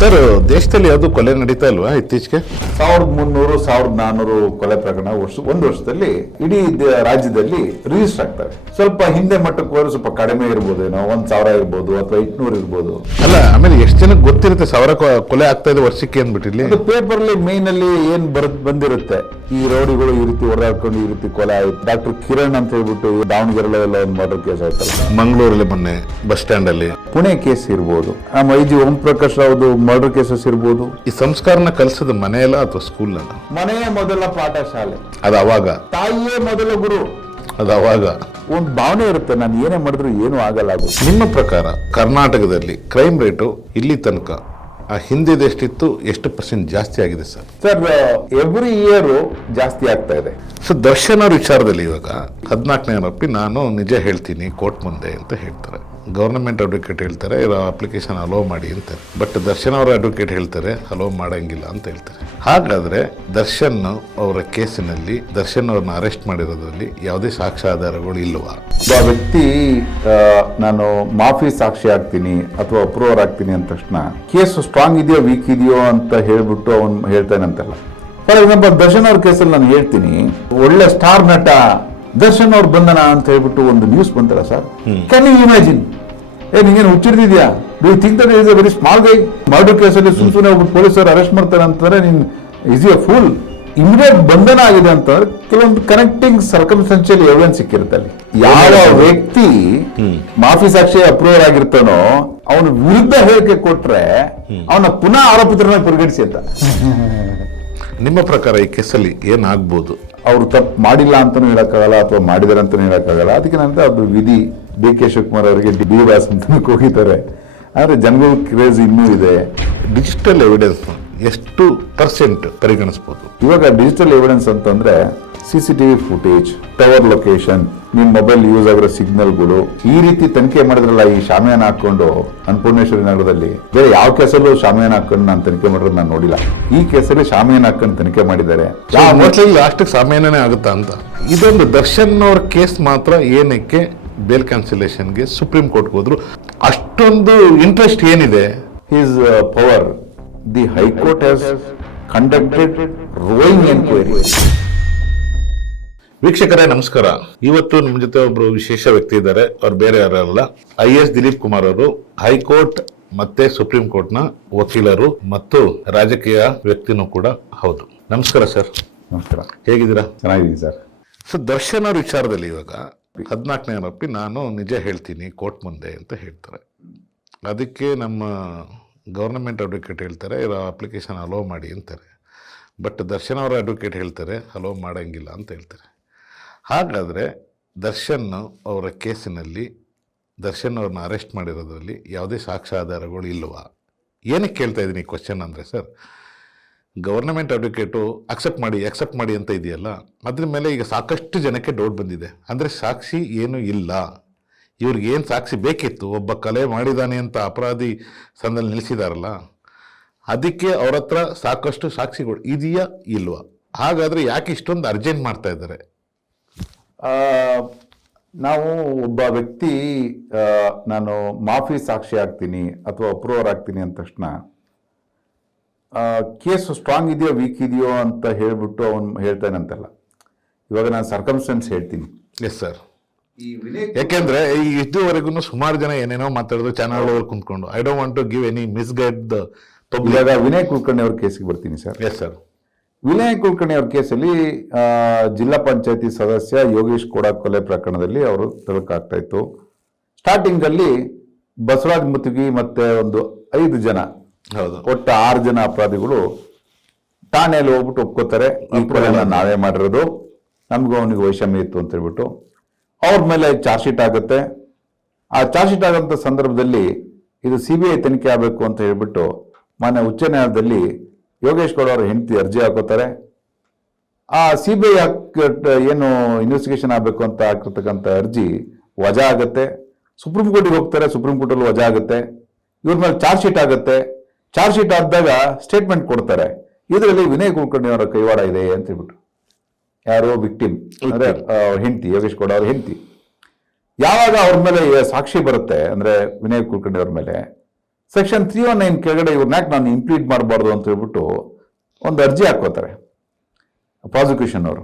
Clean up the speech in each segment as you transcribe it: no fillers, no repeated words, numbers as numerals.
Sir, ದೇಶದಲ್ಲಿ ಯಾವುದು ಕೊಲೆ ನಡೀತಾ ಇಲ್ವಾ ಇತ್ತೀಚೆಗೆ? 1300 1400 ಕೊಲೆ ಪ್ರಕರಣ ಒಂದು ವರ್ಷದಲ್ಲಿ ಇಡೀ ರಾಜ್ಯದಲ್ಲಿ ರಿಜಿಸ್ಟರ್ ಆಗ್ತವೆ. ಸ್ವಲ್ಪ ಹಿಂದೆ ಮಟ್ಟಕ್ಕೆ ಹೋದ್ರೆ ಸ್ವಲ್ಪ ಕಡಿಮೆ ಇರ್ಬೋದೇನೋ, 1000 ಇರ್ಬೋದು ಅಥವಾ 800 ಇರ್ಬೋದು. ಅಲ್ಲ, ಆಮೇಲೆ ಎಷ್ಟು ಜನಕ್ಕೆ ಗೊತ್ತಿರುತ್ತೆ 1000 ಕೊಲೆ ಆಗ್ತಾ ಇದೆ ವರ್ಷಕ್ಕೆ ಅಂದ್ಬಿಟ್ಟಿರ್ಲಿ. ಅದು ಪೇಪರ್ ಅಲ್ಲಿ ಮೇನ್ ಅಲ್ಲಿ ಏನ್ ಬಂದಿರುತ್ತೆ, ಈ ರೌಡಿಗಳು ಈ ರೀತಿ ಹೊಡೆದಾಡ್ಕೊಂಡು ಈ ರೀತಿ ಕೊಲೆ ಆಯ್ತು. ಡಾಕ್ಟರ್ ಕಿರಣ್ ಅಂತ ಹೇಳ್ಬಿಟ್ಟು ದಾವಣಗೆರೆ ಎಲ್ಲ ಒಂದು ಮರ್ಡರ್ ಕೇಸ್ ಆಯ್ತಲ್ಲ, ಮಂಗಳೂರಲ್ಲಿ ಮೊನ್ನೆ ಬಸ್ ಸ್ಟ್ಯಾಂಡ್ ಅಲ್ಲಿ, ಪುಣೆ ಕೇಸ್ ಇರ್ಬೋದು, ನಮ್ಮ IG Om Prakash ರಾವ್ದು murder cases ಇರ್ಬೋದು. ಈ ಸಂಸ್ಕಾರನ ಕಲಿಸೋದು ಮನೆಯಲ್ಲ ಅಥವಾ ಸ್ಕೂಲ್ ಅಲ್ಲ? ಮನೆಯೇ ಮೊದಲ ಪಾಠ ಶಾಲೆ, ಅದು ಅವಾಗ, ತಾಯಿಯೇ ಮೊದಲ ಗುರು. ಅದು ಅವಾಗ ಒಂದು ಭಾವನೆ ಇರುತ್ತೆ, ನಾನು ಏನೇ ಮಾಡಿದ್ರು ಏನೂ ಆಗಲ್ಲ. ನಿಮ್ಮ ಪ್ರಕಾರ ಕರ್ನಾಟಕದಲ್ಲಿ ಕ್ರೈಮ್ ರೇಟು ಇಲ್ಲಿ ತನಕ ಆ ಹಿಂದಿದೆ ಎಷ್ಟಿತ್ತು, ಎಷ್ಟು % ಜಾಸ್ತಿ ಆಗಿದೆ ಸರ್? ಸರ್, ಎವ್ರಿ ಇಯರ್ ಜಾಸ್ತಿ ಆಗ್ತಾ ಇದೆ. ಸೊ ದರ್ಶನ್ ಅವ್ರ ವಿಚಾರದಲ್ಲಿ ಇವಾಗ 14ನೇ ಆರೋಪಿ ನಾನು ನಿಜ ಹೇಳ್ತೀನಿ ಕೋರ್ಟ್ ಮುಂದೆ ಅಂತ ಹೇಳ್ತಾರೆ. ಗವರ್ನಮೆಂಟ್ ಅಡ್ವೊಕೇಟ್ ಹೇಳ್ತಾರೆ ಅಪ್ಲಿಕೇಶನ್ ಅಲೋ ಮಾಡಿ ಅಂತಾರೆ. ಬಟ್ ದರ್ಶನ್ ಅವರ ಅಡ್ವೊಕೇಟ್ ಹೇಳ್ತಾರೆ ಅಲೋ ಮಾಡಂಗಿಲ್ಲ ಅಂತ ಹೇಳ್ತಾರೆ. ಹಾಗಾದ್ರೆ ದರ್ಶನ್ ಅವರ ಕೇಸಿನಲ್ಲಿ ದರ್ಶನ್ ಅವ್ರನ್ನ ಅರೆಸ್ಟ್ ಮಾಡಿರೋದ್ರಲ್ಲಿ ಯಾವುದೇ ಸಾಕ್ಷ್ಯಾಧಾರಗಳು ಇಲ್ವಾ? ಒಬ್ಬ ವ್ಯಕ್ತಿ ನಾನು ಮಾಫಿ ಸಾಕ್ಷಿ ಆಗ್ತೀನಿ ಅಥವಾ ಅಪ್ರೂವರ್ ಆಗ್ತೀನಿ ಅಂದ ತಕ್ಷಣ ಕೇಸ್ ಸ್ಟ್ರಾಂಗ್ ಇದೆಯೋ ವೀಕ್ ಇದೆಯೋ ಅಂತ ಹೇಳ್ಬಿಟ್ಟು ಅವನು ಹೇಳ್ತಾನಂತಲ್ಲ. ಫಾರ್ ಎಕ್ಸಾಂಪಲ್ ದರ್ಶನ್ ಅವ್ರ ಕೇಸಲ್ಲಿ ನಾನು ಹೇಳ್ತೀನಿ, ಒಳ್ಳೆ ಸ್ಟಾರ್ ನಟ ದರ್ಶನ್ ಅವ್ರು ಬಂದನ ಅಂತ ಹೇಳ್ಬಿಟ್ಟು ಒಂದು ನ್ಯೂಸ್ ಬಂತಲ್ಲ ಸರ್, ಕ್ಯಾನ್ ಯು ಇಮ್ಯಾಜಿನ್? ನಿಂಗೇನು ಹುಚ್ಚಿಡ್ದಿದ್ಯಾ? Do you think that is a very small guy? Murder ಕೇಸಲ್ಲಿ ಸುಮ್ಮನೆ ಒಬ್ಬರು ಪೊಲೀಸರು ಅರೆಸ್ಟ್ ಮಾಡ್ತಾರೆ ಅಂತಾರೆ, ನೀನ್ ಇಸ್ ಎ ಫೂಲ್? ಇಮಿಡಿಯೇಟ್ ಬಂಧನ ಆಗಿದೆ ಅಂತಂದ್ರೆ ಕೆಲವೊಂದು ಕನೆಕ್ಟಿಂಗ್ ಸರ್ಕಮ್ಸ್ಟೆನ್ಷಿಯಲ್ ಎವಿಡೆನ್ಸ್ ಸಿಕ್ಕಿರುತ್ತೆ ಅಲ್ಲಿ. ಯಾವ ವ್ಯಕ್ತಿ ಮಾಫಿ ಸಾಕ್ಷಿ ಅಪ್ರೂವರ್ ಆಗಿರ್ತಾನೋ ಅವನ ವಿರುದ್ಧ ಹೇಳಿಕೆ ಕೊಟ್ರೆ ಅವನ ಪುನಃ ಆರೋಪಿತರನ್ನ ಪರಿಗಣಿಸಿ ಅಂತ. ನಿಮ್ಮ ಪ್ರಕಾರ ಈ ಕೇಸಲ್ಲಿ ಏನಾಗ್ಬೋದು? ಅವ್ರು ತಪ್ಪು ಮಾಡಿಲ್ಲ ಅಂತಾನೂ ಹೇಳಕ್ಕಾಗಲ್ಲ ಅಥವಾ ಮಾಡಿದಾರೆ ಅಂತಾನೂ ಹೇಳಕ್ಕಾಗಲ್ಲ. ಅದಕ್ಕೆ ನಂತರ ಅದು ವಿಧಿ. ಡಿ ಕೆ ಶಿವಕುಮಾರ್ ಅವರಿಗೆ ಡಿ ಬಾಸ್ ಅಂತ ಹೋಗಿದ್ದಾರೆ, ಆದ್ರೆ ಜನಗಳ ಕ್ರೇಜ್ ಇನ್ನೂ ಇದೆ. ಡಿಜಿಟಲ್ ಎವಿಡೆನ್ಸ್ ಎಷ್ಟು % ಪರಿಗಣಿಸಬಹುದು? ಇವಾಗ ಡಿಜಿಟಲ್ ಎವಿಡೆನ್ಸ್ ಅಂತಂದ್ರೆ CCTV ಫುಟೇಜ್, ಟವರ್ ಲೊಕೇಶನ್, ನಿಮ್ ಮೊಬೈಲ್ ಯೂಸ್ ಆಗಿರೋ ಸಿಗ್ನಲ್ಗಳು, ಈ ರೀತಿ ತನಿಖೆ ಮಾಡಿದ್ರಲ್ಲ ಈ ಶಾಮಿಯಾನ ಹಾಕೊಂಡು ಅನ್ನಪೂರ್ಣೇಶ್ವರಿ ನಗರದಲ್ಲಿ. ಬೇರೆ ಯಾವ ಕೇಸಲ್ಲೂ ಶಾಮಿಯಾನ ಹಾಕೊಂಡು ನಾನು ತನಿಖೆ ಮಾಡಿರೋದು ನಾನು ನೋಡಿಲ್ಲ. ಈ ಕೇಸಲ್ಲಿ ಶಾಮಿಯಾನ ಹಾಕೊಂಡು ತನಿಖೆ ಮಾಡಿದ್ದಾರೆ. ಲಾಸ್ಟ್ ಶಾಮಿಯಾನೇ ಆಗುತ್ತಾ ಅಂತ. ಇದೊಂದು ದರ್ಶನ್ ಅವ್ರ ಕೇಸ್ ಮಾತ್ರ ಏನಕ್ಕೆ ಬೇಲ್ ಕ್ಯಾನ್ಸಲೇಷನ್ಗೆ ಸುಪ್ರೀಂ ಕೋರ್ಟ್ಗೆ ಹೋದ್ರು? ಅಷ್ಟೊಂದು ಇಂಟ್ರೆಸ್ಟ್ ಏನಿದೆ? His power. The high court has conducted roving enquiry. ವೀಕ್ಷಕರೇ ನಮಸ್ಕಾರ. ಇವತ್ತು ನಿಮ್ಮ ಜೊತೆ ಒಬ್ರು ವಿಶೇಷ ವ್ಯಕ್ತಿ ಇದ್ದಾರೆ. ಅವ್ರು ಬೇರೆ ಯಾರಲ್ಲ, IAS ದಿಲೀಪ್ ಕುಮಾರ್ ಅವರು. ಹೈಕೋರ್ಟ್ ಮತ್ತೆ ಸುಪ್ರೀಂ ಕೋರ್ಟ್ ನ ವಕೀಲರು ಮತ್ತು ರಾಜಕೀಯ ವ್ಯಕ್ತಿನೂ ಕೂಡ ಹೌದು. ನಮಸ್ಕಾರ ಸರ್. ನಮಸ್ಕಾರ. ಹೇಗಿದ್ದೀರಾ? ಚೆನ್ನಾಗಿದ್ದೀನಿ ಸರ್. ಸೊ ದರ್ಶನ್ ಅವ್ರ ವಿಚಾರದಲ್ಲಿ ಇವಾಗ 14ನೇ ಆರೋಪಿ ನಾನು ನಿಜ ಹೇಳ್ತೀನಿ ಕೋರ್ಟ್ ಮುಂದೆ ಅಂತ ಹೇಳ್ತಾರೆ. ಅದಕ್ಕೆ ನಮ್ಮ ಗವರ್ನಮೆಂಟ್ ಅಡ್ವೊಕೇಟ್ ಹೇಳ್ತಾರೆ ಅಪ್ಲಿಕೇಶನ್ ಅಲೋ ಮಾಡಿ ಅಂತಾರೆ. ಬಟ್ ದರ್ಶನ್ ಅವರ ಅಡ್ವೊಕೇಟ್ ಹೇಳ್ತಾರೆ ಅಲೋ ಮಾಡಂಗಿಲ್ಲ ಅಂತ ಹೇಳ್ತಾರೆ. ಹಾಗಾದರೆ ದರ್ಶನ್ ಅವರ ಕೇಸಿನಲ್ಲಿ ದರ್ಶನ್ ಅವ್ರನ್ನ ಅರೆಸ್ಟ್ ಮಾಡಿರೋದ್ರಲ್ಲಿ ಯಾವುದೇ ಸಾಕ್ಷ್ಯಾಧಾರಗಳು ಇಲ್ವಾ? ಏನಕ್ಕೆ ಕೇಳ್ತಾ ಇದ್ದೀನಿ ಈ ಕ್ವಶನ್ ಅಂದರೆ ಸರ್, ಗವರ್ನಮೆಂಟ್ ಅಡ್ವೊಕೇಟು ಅಕ್ಸೆಪ್ಟ್ ಮಾಡಿ ಅಂತ ಇದೆಯಲ್ಲ, ಅದ್ರ ಮೇಲೆ ಈಗ ಸಾಕಷ್ಟು ಜನಕ್ಕೆ ಡೌಟ್ ಬಂದಿದೆ. ಅಂದರೆ ಸಾಕ್ಷಿ ಏನೂ ಇಲ್ಲ, ಇವ್ರಿಗೇನು ಸಾಕ್ಷಿ ಬೇಕಿತ್ತು? ಒಬ್ಬ ಕೊಲೆ ಮಾಡಿದ್ದಾನೆ ಅಂತ ಅಪರಾಧಿ ಸಂದಲ್ಲಿ ನಿಲ್ಲಿಸಿದಾರಲ್ಲ, ಅದಕ್ಕೆ ಅವ್ರ ಹತ್ರ ಸಾಕಷ್ಟು ಸಾಕ್ಷಿಗಳು ಇದೆಯಾ ಇಲ್ವಾ? ಹಾಗಾದರೆ ಯಾಕೆ ಇಷ್ಟೊಂದು ಅರ್ಜೆಂಟ್ ಮಾಡ್ತಾ ಇದ್ದಾರೆ? ನಾವು ಒಬ್ಬ ವ್ಯಕ್ತಿ ನಾನು ಮಾಫಿ ಸಾಕ್ಷಿ ಆಗ್ತೀನಿ ಅಥವಾ ಅಪ್ರೂವರ್ ಆಗ್ತೀನಿ ಅಂದ ತಕ್ಷಣ ಕೇಸ್ ಸ್ಟ್ರಾಂಗ್ ಇದೆಯೋ ವೀಕ್ ಇದೆಯೋ ಅಂತ ಹೇಳ್ಬಿಟ್ಟು ಅವನು ಹೇಳ್ತಾನಂತಲ್ಲ. ಇವಾಗ ನಾನು ಸರ್ಕಮ್ಸ್ಟೆನ್ಸ್ ಹೇಳ್ತೀನಿ. Yes sir. ಯಾಕೆಂದ್ರೆ ಈ ಇದುವರೆಗೂ ಸುಮಾರು ಜನ ಏನೇನೋ ಮಾತಾಡೋದು ಚಾನಲ್ ಅವ್ರು ಕುಂತ್ಕೊಂಡು. I don't want to give any misguide the public. ಇವಾಗ ವಿನಯ್ ಕುಲಕರ್ಣಿ ಅವ್ರ ಕೇಸಿಗೆ ಬರ್ತೀನಿ sir. Yes sir. Vinay Kulkarni ಅವ್ರ ಕೇಸಲ್ಲಿ ಜಿಲ್ಲಾ ಪಂಚಾಯತಿ ಸದಸ್ಯ ಯೋಗೇಶ್ ಕೋಡಾ ಕೊಲೆ ಪ್ರಕರಣದಲ್ಲಿ ಅವರು ತಲುಕಾಗ್ತಾ ಇತ್ತು. ಸ್ಟಾರ್ಟಿಂಗ್ ಅಲ್ಲಿ ಬಸವರಾಜ್ ಮುತುಗಿ ಮತ್ತೆ ಒಂದು 5 ಜನ, ಹೌದು, ಒಟ್ಟು 6 ಜನ ಅಪರಾಧಿಗಳು ಠಾಣೆಯಲ್ಲಿ ಹೋಗ್ಬಿಟ್ಟು ಒಪ್ಕೋತಾರೆ, ಈ ಕೊಲೆನ ನಾವೇ ಮಾಡಿರೋದು, ನಮಗೂ ಅವನಿಗೆ ವೈಷಮ್ಯ ಇತ್ತು ಅಂತ ಹೇಳ್ಬಿಟ್ಟು ಅವ್ರ ಮೇಲೆ ಚಾರ್ಜ್ ಶೀಟ್ ಆಗುತ್ತೆ. ಆ ಚಾರ್ಜ್ ಶೀಟ್ ಆಗೋಂಥ ಸಂದರ್ಭದಲ್ಲಿ ಇದು CBI ತನಿಖೆ ಆಗಬೇಕು ಅಂತ ಹೇಳ್ಬಿಟ್ಟು ಮಾನ್ಯ ಉಚ್ಚ ನ್ಯಾಯಾಲಯದಲ್ಲಿ ಯೋಗೇಶ್ ಗೌಡ ಅವರ ಹೆಂಡತಿ ಅರ್ಜಿ ಹಾಕೋತಾರೆ. ಆ CBI ಏನು ಇನ್ವೆಸ್ಟಿಗೇಷನ್ ಆಗಬೇಕು ಅಂತ ಹಾಕಿರ್ತಕ್ಕಂಥ ಅರ್ಜಿ ವಜಾ ಆಗುತ್ತೆ. ಸುಪ್ರೀಂ ಕೋರ್ಟಿಗೆ ಹೋಗ್ತಾರೆ, ಸುಪ್ರೀಂ ಕೋರ್ಟಲ್ಲಿ ವಜಾ ಆಗುತ್ತೆ. ಇವ್ರ ಮೇಲೆ ಚಾರ್ಜ್ ಶೀಟ್ ಆಗುತ್ತೆ. ಚಾರ್ಜ್ ಶೀಟ್ ಆದಾಗ ಸ್ಟೇಟ್ಮೆಂಟ್ ಕೊಡ್ತಾರೆ, ಇದರಲ್ಲಿ ವಿನಯ್ ಕುಲಕರ್ಣಿ ಅವರ ಕೈವಾಡ ಇದೆ ಅಂತ ಹೇಳ್ಬಿಟ್ಟು. ಯಾರು ವಿಕ್ಟಿಮ್ ಅಂದ್ರೆ ಹೆಂಡತಿ, ಯೋಗೇಶ್ ಗೌಡ ಅವ್ರ ಹೆಂಡತಿ. ಯಾವಾಗ ಅವ್ರ ಮೇಲೆ ಸಾಕ್ಷಿ ಬರುತ್ತೆ ಅಂದ್ರೆ ವಿನಯ್ ಕುಲಕರ್ಣಿ ಅವ್ರ ಮೇಲೆ ಸೆಕ್ಷನ್ 319 ಕೆಳಗಡೆ ಇವ್ರನ್ನ ಯಾಕೆ ನಾನು ಇಂಪ್ಲೀಡ್ ಮಾಡಬಾರ್ದು ಅಂತ ಹೇಳ್ಬಿಟ್ಟು ಒಂದು ಅರ್ಜಿ ಹಾಕೋತಾರೆ ಪ್ರಾಸಿಕ್ಯೂಷನ್ ಅವರು,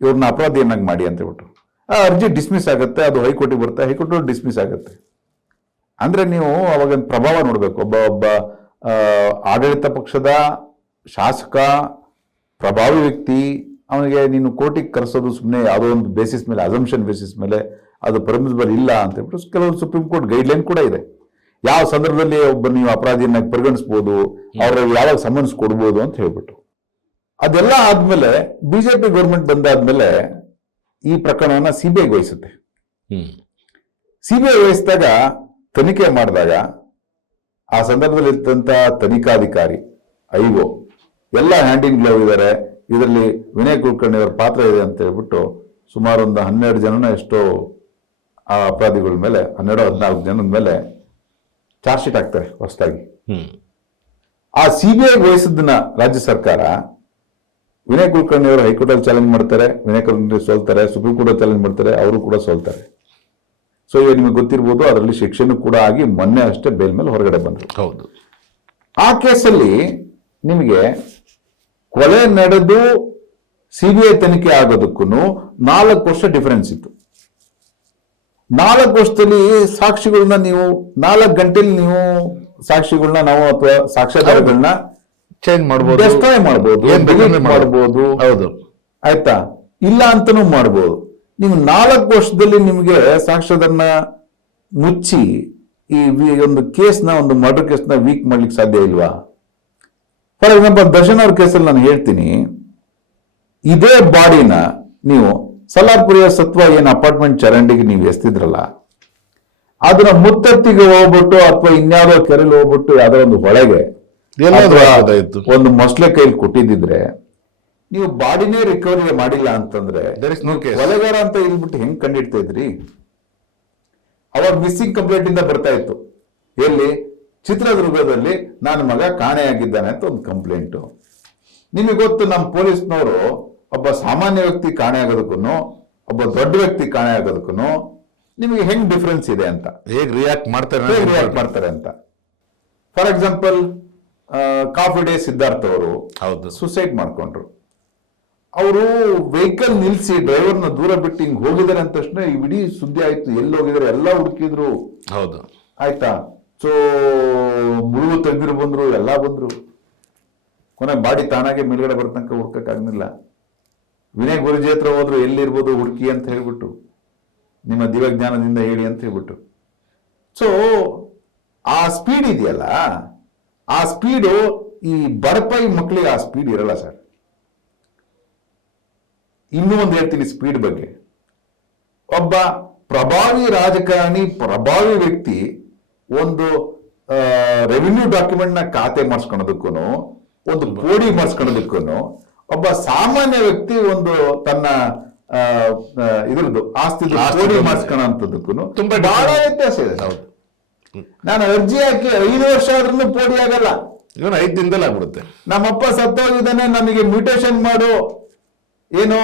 ಇವ್ರನ್ನ ಅಪರಾಧಿಯನ್ನಾಗಿ ಮಾಡಿ ಅಂತ ಹೇಳ್ಬಿಟ್ಟು. ಆ ಅರ್ಜಿ ಡಿಸ್ಮಿಸ್ ಆಗುತ್ತೆ, ಅದು ಹೈಕೋರ್ಟಿಗೆ ಬರುತ್ತೆ, ಹೈಕೋರ್ಟ್ ಡಿಸ್ಮಿಸ್ ಆಗುತ್ತೆ. ಅಂದ್ರೆ ನೀವು ಅವಾಗ ಪ್ರಭಾವ ನೋಡಬೇಕು. ಒಬ್ಬ ಆಡಳಿತ ಪಕ್ಷದ ಶಾಸಕ, ಪ್ರಭಾವಿ ವ್ಯಕ್ತಿ, ಅವನಿಗೆ ನೀನು ಕೋರ್ಟಿಗೆ ಕರೆಸೋದು ಸುಮ್ಮನೆ ಯಾವುದೋ ಒಂದು ಬೇಸಿಸ್ ಮೇಲೆ, ಅಸಂಪ್ಷನ್ ಬೇಸಿಸ್ ಮೇಲೆ ಅದು ಪರ್ಮಿಸಿಬಲ್ ಇಲ್ಲ ಅಂತ ಹೇಳ್ಬಿಟ್ಟು ಕೆಲವು ಸುಪ್ರೀಂ ಕೋರ್ಟ್ ಗೈಡ್ಲೈನ್ ಕೂಡ ಇದೆ. ಯಾವ ಸಂದರ್ಭದಲ್ಲಿ ಒಬ್ಬ ನೀವು ಅಪರಾಧಿಯನ್ನಾಗಿ ಪರಿಗಣಿಸ್ಬೋದು, ಅವ್ರ ಯಾವಾಗ ಸಮನ್ಸ್ ಕೊಡ್ಬೋದು ಅಂತ ಹೇಳ್ಬಿಟ್ಟು. ಅದೆಲ್ಲ ಆದ್ಮೇಲೆ ಬಿಜೆಪಿ ಗೌರ್ಮೆಂಟ್ ಬಂದಾದ್ಮೇಲೆ ಈ ಪ್ರಕರಣವನ್ನ ಸಿಬಿಐಗೆ ವಹಿಸುತ್ತೆ. ಸಿಬಿಐ ವಹಿಸಿದಾಗ ತನಿಖೆ ಮಾಡಿದಾಗ ಆ ಸಂದರ್ಭದಲ್ಲಿ ಇದ್ದಂತ ತನಿಖಾಧಿಕಾರಿ ಐಒ ಎಲ್ಲ ಹ್ಯಾಂಡ್ ಇನ್ ಗ್ಲೋವ್ ಇದ್ದಾರೆ, ಇದರಲ್ಲಿ ವಿನಯ್ ಕುಲಕರ್ಣಿ ಅವರ ಪಾತ್ರ ಇದೆ ಅಂತ ಹೇಳ್ಬಿಟ್ಟು ಸುಮಾರು ಒಂದು 12 ಜನನ ಎಷ್ಟೋ ಆ ಅಪರಾಧಿಗಳ ಮೇಲೆ 12-14 ಜನದ ಮೇಲೆ ಚಾರ್ಜ್ ಶೀಟ್ ಹಾಕ್ತಾರೆ ಹೊಸದಾಗಿ. ಆ ಸಿಬಿಐ ವಹಿಸಿದ್ದನ್ನ ರಾಜ್ಯ ಸರ್ಕಾರ ವಿನಯ್ ಕುಲಕರ್ಣಿ ಅವರು ಹೈಕೋರ್ಟ್ ಅಲ್ಲಿ ಚಾಲೆಂಜ್ ಮಾಡ್ತಾರೆ, ವಿನಯ್ ಕುಲಕರ್ಣಿ ಸೋಲ್ತಾರೆ, ಸುಪ್ರೀಂ ಕೋರ್ಟ್ ಅಲ್ಲಿ ಚಾಲೆಂಜ್ ಮಾಡ್ತಾರೆ, ಅವರು ಕೂಡ ಸೋಲ್ತಾರೆ. ಸೊ ಇವಾಗ ನಿಮಗೆ ಗೊತ್ತಿರ್ಬೋದು, ಅದರಲ್ಲಿ ಶಿಕ್ಷೆನೂ ಕೂಡ ಆಗಿ ಮೊನ್ನೆ ಅಷ್ಟೇ ಬೇಲ್ ಮೇಲೆ ಹೊರಗಡೆ ಬಂದರು. ಹೌದು. ಆ ಕೇಸಲ್ಲಿ ನಿಮಗೆ ಕೊಲೆ ನಡೆದು ಸಿಬಿಐ ತನಿಖೆ ಆಗೋದಕ್ಕೂ 4 ವರ್ಷ ಡಿಫರೆನ್ಸ್ ಇತ್ತು. 4 ವರ್ಷದಲ್ಲಿ ಸಾಕ್ಷಿಗಳನ್ನ ನೀವು 4 ಗಂಟೆಲಿ ನೀವು ಸಾಕ್ಷಿಗಳನ್ನ ನಾವು ಅಥವಾ ಸಾಕ್ಷ್ಯಾಧಾರಗಳನ್ನ ಚೇಂಜ್ ಮಾಡ್ಬೋದು, ಡೆಸ್ಟ್ರಾಯ್ ಮಾಡ್ಬೋದು, ಮಾಡ್ಬೋದು. ಹೌದು, ಆಯ್ತಾ, ಇಲ್ಲ ಅಂತಾನೂ ಮಾಡ್ಬೋದು. ನೀವು 4 ವರ್ಷದಲ್ಲಿ ನಿಮಗೆ ಸಾಕ್ಷ್ಯದನ್ನ ಮುಚ್ಚಿ ಈ ಒಂದು ಕೇಸ್ನ, ಒಂದು ಮರ್ಡರ್ ಕೇಸ್ನ ವೀಕ್ ಮಾಡ್ಲಿಕ್ಕೆ ಸಾಧ್ಯ ಇಲ್ವಾ? ಫಾರ್ ಎಕ್ಸಾಂಪಲ್ ದರ್ಶನ್ ಅವ್ರ ಕೇಸಲ್ಲಿ ನಾನು ಹೇಳ್ತೀನಿ, ಇದೇ ಬಾಡಿನ ನೀವು ಸಲಾರ್ಪುರಿಯ ಸತ್ವ ಏನು ಅಪಾರ್ಟ್ಮೆಂಟ್ ಚರಂಡಿಗೆ ನೀವು ಎಸ್ತಿದ್ರಲ್ಲ, ಅದನ್ನ ಮುತ್ತತ್ತಿಗೆ ಹೋಗ್ಬಿಟ್ಟು ಅಥವಾ ಇನ್ಯಾವುದೋ ಕೆರೆಯಲ್ಲಿ ಹೋಗ್ಬಿಟ್ಟು ಯಾವ್ದೋ ಒಂದು ಹೊಳೆಗೆ ಒಂದು ಮೊಸಳೆ ಕೈಲಿ ಕೊಟ್ಟಿದ್ದಿದ್ರೆ ನೀವು ಬಾಡಿನೇ ರಿಕವರಿ ಮಾಡಿಲ್ಲ ಅಂತಂದ್ರೆ ಕೊಲೆಗಾರ ಅಂತ ಇಲ್ಬಿಟ್ಟು ಹೆಂಗ್ ಕಂಡಿಡ್ತಾ ಇದ್ರಿ? ಅವಾಗ ಮಿಸ್ಸಿಂಗ್ ಕಂಪ್ಲೇಂಟ್ ಇಂದ ಬರ್ತಾ ಇತ್ತು. ಎಲ್ಲಿ? ಚಿತ್ರದುರ್ಗದಲ್ಲಿ ನನ್ನ ಮಗ ಕಾಣೆಯಾಗಿದ್ದಾನೆ ಅಂತ ಒಂದು ಕಂಪ್ಲೇಂಟು. ನಿಮಗೆ ಗೊತ್ತು, ನಮ್ಮ ಪೊಲೀಸ್ನವರು ಒಬ್ಬ ಸಾಮಾನ್ಯ ವ್ಯಕ್ತಿ ಕಾಣೆ ಆಗೋದಕ್ಕೂ ಒಬ್ಬ ದೊಡ್ಡ ವ್ಯಕ್ತಿ ಕಾಣೆ ಆಗೋದಕ್ಕೂ ನಿಮಗೆ ಹೆಂಗ್ ಡಿಫ್ರೆನ್ಸ್ ಇದೆ ಅಂತ, ಹೇಗೆ ರಿಯಾಕ್ಟ್ ಮಾಡ್ತಾರೆ ಅಂತ. For example coffee day Siddhartha ಅವರು ಸುಸೈಡ್ ಮಾಡ್ಕೊಂಡ್ರು. ಅವರು ವೆಹಿಕಲ್ ನಿಲ್ಸಿ ಡ್ರೈವರ್ನ ದೂರ ಬಿಟ್ಟು ಹಿಂಗ್ ಹೋಗಿದ್ದಾರೆ ಅಂದ ತಕ್ಷಣ ಇಡೀ ಸುದ್ದಿ ಆಯ್ತು, ಎಲ್ಲಿ ಹೋಗಿದ್ದಾರೆ ಎಲ್ಲ ಹುಡುಕಿದ್ರು. ಹೌದು, ಆಯ್ತಾ. ಸೊ ಮುಳುಗು ತೆಗೆದಿರು ಬಂದ್ರು, ಎಲ್ಲ ಬಂದ್ರು. ಕೊನೆ ಬಾಡಿ ತಾನಾಗೆ ಮೇಲ್ಗಡೆ ಬರ್ತನಕ ಹುಡ್ಕಕ್ಕಾಗ್ಲಿಲ್ಲ. ವಿನಯ್ ಗುರುಜಿ ಹತ್ರ ಹೋದ್ರು, ಎಲ್ಲಿರ್ಬೋದು ಹುಡುಕಿ ಅಂತ ಹೇಳ್ಬಿಟ್ಟು, ನಿಮ್ಮ ದಿವ್ಯಜ್ಞಾನದಿಂದ ಹೇಳಿ ಅಂತ ಹೇಳ್ಬಿಟ್ಟು. ಸೊ ಆ ಸ್ಪೀಡ್ ಇದೆಯಲ್ಲ, ಆ ಸ್ಪೀಡು ಈ ಬಡಪಾಯಿ ಮಕ್ಕಳಿಗೆ ಆ ಸ್ಪೀಡ್ ಇರಲ್ಲ ಸರ್. ಇನ್ನೂ ಒಂದು ಹೇಳ್ತೀನಿ ಸ್ಪೀಡ್ ಬಗ್ಗೆ. ಒಬ್ಬ ಪ್ರಭಾವಿ ರಾಜಕಾರಣಿ, ಪ್ರಭಾವಿ ವ್ಯಕ್ತಿ ಒಂದು ರೆವಿನ್ಯೂ ಡಾಕ್ಯುಮೆಂಟ್ ನ ಖಾತೆ ಮಾಡಿಸ್ಕೊಳೋದಕ್ಕೂ, ಒಂದು ಪೋಡಿ ಮಾಡಿಸ್ಕೊಳೋದಕ್ಕೂ, ಒಬ್ಬ ಸಾಮಾನ್ಯ ವ್ಯಕ್ತಿ ಒಂದು ತನ್ನ ಇದ್ರದ್ದು ಆಸ್ತಿ ಪೋಡಿ ಮಾಡಿಸ್ಕೊಳ್ಳೋಂಥದ್ದಕ್ಕೂ ತುಂಬಾ ಬಹಳ ವ್ಯತ್ಯಾಸ ಇದೆ. ಹೌದು, ನಾನು ಅರ್ಜಿ ಹಾಕಿ 5 ವರ್ಷ ಆದ್ರೂ ಪೋಡಿ ಆಗಲ್ಲ. 5 ದಿನದಲ್ಲಿ ಆಗ್ಬಿಡುತ್ತೆ. ನಮ್ಮಪ್ಪ ಸತ್ತೋಗಿದ್ದಾನೆ, ನಮಗೆ ಮ್ಯೂಟೇಶನ್ ಮಾಡು, ಏನು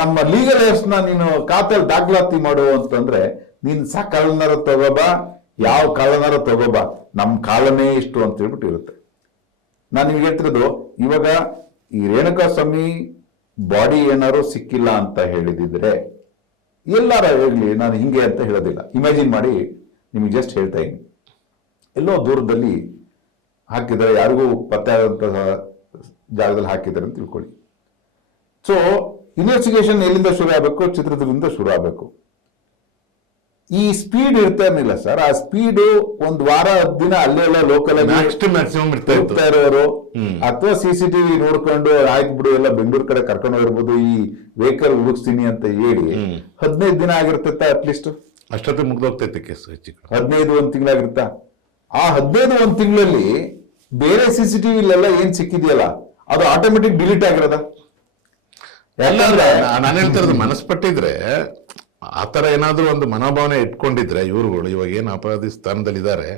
ನಮ್ಮ ಲೀಗಲ್ ಏರ್ಸ್ನ ನೀನು ಖಾತೆಯಲ್ಲಿ ದಾಖಲಾತಿ ಮಾಡು ಅಂತಂದ್ರೆ, ನೀನ್ ಕಳ್ಳನಾರ ತಗೋಬಾ, ಯಾವ ಕಳ್ಳನಾರ ತಗೋಬಾ, ನಮ್ಮ ಕಾಲನೇ ಇಷ್ಟು ಅಂತ ಹೇಳ್ಬಿಟ್ಟು ಇರುತ್ತೆ. ನಾನು ನಿಮ್ಗೆ ಹೇಳ್ತಿರೋದು, ಇವಾಗ ಈ ರೇಣುಕಾ ಸ್ವಾಮಿ ಬಾಡಿ ಏನಾರು ಸಿಕ್ಕಿಲ್ಲ ಅಂತ ಹೇಳಿದಿದ್ರೆ ಎಲ್ಲಾರ ಹೇಳಲಿ, ನಾನು ಹಿಂಗೆ ಅಂತ ಹೇಳೋದಿಲ್ಲ. ಇಮ್ಯಾಜಿನ್ ಮಾಡಿ ನಿಮಗೆ ಜಸ್ಟ್ ಹೇಳ್ತಾ ಇದ್ದೀನಿ, ಎಲ್ಲೋ ದೂರದಲ್ಲಿ ಹಾಕಿದ್ದಾರೆ, ಯಾರಿಗೂ ಪತ್ತೆ ಆದಂತಹ ಜಾಗದಲ್ಲಿ ಹಾಕಿದ್ದಾರೆ ಅಂತ ತಿಳ್ಕೊಳ್ಳಿ. ಸೊ ಇನ್ವೆಸ್ಟಿಗೇಷನ್ ಎಲ್ಲಿಂದ ಶುರು ಆಗಬೇಕು? ಚಿತ್ರದುರ್ಗದಿಂದ ಶುರು ಆಗಬೇಕು. ಈ ಸ್ಪೀಡ್ ಇರ್ತಾ ಇರಲಿಲ್ಲ ಸರ್. ಆ ಸ್ಪೀಡ್ 1 ವಾರ 10 ದಿನ ಅಲ್ಲೆಲ್ಲ ಲೋಕಲ್ ಮ್ಯಾಕ್ಸಿಮಮ್ ಇರ್ತಾ ಇರೋರು, ಅಥವಾ CCTV ನೋಡ್ಕೊಂಡು ಆಯ್ತು ಬಿಡು ಎಲ್ಲ ಬೆಂಗಳೂರು ಕಡೆ ಕರ್ಕೊಂಡು ಹೋಗಿರ್ಬೋದು, ಈ ವೆಹಿಕಲ್ ಹುಡುಕ್ಸ್ತೀನಿ ಅಂತ ಹೇಳಿ 15 ದಿನ ಆಗಿರ್ತೈತ, ಅಟ್ಲೀಸ್ಟ್ ಅಷ್ಟೊತ್ತಿಗೆ ಮುಗ್ದೋಗ್ತೈತೆ ಕೇಸು. 15 1 ತಿಂಗಳಾಗಿರುತ್ತಾ? ಆ 15 1 ತಿಂಗಳಲ್ಲಿ ಬೇರೆ CCTV ಇಲ್ಲೆಲ್ಲ ಏನ್ ಸಿಕ್ಕಿದೆಯಲ್ಲ ಅದು ಆಟೋಮೆಟಿಕ್ ಡಿಲೀಟ್ ಆಗಿರೋದ? ಯಾಕಂದ್ರೆ ನಾನು ಹೇಳ್ತಿರೋದು, ಮನಸ್ಪಟ್ಟಿದ್ರೆ ಆತರ ಏನಾದ್ರೂ ಒಂದು ಮನೋಭಾವನೆ ಇಟ್ಕೊಂಡಿದ್ರೆ ಇವ್ರುಗಳು, ಇವಾಗ ಏನು ಅಪರಾಧಿ ಸ್ಥಾನದಲ್ಲಿ ಇದ್ದಾರೆ,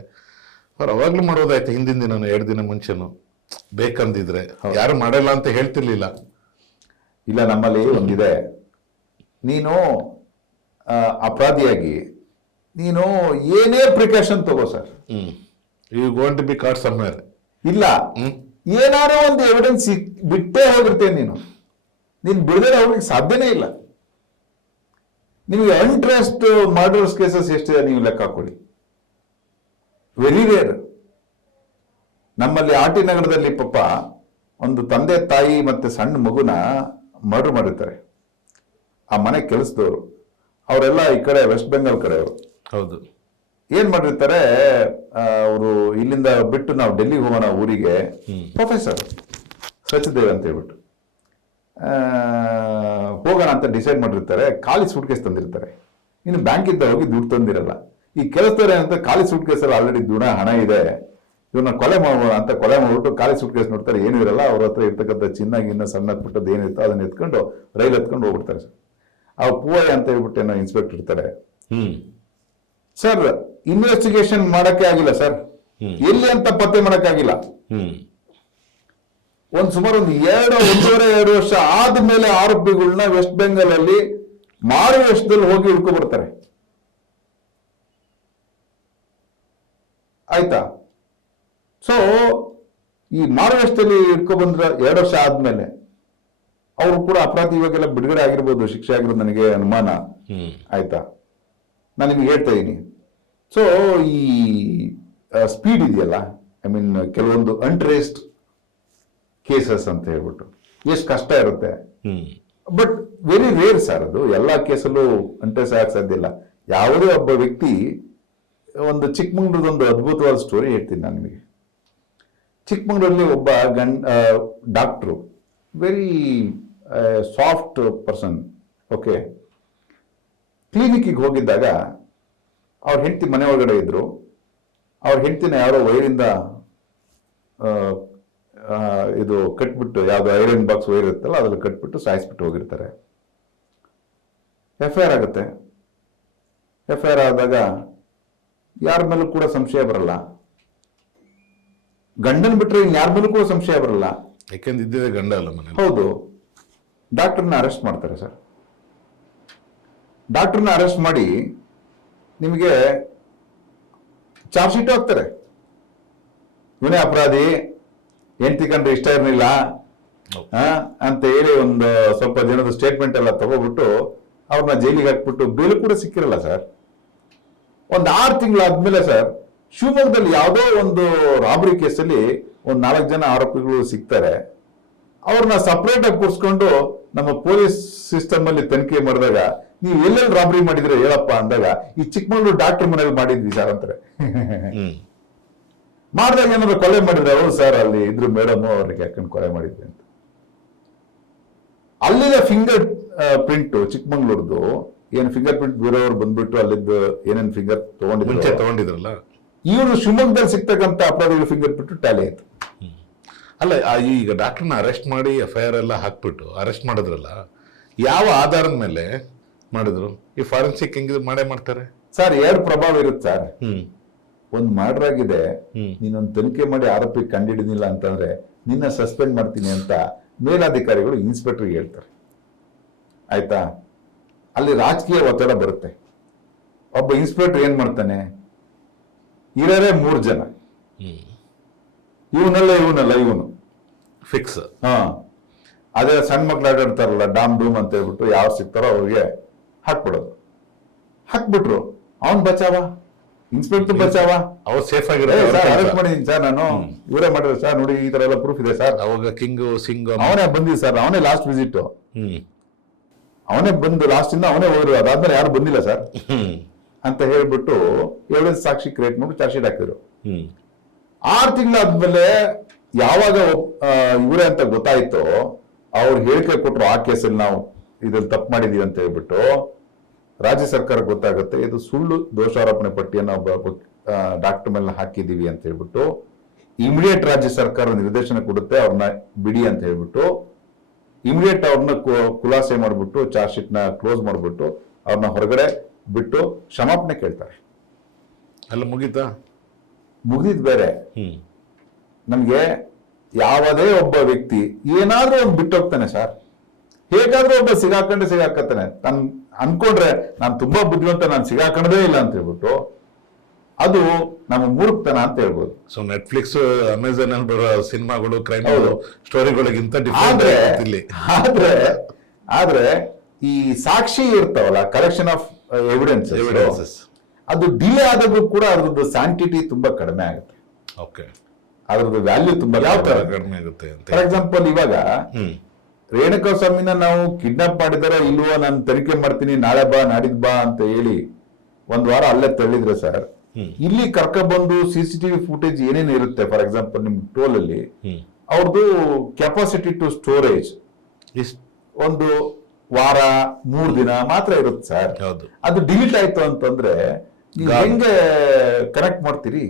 ಅವ್ರು ಅವಾಗ್ಲೂ ಮಾಡೋದಾಯ್ತು. ಹಿಂದಿನ ದಿನ 2 ದಿನ ಮುಂಚೆನು ಬೇಕಂದಿದ್ರೆ ಯಾರು ಮಾಡಲ್ಲ ಅಂತ ಹೇಳ್ತಿರ್ಲಿಲ್ಲ. ಇಲ್ಲ, ನಮ್ಮಲ್ಲಿ ಒಂದಿದೆ, ನೀನು ಅಪರಾಧಿಯಾಗಿ ನೀನು ಏನೇ ಪ್ರಿಕಾಷನ್ ತಗೋ sir, you going to be caught somewhere. ಇಲ್ಲ, ಏನಾರೋ ಒಂದು ಎವಿಡೆನ್ಸ್ ಬಿಟ್ಟೇ ಹೋಗಿರ್ತೇನೆ ನೀನು ಬಿಡದೇ ಹೋಗ್ಲಿಕ್ಕೆ ಸಾಧ್ಯನೇ ಇಲ್ಲ. ನಿಮಗೆ ಅನ್ಟ್ರೇಸ್ಡ್ ಮರ್ಡರ್ಸ್ ಕೇಸಸ್ ಎಷ್ಟಿದೆ ನೀವು ಲೆಕ್ಕ ಹಾಕೊಳ್ಳಿ. Very rare. ನಮ್ಮಲ್ಲಿ ಆರ್.ಟಿ. ನಗರದಲ್ಲಿ ಪಾಪ ಒಂದು ತಂದೆ ತಾಯಿ ಮತ್ತೆ ಸಣ್ಣ ಮಗುನ ಮರ್ಡರ್ ಮಾಡಿರ್ತಾರೆ. ಆ ಮನೆ ಕೆಲಸದವರು ಅವರೆಲ್ಲ ಈ ಕಡೆ ವೆಸ್ಟ್ ಬೆಂಗಾಲ್ ಕಡೆಯವರು. ಹೌದು. ಏನ್ ಮಾಡಿರ್ತಾರೆ, ಅವರು ಇಲ್ಲಿಂದ ಬಿಟ್ಟು ನಾವು ಡೆಲ್ಲಿಗೆ ಹೋಗೋಣ ಊರಿಗೆ, ಪ್ರೊಫೆಸರ್ ಸಚ್ದೇವ್ ಅಂತ ಹೇಳ್ಬಿಟ್ಟು ಹೋಗೋಣ ಅಂತ ಡಿಸೈಡ್ ಮಾಡಿರ್ತಾರೆ. ಖಾಲಿ ಸೂಟ್ ಕೇಸ್ ತಂದಿರ್ತಾರೆ. ಇನ್ನು ಬ್ಯಾಂಕಿಂದ ಹೋಗಿ ದುಡ್ಡು ತಂದಿರಲ್ಲ. ಈ ಕೆಲಸದವ್ರು ಏನಂತ ಖಾಲಿ ಸೂಟ್ ಕೇಸಲ್ಲಿ ಆಲ್ರೆಡಿ ಹಣ ಇದೆ, ಇವನ್ನ ಕೊಲೆ ಮಾಡೋಣ ಅಂತ ಕೊಲೆ ಮಾಡ್ಬಿಟ್ಟು ಖಾಲಿ ಸೂಟ್ ಕೇಸ್ ನೋಡ್ತಾರೆ, ಏನೂ ಇರಲ್ಲ. ಅವ್ರ ಹತ್ರ ಇರ್ತಕ್ಕಂಥ ಚಿನ್ನಾಗಿನ್ನ ಸಣ್ಣ ಪುಟ್ಟದ್ದು ಏನಿರ್ತೋ ಅದನ್ನ ಎತ್ಕೊಂಡು ರೈಲ್ ಎತ್ಕೊಂಡು ಹೋಗ್ಬಿಡ್ತಾರೆ ಸರ್. ಅವ್ರು ಪೂವಯ್ಯ ಅಂತ ಹೇಳ್ಬಿಟ್ಟು ಏನೋ ಇನ್ಸ್ಪೆಕ್ಟರ್ ಇರ್ತಾರೆ. ಸರ್ ಇನ್ವೆಸ್ಟಿಗೇಷನ್ ಮಾಡಕ್ಕೆ ಆಗಿಲ್ಲ ಸರ್, ಎಲ್ಲಿ ಅಂತ ಪತ್ತೆ ಮಾಡಕ್ಕಾಗಿಲ್ಲ. ಸುಮಾರು ಒಂದು 1.5 ವರ್ಷ ಆದ್ಮೇಲೆ ಆರೋಪಿಗಳನ್ನ ವೆಸ್ಟ್ ಬೆಂಗಾಲ್ ಅಲ್ಲಿ ಮಾರು ವೇಷದಲ್ಲಿ ಹೋಗಿ ಹಿಡ್ಕೊ ಬರ್ತಾರೆ. ಆಯ್ತಾ? ಸೊ ಈ ಮಾರು ವೇಷದಲ್ಲಿ ಹಿಡ್ಕೊ ಬಂದ್ರ 2 ವರ್ಷ ಆದ್ಮೇಲೆ ಅವರು ಕೂಡ ಅಪರಾಧಿ ಇವಾಗೆಲ್ಲ ಬಿಡುಗಡೆ ಆಗಿರ್ಬೋದು, ಶಿಕ್ಷೆ ಆಗಿರೋದು ನನಗೆ ಅನುಮಾನ. ಆಯ್ತಾ? ನಾನು ನಿಮ್ಗೆ ಹೇಳ್ತಾ ಇದ್ದೀನಿ. ಸೊ ಈ ಸ್ಪೀಡ್ ಇದೆಯಲ್ಲ, ಐ ಮೀನ್ ಕೆಲವೊಂದು ಅನ್ಟ್ರೇಸ್ಡ್ ಕೇಸಸ್ ಅಂತ ಹೇಳ್ಬಿಟ್ಟು ಎಷ್ಟು ಕಷ್ಟ ಇರುತ್ತೆ. ಬಟ್ ವೆರಿ ರೇರ್ ಸರ್ ಅದು. ಎಲ್ಲ ಕೇಸಲ್ಲೂ ಅನ್ಟ್ರೇಸ್ ಆಗಕ್ಕೆ ಸಾಧ್ಯ ಇಲ್ಲ. ಯಾವುದೇ ಒಬ್ಬ ವ್ಯಕ್ತಿ ಒಂದು ಚಿಕ್ಕಮಂಗ್ಳೂರದೊಂದು ಅದ್ಭುತವಾದ ಸ್ಟೋರಿ ಹೇಳ್ತೀನಿ ನಾನು ನಿಮಗೆ. ಚಿಕ್ಕಮಂಗ್ಳೂರಲ್ಲಿ ಒಬ್ಬ doctor, very soft person. Okay, ಕ್ಲಿನಿಕ್ಕಿಗೆ ಹೋಗಿದ್ದಾಗ ಅವ್ರ ಹೆಂಡತಿ ಮನೆ ಒಳಗಡೆ ಇದ್ರು. ಅವ್ರ ಹೆಂಡತಿನ ಯಾರೋ ವೈರಿಂದ ಇದು ಕಟ್ಬಿಟ್ಟು, ಯಾವ್ದು ಐರನ್ ಬಾಕ್ಸ್ ವೈರ್ ಇರುತ್ತಲ್ಲ ಅದ್ರಲ್ಲಿ ಕಟ್ಬಿಟ್ಟು ಸಾಯಿಸ್ಬಿಟ್ಟು ಹೋಗಿರ್ತಾರೆ. FIR ಆಗುತ್ತೆ. FIR ಆದಾಗ ಯಾರ ಮೇಲೂ ಕೂಡ ಸಂಶಯ ಬರಲ್ಲ. ಗಂಡನ್ ಬಿಟ್ರೆ ಇನ್ಯಾರ ಮೇಲೂ ಕೂಡ ಸಂಶಯ ಬರಲ್ಲ, ಯಾಕೆಂದ್ರೆ ಇದ್ದಿದೆ ಗಂಡ ಅಲ್ಲ ಮನೆ. ಹೌದು. ಡಾಕ್ಟರ್ನ ಅರೆಸ್ಟ್ ಮಾಡ್ತಾರೆ ಸರ್. ಡಾಕ್ಟರ್ನ ಅರೆಸ್ಟ್ ಮಾಡಿ ನಿಮಗೆ ಚಾರ್ಜ್ ಶೀಟ್ ಹಾಕ್ತಾರೆ. ಇವನೇ ಅಪರಾಧಿ, ಹೆಂಡತಿ ಕಂಡ್ರೆ ಇಷ್ಟ ಇರಲಿಲ್ಲ ಅಂತ ಹೇಳಿ ಒಂದು ಸ್ವಲ್ಪ ಜನದ ಸ್ಟೇಟ್ಮೆಂಟ್ ಎಲ್ಲ ತಗೋಬಿಟ್ಟು ಅವ್ರನ್ನ ಜೈಲಿಗೆ ಹಾಕ್ಬಿಟ್ಟು ಬೇಲು ಕೂಡ ಸಿಕ್ಕಿರಲ್ಲ ಸರ್. ಒಂದು 6 ತಿಂಗಳಾದ್ಮೇಲೆ ಸರ್ ಶಿವಮೊಗ್ಗದಲ್ಲಿ ಯಾವುದೋ ಒಂದು ರಾಬರಿ ಕೇಸಲ್ಲಿ ಒಂದು 4 ಜನ ಆರೋಪಿಗಳು ಸಿಗ್ತಾರೆ. ಅವ್ರನ್ನ ಸಪರೇಟ್ ಆಗಿ ಕೂರಿಸ್ಕೊಂಡು ನಮ್ಮ ಪೊಲೀಸ್ ಸಿಸ್ಟಮ್ ಅಲ್ಲಿ ತನಿಖೆ ಮಾಡಿದಾಗ, ನೀವು ಎಲ್ಲೆಲ್ಲಿ ರಾಬರಿ ಮಾಡಿದ್ರೆ ಹೇಳಪ್ಪ ಅಂದಾಗ, ಈ ಚಿಕ್ಕಮಗಳೂರು ಡಾಕ್ಟರ್ ಮನೇಲಿ ಮಾಡಿದ್ವಿ ಸರ್ ಅಂತಾರೆ. ಮಾಡಿದಾಗ ಏನಾದ್ರು ಕೊಲೆ ಮಾಡಿದ್ರೆ, ಹೌದು ಸರ್ ಅಲ್ಲಿ ಇದ್ರು ಮೇಡಮ್, ಅವ್ರಿಗೆ ಯಾಕಂಡು ಕೊಲೆ ಮಾಡಿದ್ವಿ ಅಂತ. ಅಲ್ಲಿನ ಫಿಂಗರ್ ಪ್ರಿಂಟ್ ಚಿಕ್ಕಮಂಗ್ಳೂರ್ದು ಏನು ಫಿಂಗರ್ ಪ್ರಿಂಟ್ ಬ್ಯೂರೋ ಅವ್ರು ಬಂದ್ಬಿಟ್ಟು ಅಲ್ಲಿದ್ದು ಏನೇನು ಫಿಂಗರ್ ತಗೊಂಡಿದ್ರಲ್ಲ, ಇವರು ಶಿವಮೊಗ್ಗದಲ್ಲಿ ಸಿಗ್ತಕ್ಕಂಥ ಅಪರಾಧಿಗಳ ಫಿಂಗರ್ ಪ್ರಿಂಟ್ ಟ್ಯಾಲಿ ಆಯ್ತು. ಅಲ್ಲ, ಈಗ ಡಾಕ್ಟರ್ನ ಅರೆಸ್ಟ್ ಮಾಡಿ FIR ಎಲ್ಲ ಹಾಕ್ಬಿಟ್ಟು ಅರೆಸ್ಟ್ ಮಾಡಿದ್ರಲ್ಲ, ಯಾವ ಆಧಾರದ ಮೇಲೆ ಮಾಡಿದ್ರು? ಈ ಫಾರೆನ್ಸಿಕ್ ಹೆಂಗಿದ್ರು ಮಾಡೇ ಮಾಡ್ತಾರೆ ಸರ್. 2 ಪ್ರಭಾವ ಇರುತ್ತೆ ಸರ್. ಒಂದು ಮರ್ಡರ್ ಆಗಿದೆ, ನೀನೊಂದು ತನಿಖೆ ಮಾಡಿ ಆರೋಪಿ ಕಂಡಿಡಿದಿಲ್ಲ ಅಂತಂದ್ರೆ ನಿನ್ನ ಸಸ್ಪೆಂಡ್ ಮಾಡ್ತೀನಿ ಅಂತ ಮೇಲಾಧಿಕಾರಿಗಳು ಇನ್ಸ್ಪೆಕ್ಟರ್ಗೆ ಹೇಳ್ತಾರೆ. ಆಯ್ತಾ? ಅಲ್ಲಿ ರಾಜಕೀಯ ಒತ್ತಡ ಬರುತ್ತೆ. ಒಬ್ಬ ಇನ್ಸ್ಪೆಕ್ಟರ್ ಏನ್ ಮಾಡ್ತಾನೆ, ಇರೇ 3 ಜನ, ಇವನು ಫಿಕ್ಸ್. ಅದೇ ಸಣ್ಣ ಮಕ್ಳು ಆಟಾಡ್ತಾರಲ್ಲ ಡಾಮ್ ಡೂಮ್ ಅಂತ ಹೇಳ್ಬಿಟ್ಟು, ಯಾವ ಸಿಗ್ತಾರೋ ಅವ್ರಿಗೆ ಹಾಕ್ಬಿಟ್ರು. ಅವನ್ ಬಚಾವ, ಇನ್ಸ್ಪೆಕ್ಟರ್ ಬಚಾವ, ಅವ್ರು ಸೇಫ್ ಅರೆಸ್ಟ್ ಮಾಡಿದೀನಿ ಸರ್ ನಾನು, ಇವರೇ ಮಾಡಿದ್ರು ಸರ್, ನೋಡಿ ಈ ತರ ಎಲ್ಲ ಪ್ರೂಫ್ ಇದೆ ಸರ್. ಅವಾಗ ಕಿಂಗು ಸಿಂಗ್ ಅವನೇ ಬಂದಿದ್ದು ಸರ್, ಅವನೇ ಲಾಸ್ಟ್ ವಿಸಿಟ್, ಅವನೇ ಬಂದು ಲಾಸ್ಟ್ ಇಂದ ಅವನೇ ಹೋದ್ರು. ಅದಾದ್ಮೇಲೆ ಯಾರು ಬಂದಿಲ್ಲ ಸರ್ ಅಂತ ಹೇಳ್ಬಿಟ್ಟು ಎವಿಡೆನ್ಸ್ ಸಾಕ್ಷಿ ಕ್ರಿಯೇಟ್ ಮಾಡಿ ಚಾರ್ಜ್ ಶೀಟ್ ಹಾಕಿದ್ರು. 6 ತಿಂಗಳಾದ್ಮೇಲೆ ಯಾವಾಗ ಇವರೇ ಅಂತ ಗೊತ್ತಾಯ್ತೋ, ಅವ್ರು ಹೇಳಿಕೆ ಕೊಟ್ರು ಆ ಕೇಸಲ್ಲಿ ನಾವು ಇದ್ರಲ್ಲಿ ತಪ್ಪು ಮಾಡಿದೀವಿ ಅಂತ ಹೇಳ್ಬಿಟ್ಟು, ರಾಜ್ಯ ಸರ್ಕಾರ ಗೊತ್ತಾಗುತ್ತೆ ಇದು ಸುಳ್ಳು ದೋಷಾರೋಪಣೆ ಪಟ್ಟಿಯನ್ನು ಒಬ್ಬ ಡಾಕ್ಟರ್ ಮೇಲೆ ಹಾಕಿದೀವಿ ಅಂತ ಹೇಳ್ಬಿಟ್ಟು ಇಮಿಡಿಯೇಟ್ ರಾಜ್ಯ ಸರ್ಕಾರ ನಿರ್ದೇಶನ ಕೊಡುತ್ತೆ, ಅವ್ರನ್ನ ಬಿಡಿ ಅಂತ ಹೇಳ್ಬಿಟ್ಟು ಇಮಿಡಿಯೇಟ್ ಅವ್ರನ್ನ ಖುಲಾಸೆ ಮಾಡ್ಬಿಟ್ಟು ಚಾರ್ಜ್ ಶೀಟ್ ನ ಕ್ಲೋಸ್ ಮಾಡ್ಬಿಟ್ಟು ಅವ್ರನ್ನ ಹೊರಗಡೆ ಬಿಟ್ಟು ಕ್ಷಮಾಪಣೆ ಕೇಳ್ತಾರೆ. ಅಲ್ಲ ಮುಗಿತಾ? ಮುಗಿದಿದ್ ಬೇರೆ. ನಮ್ಗೆ ಯಾವುದೇ ಒಬ್ಬ ವ್ಯಕ್ತಿ ಏನಾದ್ರೂ ಒಂದು ಬಿಟ್ಟು ಹೋಗ್ತಾನೆ ಸರ್. ಹೇಗಾದ್ರೂ ಒಬ್ಬ ಸಿಗಾಕತ್ತಾನೆ. ಅನ್ಕೊಂಡ್ರೆ ನಾನು ತುಂಬಾ ಬುದ್ಧಿವಂತ, ನಾನು ಸಿಗಾಕಣದೇ ಇಲ್ಲ ಅಂತ ಹೇಳ್ಬಿಟ್ಟು ಅದು ನಮ್ಮ ಮೂರ್ಖತನ ಅಂತ ಹೇಳ್ಬೋದು. ಸೊ ನೆಟ್ಫ್ಲಿಕ್ಸ್, ಅಮೆಝಾನ್ ಅಲ್ಲಿ ಬರೋ ಸಿನಿಮಾಗಳು, ಕ್ರೈಮ್ ಹೌದು. ಸ್ಟೋರಿಗಳಿಗಿಂತ ಡಿಫ್ರೆಂಟ್ ಆದ್ರೆ ಆದ್ರೆ ಆದ್ರೆ ಈ ಸಾಕ್ಷಿ ಇರ್ತಾವಲ್ಲ, ಕಲೆಕ್ಷನ್ ಆಫ್ ಎವಿಡೆನ್ಸಸ್, ಅದು ಡಿಲೇ ಆದಾಗೂ ಕೂಡ ಅದ್ರದ್ದು ಸ್ಯಾಂಟಿಟಿ ತುಂಬಾ ಕಡಿಮೆ ಆಗುತ್ತೆ. ಓಕೆ, ಅದ್ರದ್ದು ವ್ಯಾಲ್ಯೂ ತುಂಬಾ ಯಾವ ತರ ಕಡಿಮೆ ಆಗುತ್ತೆ ಅಂತ. ಫಾರ್ ಎಕ್ಸಾಂಪಲ್, ಇವಾಗ ಹ್ಮ್ ರೇಣುಕಾ ಸ್ವಾಮಿನ ನಾವು ಕಿಡ್ನಾಪ್ ಮಾಡಿದಾರೋ ಇಲ್ವೋ ನಾನು ತನಿಖೆ ಮಾಡ್ತೀನಿ, ನಾಳೆ ಬಾ ನಾಡಿದ್ ಬಾ ಅಂತ ಹೇಳಿ ಒಂದ್ ವಾರ ಅಲ್ಲೇ ತಳ್ಳಿದ್ರೆ ಸರ್, ಇಲ್ಲಿ ಕರ್ಕೊಬಂದು CCTV ಫುಟೇಜ್ ಏನೇನು ಇರುತ್ತೆ, ಫಾರ್ ಎಕ್ಸಾಂಪಲ್ ನಿಮ್ ಟೋಲ್ ಅಲ್ಲಿ ಅವ್ರದ್ದು ಕೆಪಾಸಿಟಿ ಟು ಸ್ಟೋರೇಜ್ ಒಂದು ವಾರ 3 ದಿನ ಮಾತ್ರ ಇರುತ್ತೆ ಸರ್. ಹೌದು. ಅದು ಡಿಲೀಟ್ ಆಯ್ತು ಅಂತಂದ್ರೆ ನೀವು ಹೆಂಗೆ ಕನೆಕ್ಟ್ ಮಾಡ್ತೀರಿ?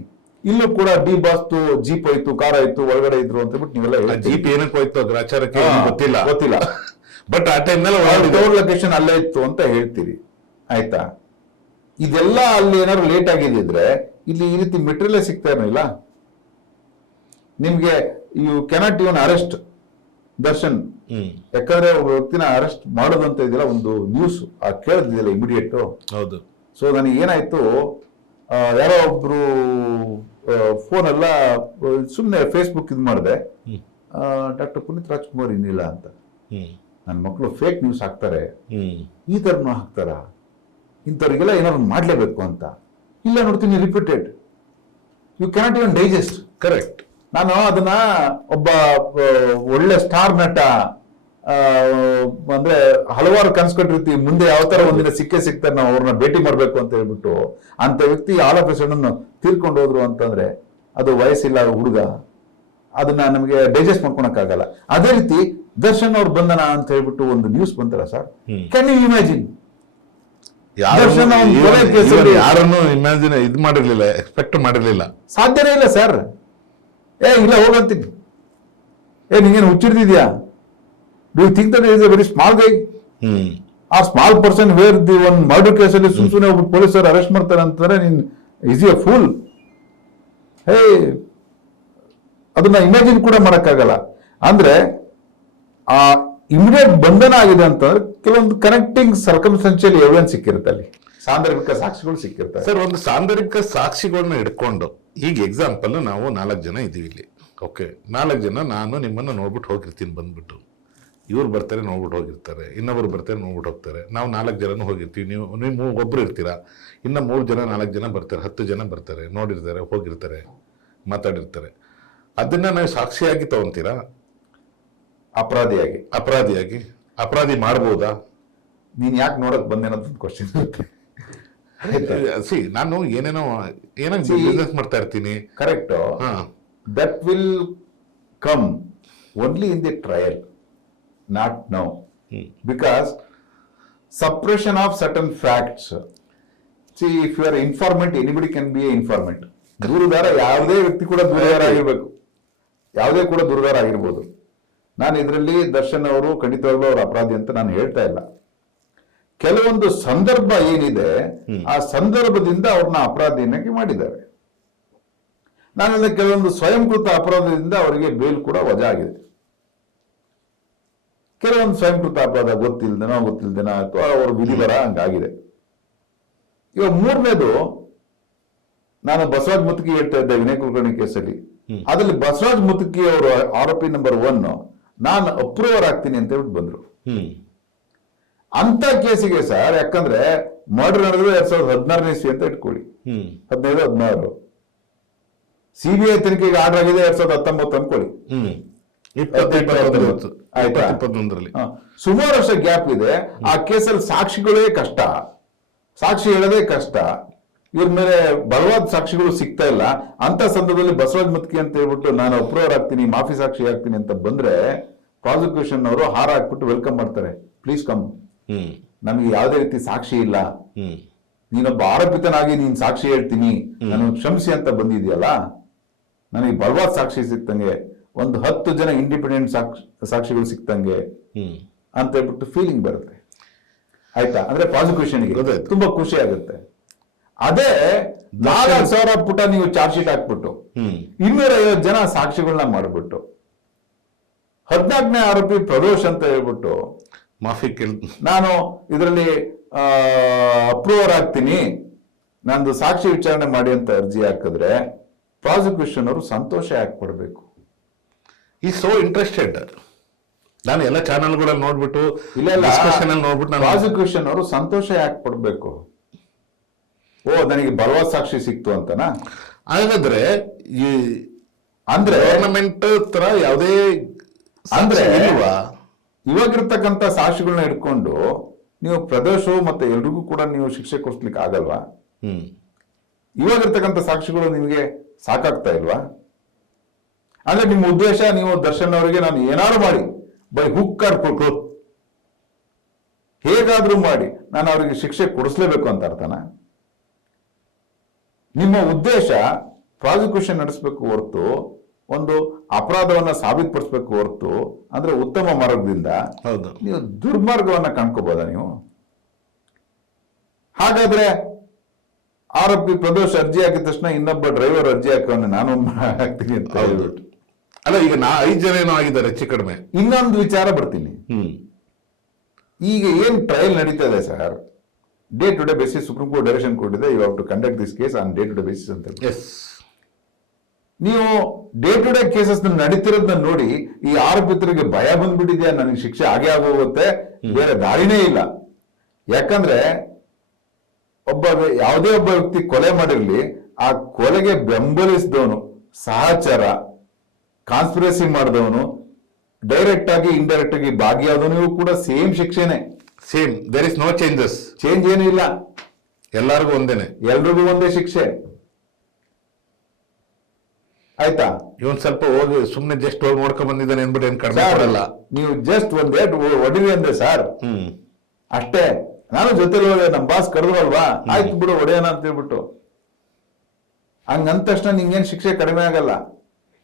ಇಲ್ಲೂ ಕೂಡ ಡಿ ಬಾಸ್ತು ಜೀಪ್ ಆಯ್ತು, ಕಾರ್ ಆಯ್ತು, ಒಳಗಡೆ ಇದ್ರು ಅಂತ ಬಿಟ್ಟು ನೀವೆಲ್ಲ ಜೀಪ್ ಏನಕ್ಕೆ ಹೋಯ್ತು ಗ್ರಾಚಾರಕ್ಕೆ ಗೊತ್ತಿಲ್ಲ ಬಟ್ ಆ ಟೈಮ್ ಟೋಲ್ ಲೊಕೇಶನ್ ಅಲ್ಲೇ ಇತ್ತು ಅಂತ ಹೇಳ್ತೀರಿ, ಆಯ್ತಾ? ಇದೆಲ್ಲ ಅಲ್ಲಿ ಏನಾದ್ರು ಲೇಟ್ ಆಗಿದ್ರೆ ಇಲ್ಲಿ ಈ ರೀತಿ ಮೆಟೀರಿಯಲ್ ಸಿಗ್ತಾ ಇರಲಿಲ್ಲ ನಿಮ್ಗೆ. You cannot even arrest Darshan, ಯಾಕಂದ್ರೆ ಒಬ್ಬ ವ್ಯಕ್ತಿನ ಅರೆಸ್ಟ್ ಮಾಡೋದಂತ ಇದೆಯಲ್ಲ, ಒಂದು ನ್ಯೂಸ್ ಕೇಳಿದಿಲ್ಲ ಇಮಿಡಿಯೇಟ್. ಹೌದು. ಸೊ ನನಗೆ ಏನಾಯ್ತು, ಯಾರೋ ಒಬ್ರು ಫೋನ್ ಎಲ್ಲ ಸುಮ್ಮನೆ ಫೇಸ್ಬುಕ್ ಇದು ಮಾಡಿದೆ, ಡಾಕ್ಟರ್ ಪುನೀತ್ ರಾಜ್ಕುಮಾರ್ ಇನ್ನಿಲ್ಲ ಅಂತ. ನನ್ನ ಮಕ್ಕಳು ಫೇಕ್ ನ್ಯೂಸ್ ಹಾಕ್ತಾರೆ, ಈ ಥರನೂ ಹಾಕ್ತಾರ, ಇಂಥವ್ರಿಗೆಲ್ಲ ಏನಾದ್ರು ಮಾಡಲೇಬೇಕು ಅಂತ. ಇಲ್ಲ ನೋಡ್ತೀನಿ repeated, you cannot even digest. Correct. ನಾನು ಅದನ್ನ ಒಬ್ಬ ಒಳ್ಳೆ ಸ್ಟಾರ್ ನಟ ಅಂದ್ರೆ ಹಲವಾರು ಕನ್ಸ್ಕೊಂಡಿರ್ತೀವಿ, ಮುಂದೆ ಯಾವ ತರ ಒಂದಿನ ಸಿಗ್ತಾರೆ, ನಾವು ಅವ್ರನ್ನ ಭೇಟಿ ಮಾಡ್ಬೇಕು ಅಂತ ಹೇಳ್ಬಿಟ್ಟು, ಅಂತ ವ್ಯಕ್ತಿ ಆಲ್ ಆಫ್ ಎ ಸಡನ್ ತೀರ್ಕೊಂಡು ಹೋದ್ರು ಅಂತಂದ್ರೆ ಅದು ವಯಸ್ಸಿಲ್ಲ ಹುಡುಗ, ಅದನ್ನ ನಮಗೆ ಡೈಜೆಸ್ಟ್ ಮಾಡ್ಕೊಳಕ್ಕಾಗಲ್ಲ. ಅದೇ ರೀತಿ ದರ್ಶನ್ ಅವ್ರು ಬಂದನ ಅಂತ ಹೇಳ್ಬಿಟ್ಟು ಒಂದು ನ್ಯೂಸ್ ಬಂತಲ್ಲ ಸರ್, ಕ್ಯಾನ್ ಯು ಇಮ್ಯಾಜಿನ್? ಯಾರನ್ನು ಇಮ್ಯಾಜಿನ್ ಇದು ಮಾಡಿರ್ಲಿಲ್ಲ, ಎಕ್ಸ್ಪೆಕ್ಟ್ ಮಾಡಿರ್ಲಿಲ್ಲ, ಸಾಧ್ಯನೇ ಇಲ್ಲ ಸರ್. ಇಲ್ಲ ಹೋಗಂತೀನಿ, ನಿಂಗೇನು ಹುಚ್ಚಿಡ್ದಿದ್ಯಾ? Do you think that is a very small guy or small person where the one murder ಕೇಸಲ್ಲಿ ಸುಮ್ಮನೆ ಒಬ್ಬ ಪೊಲೀಸರು ಅರೆಸ್ಟ್ ಮಾಡ್ತಾರೆ ಅಂತಂದ್ರೆ ನೀನ್ ಈಸ್ ಎ ಫೂಲ್? ಹೇ, ಅದನ್ನ ಇಮ್ಯಾಜಿನ್ ಕೂಡ ಮಾಡಕ್ಕಾಗಲ್ಲ. ಅಂದ್ರೆ ಆ ಇಮಿಡಿಯೇಟ್ ಬಂಧನ ಆಗಿದೆ ಅಂತಂದ್ರೆ ಕೆಲವೊಂದು ಕನೆಕ್ಟಿಂಗ್ ಸರ್ಕಮ್ಸ್ಟೆನ್ಷಿಯಲ್ ಎವಿಡೆನ್ಸ್ ಸಿಕ್ಕಿರುತ್ತೆ, ಅಲ್ಲಿ ಸಾಂದರ್ಭಿಕ ಸಾಕ್ಷಿಗಳು ಸಿಕ್ಕಿರ್ತವೆ ಸರ್. ಒಂದು ಸಾಂದರ್ಭಿಕ ಸಾಕ್ಷಿಗಳನ್ನ ಹಿಡ್ಕೊಂಡು, ಈಗ ಎಕ್ಸಾಂಪಲ್ ನಾವು 4 ಜನ ಇದೀವಿ ಇಲ್ಲಿ, ಓಕೆ, 4 ಜನ ನಾನು ನಿಮ್ಮನ್ನು ನೋಡ್ಬಿಟ್ಟು ಹೋಗಿರ್ತೀನಿ, ಬಂದ್ಬಿಟ್ಟು ಇವ್ರು ಬರ್ತಾರೆ ನೋಡ್ಬಿಟ್ಟು ಹೋಗಿರ್ತಾರೆ, ಇನ್ನೊಬ್ರು ಬರ್ತಾರೆ ನೋಡ್ಬಿಟ್ಟು ಹೋಗ್ತಾರೆ, ನಾವು 4 ಜನನೂ ಹೋಗಿರ್ತೀವಿ, ನೀವು ಒಬ್ರು ಇರ್ತೀರಾ, ಇನ್ನು 3 ಜನ 4 ಜನ ಬರ್ತಾರೆ, 10 ಜನ ಬರ್ತಾರೆ, ನೋಡಿರ್ತಾರೆ, ಹೋಗಿರ್ತಾರೆ, ಮಾತಾಡಿರ್ತಾರೆ. ಅದನ್ನ ನಾವು ಸಾಕ್ಷಿಯಾಗಿ ತಗೊಂತೀರಾ? ಅಪರಾಧಿ ಮಾಡ್ಬೋದಾ? ನೀನ್ ಯಾಕೆ ನೋಡಕ್ ಬಂದೇನಂತ ಕ್ವಶನ್ ಇರುತ್ತೆ. ನಾನು ಏನೇನೋ ಬಿಸ್ನೆಸ್ ಮಾಡ್ತಾ ಇರ್ತೀನಿ. Correct. That will come only in the trial, not now. Because suppression of certain facts. See, if you are an informant, anybody can be an informant. ದೂರುದಾರ ಯಾವುದೇ ವ್ಯಕ್ತಿ ಕೂಡ ದೂರುದಾರ ಆಗಿರ್ಬೋದು. ನಾನು ಇದರಲ್ಲಿ ದರ್ಶನ್ ಅವರು ಖಂಡಿತವಾಗ್ಲೂ ಅವರು ಅಪರಾಧಿ ಅಂತ ನಾನು ಹೇಳ್ತಾ ಇಲ್ಲ. ಕೆಲವೊಂದು ಸಂದರ್ಭ ಏನಿದೆ, ಆ ಸಂದರ್ಭದಿಂದ ಅವ್ರನ್ನ ಅಪರಾಧಿಯನ್ನಾಗಿ ಮಾಡಿದ್ದಾರೆ. ನಾನೆಲ್ಲ ಕೆಲವೊಂದು ಸ್ವಯಂಕೃತ ಅಪರಾಧದಿಂದ ಅವರಿಗೆ ಬೇಲ್ ಕೂಡ ವಜಾ ಆಗಿದೆ. ಕೆಲವೊಂದು ಸ್ವಯಂಕೃತ ಅಪರಾಧ ಗೊತ್ತಿಲ್ದೇನೋ ಅಥವಾ ಅವ್ರ ವಿಧಿವರ ಹಂಗಾಗಿದೆ. ಇವಾಗ 3ನೇದು, ನಾನು ಬಸವರಾಜ್ ಮುತ್ಕಿ ಹೇಳ್ತಾ ಇದ್ದೆ ವಿನಯ್ ಕುಲಕರ್ಣಿ ಕೇಸಲ್ಲಿ, ಅದರಲ್ಲಿ ಬಸವರಾಜ್ ಮುತ್ಕಿ ಅವರು ಆರೋಪಿ ನಂಬರ್ 1, ನಾನು ಅಪ್ರೂವರ್ ಆಗ್ತೀನಿ ಅಂತ ಹೇಳ್ಬಿಟ್ಟು ಬಂದ್ರು. ಅಂತ ಕೇಸಿಗೆ ಸರ್, ಯಾಕಂದ್ರೆ ಮರ್ಡರ್ ನಡೆದ್ರೆ 2016ನೇ ಇಸ್ವಿ ಅಂತ ಇಟ್ಕೊಳ್ಳಿ, 15-16, CBI ತನಿಖೆಗೆ ಆರ್ಡರ್ ಆಗಿದೆ 2019 ಅನ್ಕೊಳ್ಳಿ, 2021 ಆಯ್ತಾ, ಸುಮಾರು ವರ್ಷ ಗ್ಯಾಪ್ ಇದೆ. ಆ ಕೇಸಲ್ಲಿ ಸಾಕ್ಷಿಗಳೇ ಕಷ್ಟ, ಸಾಕ್ಷಿ ಹೇಳೋದೇ ಕಷ್ಟ, ಇವ್ರ ಮೇಲೆ ಬಲವಾದ ಸಾಕ್ಷಿಗಳು ಸಿಗ್ತಾ ಇಲ್ಲ. ಅಂತ ಸಂದರ್ಭದಲ್ಲಿ ಬಸವರಾಜ್ ಮುತ್ಕಿ ಅಂತ ಹೇಳ್ಬಿಟ್ಟು ನಾನು ಅಪ್ರೂವರ್ ಆಗ್ತೀನಿ, ಮಾಫಿ ಸಾಕ್ಷಿ ಆಗ್ತೀನಿ ಅಂತ ಬಂದ್ರೆ ಪ್ರಾಸಿಕ್ಯೂಷನ್ ಅವರು ಹಾರ ಹಾಕ್ಬಿಟ್ಟು ವೆಲ್ಕಮ್ ಮಾಡ್ತಾರೆ, ಪ್ಲೀಸ್ ಕಮ್, ನಮಗೆ ಯಾವುದೇ ರೀತಿ ಸಾಕ್ಷಿ ಇಲ್ಲ, ನೀನೊಬ್ಬ ಆರೋಪಿತನಾಗಿ ನೀನ್ ಸಾಕ್ಷಿ ಹೇಳ್ತೀನಿ, ನಾನು ಕ್ಷಮಿಸಿ ಅಂತ ಬಂದಿದ್ಯಲ್ಲ, ನನಗೆ ಬಲವಾದ ಸಾಕ್ಷಿ ಸಿಕ್ತಂಗೆ, ಒಂದು 10 ಜನ ಇಂಡಿಪೆಂಡೆಂಟ್ ಸಾಕ್ಷಿಗಳು ಸಿಕ್ತಂಗೆ ಅಂತ ಹೇಳ್ಬಿಟ್ಟು ಫೀಲಿಂಗ್ ಬರುತ್ತೆ, ಆಯ್ತಾ? ಅಂದ್ರೆ ಪ್ರಾಸಿಕ್ಯೂಷನ್ಗೆ ತುಂಬಾ ಖುಷಿ ಆಗುತ್ತೆ. ಅದೇ 4,000 ಪುಟ ನೀವು ಚಾರ್ಜ್ ಶೀಟ್ ಹಾಕ್ಬಿಟ್ಟು 250 ಜನ ಸಾಕ್ಷಿಗಳನ್ನ ಮಾಡ್ಬಿಟ್ಟು 14ನೇ ಆರೋಪಿ ಪ್ರದೋಷ್ ಅಂತ ಹೇಳ್ಬಿಟ್ಟು ಮಾಫಿ ನಾನು ಇದರಲ್ಲಿ ಅಪ್ರೂವರ್ ಆಗ್ತೀನಿ, ನಂದು ಸಾಕ್ಷಿ ವಿಚಾರಣೆ ಮಾಡಿ ಅಂತ ಅರ್ಜಿ ಹಾಕಿದ್ರೆ ಪ್ರಾಸಿಕ್ಯೂಷನ್ ಅವರು ಸಂತೋಷ ಯಾಕೆ ಪಡಬೇಕು? ಈ ಸೋ ಇಂಟ್ರೆಸ್ಟೆಡ್. ನಾನು ಎಲ್ಲ ಚಾನಲ್ಗಳಲ್ಲಿ ನೋಡ್ಬಿಟ್ಟು ಇಲ್ಲ ಡಿಸ್ಕಷನ್ ಅಲ್ಲಿ ನೋಡ್ಬಿಟ್ಟು ನಾನು ಪ್ರಾಸಿಕ್ಯೂಷನ್ ಅವರು ಸಂತೋಷ ಯಾಕೆ ಪಡ್ಬೇಕು? ಓ ನನಗೆ ಬಲವಾದ ಸಾಕ್ಷಿ ಸಿಕ್ತು ಅಂತನಾ? ಹಾಗಾದ್ರೆ ಈ ಅಂದ್ರೆ ಗವರ್ನಮೆಂಟ್ ತರ ಯಾವುದೇ ಅಂದ್ರೆ ಇಲ್ವಾ? ಇವಾಗಿರ್ತಕ್ಕಂಥ ಸಾಕ್ಷಿಗಳನ್ನ ಇಟ್ಕೊಂಡು ನೀವು ಪ್ರದೋಷವು ಮತ್ತೆ ಎಲ್ರಿಗೂ ಕೂಡ ನೀವು ಶಿಕ್ಷೆ ಕೊಡಿಸ್ಲಿಕ್ಕೆ ಆಗಲ್ವಾ? ಇವಾಗಿರ್ತಕ್ಕಂಥ ಸಾಕ್ಷಿಗಳು ನಿಮಗೆ ಸಾಕಾಗ್ತಾ ಇಲ್ವಾ? ಅಂದ್ರೆ ನಿಮ್ಮ ಉದ್ದೇಶ ನೀವು ದರ್ಶನ್ ಅವರಿಗೆ ನಾನು ಏನಾದ್ರು ಮಾಡಿ ಬೈ ಹುಕ್ ಆರ್ ಕ್ರೋತ್ ಹೇಗಾದ್ರೂ ಮಾಡಿ ನಾನು ಅವರಿಗೆ ಶಿಕ್ಷೆ ಕೊಡಿಸ್ಲೇಬೇಕು ಅಂತ ಅರ್ಥನ? ನಿಮ್ಮ ಉದ್ದೇಶ ಪ್ರಾಸಿಕ್ಯೂಷನ್ ನಡೆಸಬೇಕು ಹೊರತು ಒಂದು ಅಪರಾಧವನ್ನ ಸಾಬೀತುಪಡಿಸಬೇಕು ಹೊರತು ಅಂದ್ರೆ ಉತ್ತಮ ಮಾರ್ಗದಿಂದ ಹೌದು. ನೀವು ದುರ್ಮಾರ್ಗವನ್ನ ಕಂಡ್ಕೋಬೋದ ನೀವು? ಹಾಗಾದ್ರೆ ಆರೋಪಿ ಪ್ರದೋಷ್ ಅರ್ಜಿ ಹಾಕಿದ ತಕ್ಷಣ ಇನ್ನೊಬ್ಬ ಡ್ರೈವರ್ ಅರ್ಜಿ ಹಾಕೋನ್ನ ನಾನು ಹಾಕ್ತೀನಿ ಅಂತ ಹೇಳ್ಬಿಟ್ಟು ಅಲ್ಲ, ಈಗ 5 ಜನ ಏನೋ ಆಗಿದ್ದಾರೆ ಹೆಚ್ಚು ಕಡಿಮೆ. ಇನ್ನೊಂದು ವಿಚಾರ ಬರ್ತೀನಿ. ಈಗ ಏನ್ ಟ್ರಯಲ್ ನಡೀತಾ ಇದೆ sir, day to day basis supreme court direction ಕೊಟ್ಟಿದೆ, you have to conduct this case on day to day basis ಅಂತ. ನೀವು ಡೇ ಟು ಡೇ ಕೇಸಸ್ ನಡೀತಿರೋದನ್ನ ನೋಡಿ ಈ ಆರೋಪಿತರಿಗೆ ಭಯ ಬಂದ್ಬಿಟ್ಟಿದ್ಯಾ, ನನಗೆ ಶಿಕ್ಷೆ ಆಗೇ ಆಗೋಗುತ್ತೆ, ಬೇರೆ ದಾರಿನೇ ಇಲ್ಲ. ಯಾಕಂದ್ರೆ ಯಾವುದೇ ಒಬ್ಬ ವ್ಯಕ್ತಿ ಕೊಲೆ ಮಾಡಿರ್ಲಿ, ಆ ಕೊಲೆಗೆ ಬೆಂಬಲಿಸಿದವನು, ಸಹಚರ, ಕಾನ್ಸ್ಪಿರಸಿ ಮಾಡಿದವನು, ಡೈರೆಕ್ಟ್ ಆಗಿ ಇಂಡೈರೆಕ್ಟ್ ಆಗಿ ಭಾಗಿಯಾದವನಿಗೂ ಕೂಡ ಸೇಮ್ ಶಿಕ್ಷೆನೆ. Same, there is no changes. Change ಏನೂ ಇಲ್ಲ, ಎಲ್ಲರಿಗೂ ಒಂದೇನೆ, ಎಲ್ರಿಗೂ ಒಂದೇ ಶಿಕ್ಷೆ. ಆಯ್ತಾ? ಇವನ್ ಸ್ವಲ್ಪ ಹೋಗಿ ಸುಮ್ನೆ ಜಸ್ಟ್ ಹೋಗಿ ನೋಡ್ಕೊಂಡ್ ಬಂದಿದ್ದಾನೆ ಅಂದ್ಬಿಟ್ಟು ಏನ್ ಕಡಿಮೆ ಮಾಡಲ್ಲ. ನೀವು ಜಸ್ಟ್ ಒಂದ್ ಏಟ್ ಹೊಡಿರಿ ಅಂದೆ ಸರ್, ಅಷ್ಟೇ. ನಾನು ಜೊತೆಲಿ ಹೋದೆ, ನಮ್ ಬಾಸ್ ಕರೆದ್ರಲ್ವಾ, ಆಯ್ತು ಬಿಡು ಹೊಡೆಯೋಣ ಅಂತ ಹೇಳ್ಬಿಟ್ಟು ಹಂಗಂದ ತಕ್ಷಣ ನಿಂಗೇನ್ ಶಿಕ್ಷೆ ಕಡಿಮೆ ಆಗಲ್ಲ.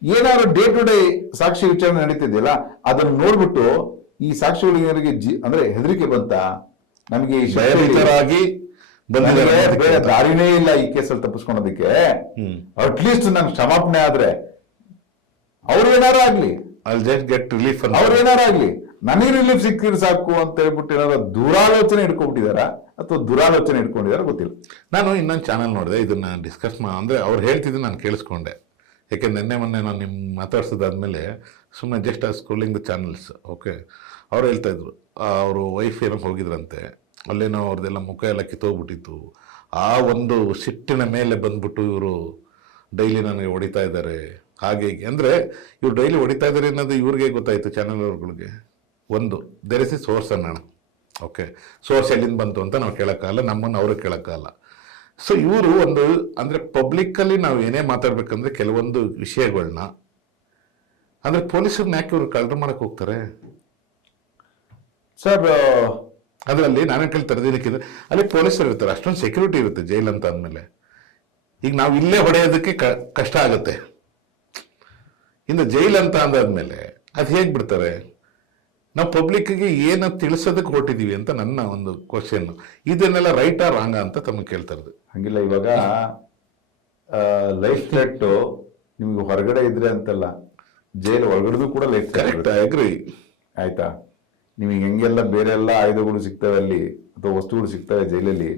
ಏನಾದ್ರು ಡೇ ಟು ಡೇ ಸಾಕ್ಷಿ ವಿಚಾರಣೆ ನಡೀತಿದೆಯಲ್ಲ, ಅದನ್ನ ನೋಡ್ಬಿಟ್ಟು ಈ ಸಾಕ್ಷಿಗಳಿಗೆ ಅಂದ್ರೆ ಹೆದರಿಕೆ ಬಂತ, ನಮಗೆ ಭಯಭೀತರಾಗಿ ಬೇರೆ ದಾರಿನೇ ಇಲ್ಲ ಈ ಕೇಸಲ್ಲಿ ತಪ್ಪಿಸ್ಕೊಳೋದಕ್ಕೆ, ಅಟ್ಲೀಸ್ಟ್ ನನ್ ಕ್ಷಮಾಪಣೆ ಆದ್ರೆ ಅವ್ರೇನಾರು ಆಗ್ಲಿ, ಗೆಟ್ ರಿಲೀಫ್, ಅವ್ರೇನಾರು ಆಗ್ಲಿ, ನನಗೆ ರಿಲೀಫ್ ಸಿಕ್ಕಿದ್ರೆ ಸಾಕು ಅಂತ ಹೇಳ್ಬಿಟ್ಟು ಏನಾದ್ರು ದುರಾಲೋಚನೆ ಇಟ್ಕೊಂಡ್ಬಿಟ್ಟಿದಾರ ಅಥವಾ ದುರಾಲೋಚನೆ ಇಟ್ಕೊಂಡಿದಾರ ಗೊತ್ತಿಲ್ಲ. ನಾನು ಇನ್ನೊಂದು ಚಾನಲ್ ನೋಡಿದೆ, ಇದನ್ನ ಡಿಸ್ಕಸ್ ಅಂದ್ರೆ ಅವ್ರು ಹೇಳ್ತಿದ್ದು ನಾನು ಕೇಳಿಸ್ಕೊಂಡೆ. ಯಾಕೆಂದ್ರೆ ಮೊನ್ನೆ ನಾನು ನಿಮ್ಮ ಮಾತಾಡ್ಸೋದಾದ್ಮೇಲೆ ಸುಮ್ಮನೆ ಜಸ್ಟ್ ಆ ಸ್ಕ್ರೋಲಿಂಗ್ ದ ಚಾನಲ್ಸ್. ಓಕೆ, ಅವ್ರು ಹೇಳ್ತಾ ಇದ್ರು ಅವರು ವೈಫ್ ಏನೋ ಹೋಗಿದ್ರಂತೆ, ಅಲ್ಲೇನೋ ಅವ್ರದ್ದೆಲ್ಲ ಮುಖ ಎಲ್ಲ ಕಿತ್ತೋಗ್ಬಿಟ್ಟಿತ್ತು. ಆ ಒಂದು ಸಿಟ್ಟಿನ ಮೇಲೆ ಬಂದ್ಬಿಟ್ಟು ಇವರು ಡೈಲಿ ನನಗೆ ಹೊಡಿತಾ ಇದ್ದಾರೆ ಹಾಗೆ ಹೀಗೆ. ಅಂದರೆ ಇವ್ರು ಡೈಲಿ ಹೊಡಿತಾ ಇದ್ದಾರೆ ಅನ್ನೋದು ಇವ್ರಿಗೆ ಗೊತ್ತಾಯಿತು, ಚಾನಲ್ ಅವ್ರುಗಳಿಗೆ. ಒಂದು ದೇರ್ ಇಸ್ ಎ ಸೋರ್ಸ್ ಅನ್ನೋಣ. ಓಕೆ, ಸೋರ್ಸ್ ಎಲ್ಲಿಂದ ಬಂತು ಅಂತ ನಾವು ಕೇಳೋಕ್ಕಾಗಲ್ಲ, ನಮ್ಮನ್ನು ಅವರು ಕೇಳೋಕ್ಕಾಗಲ್ಲ. ಸೊ ಇವರು ಒಂದು ಅಂದರೆ ಪಬ್ಲಿಕ್ಕಲ್ಲಿ ನಾವು ಏನೇ ಮಾತಾಡ್ಬೇಕಂದ್ರೆ ಕೆಲವೊಂದು ವಿಷಯಗಳನ್ನ ಅಂದರೆ ಪೊಲೀಸರನ್ನ ಯಾಕೆ ಇವರು ಕಳ್ರ ಮಾಡಕ್ಕೆ ಹೋಗ್ತಾರೆ ಸರ್? ಅದರಲ್ಲಿ ನಾನೇ ಕೇಳ್ತಾರೆ ಏನಕ್ಕಿದ್ರೆ ಅಲ್ಲಿ ಪೊಲೀಸರು ಇರ್ತಾರೆ, ಅಷ್ಟೊಂದು ಸೆಕ್ಯೂರಿಟಿ ಇರುತ್ತೆ ಜೈಲ್ ಅಂತ ಅಂದಮೇಲೆ. ಈಗ ನಾವು ಇಲ್ಲೇ ಹೊಡೆಯೋದಕ್ಕೆ ಕಷ್ಟ ಆಗುತ್ತೆ, ಇನ್ನು ಜೈಲ್ ಅಂತ ಅಂದಾದ್ಮೇಲೆ ಅದು ಹೇಗೆ ಬಿಡ್ತಾರೆ? ನಾವು ಪಬ್ಲಿಕ್ಗೆ ಏನು ತಿಳಿಸೋದಕ್ಕೆ ಹೊರಟಿದ್ದೀವಿ ಅಂತ ನನ್ನ ಒಂದು ಕ್ವಶನ್. ಇದನ್ನೆಲ್ಲ ರೈಟಾ ರಾಂಗ ಅಂತ ತಮಗೆ ಕೇಳ್ತಾ ಇರೋದು. ಹಂಗಿಲ್ಲ, ಇವಾಗ ಲೈಫ್ ಥ್ರೆಟ್ ನಿಮ್ಗೆ ಹೊರಗಡೆ ಇದ್ರೆ ಅಂತಲ್ಲ, ಜೈಲ್ ಒಳಗಡೆದು ಕೂಡ ಲೈಫ್ ಕರೆಕ್ಟ್, ಐ ಅಗ್ರಿ. ಆಯ್ತಾ? ನಿಮಗೆ ಹೆಂಗೆಲ್ಲ ಬೇರೆ ಎಲ್ಲ ಆಯುಧಗಳು ಸಿಗ್ತವೆ ಅಲ್ಲಿ ಅಥವಾ ವಸ್ತುಗಳು ಸಿಗ್ತವೆ ಜೈಲಲ್ಲಿ,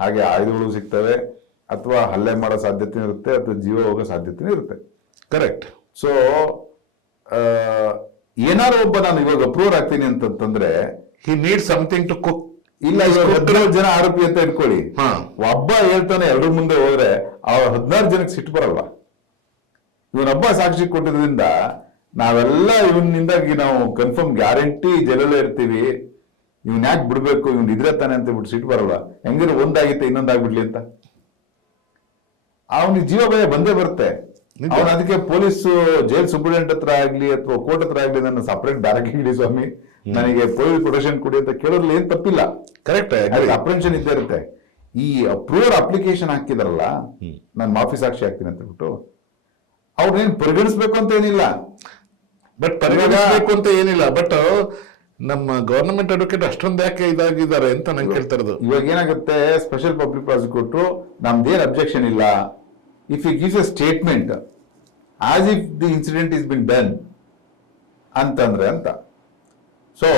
ಹಾಗೆ ಆಯುಧಗಳು ಸಿಗ್ತವೆ, ಅಥವಾ ಹಲ್ಲೆ ಮಾಡೋ ಸಾಧ್ಯತೆ ಇರುತ್ತೆ, ಅಥವಾ ಜೀವ ಹೋಗೋ ಸಾಧ್ಯತೆ ಇರುತ್ತೆ. ಕರೆಕ್ಟ್. ಸೊ ಏನಾರು ಒಬ್ಬ ನಾನು ಇವಾಗ ಅಪ್ರೂವರ್ ಆಗ್ತೀನಿ ಅಂತಂದ್ರೆ he need something to cook. ಇಲ್ಲ, ಇವಾಗ 14 ಜನ ಆರೋಪಿ ಅಂತ ಇಟ್ಕೊಳ್ಳಿ, ಹಾ, ಒಬ್ಬ ಹೇಳ್ತಾನೆ ಎಲ್ಲರ ಮುಂದೆ ಹೋದ್ರೆ ಆ 14 ಜನಕ್ಕೆ ಸಿಟ್ಟು ಬರಲ್ವಾ? ಇವನೊಬ್ಬ ಸಾಕ್ಷಿ ಕೊಟ್ಟಿದ್ರಿಂದ ನಾವೆಲ್ಲ ಇವನಿಂದಾಗಿ ನಾವು ಕನ್ಫರ್ಮ್ ಗ್ಯಾರಂಟಿ ಜೈಲಲ್ಲೇ ಇರ್ತೀವಿ, ಇವನ್ ಯಾಕೆ ಬಿಡ್ಬೇಕು, ಇವನ್ ಇದ್ರೆ ತಾನೆ ಅಂತ ಬಿಟ್ಟು ಸಿಟ್ಟು ಬರಲ್ವಾ? ಹೆಂಗಿರೋ ಒಂದಾಗಿತ್ತೆ ಇನ್ನೊಂದಾಗ್ಬಿಡ್ಲಿ ಅಂತ ಅವನಿಗೆ ಜೀವ ಭಯ ಬಂದೇ ಬರುತ್ತೆ. ಅವನು ಅದಕ್ಕೆ ಪೊಲೀಸ್ ಜೈಲ್ ಸೂಪರಿಂಟೆಂಡೆಂಟ್ ಹತ್ರ ಆಗ್ಲಿ ಅಥವಾ ಕೋರ್ಟ್ ಹತ್ರ ಆಗ್ಲಿ ನನ್ನ ಸಪರೇಟ್ ಬ್ಯಾರಕ್ ಇಡಿ ಸ್ವಾಮಿ, ನನಗೆ ಪೊಲೀಸ್ ಪ್ರೊಟೆಕ್ಷನ್ ಕೊಡಿ ಅಂತ ಕೇಳೋದ್ರಲ್ಲಿ ಏನ್ ತಪ್ಪಿಲ್ಲ. ಕರೆಕ್ಟ್, ಅಪ್ರೆನ್ಷನ್ ಇದ್ದೇ ಇರುತ್ತೆ. ಈ ಅಪ್ರೂವರ್ ಅಪ್ಲಿಕೇಶನ್ ಹಾಕಿದಾರಲ್ಲ, ನಾನು ಮಾಫಿ ಸಾಕ್ಷಿ ಹಾಕ್ತೀನಿ ಅಂತ ಬಿಟ್ಟು ಅವ್ರನ್ನೇನ್ ಪರಿಗಣಿಸ್ಬೇಕು ಅಂತ ಏನಿಲ್ಲ, ಬಟ್ ಪರಿಗಣಿಸಬೇಕು ಅಂತ ಏನಿಲ್ಲ. ಬಟ್ ನಮ್ಮ ಗವರ್ನಮೆಂಟ್ ಅಡ್ವೊಕೇಟ್ ಅಷ್ಟೊಂದು ಯಾಕೆ ಇದಾಗಿದ್ದಾರೆ ಅಂತ ನಂಗೆ ಕೇಳ್ತಾ ಇರೋದು. ಇವಾಗ ಏನಾಗುತ್ತೆ, ಸ್ಪೆಷಲ್ ಪಬ್ಲಿಕ್ ಪ್ರಾಸಿಕ್ಯೂಟರ್ ನಮ್ದೇನ್ ಅಬ್ಜೆಕ್ಷನ್ ಇಲ್ಲ, if he gives a statement as if the incident is been done ಅಂತಂದ್ರೆ ಅಂತ. ಸೊ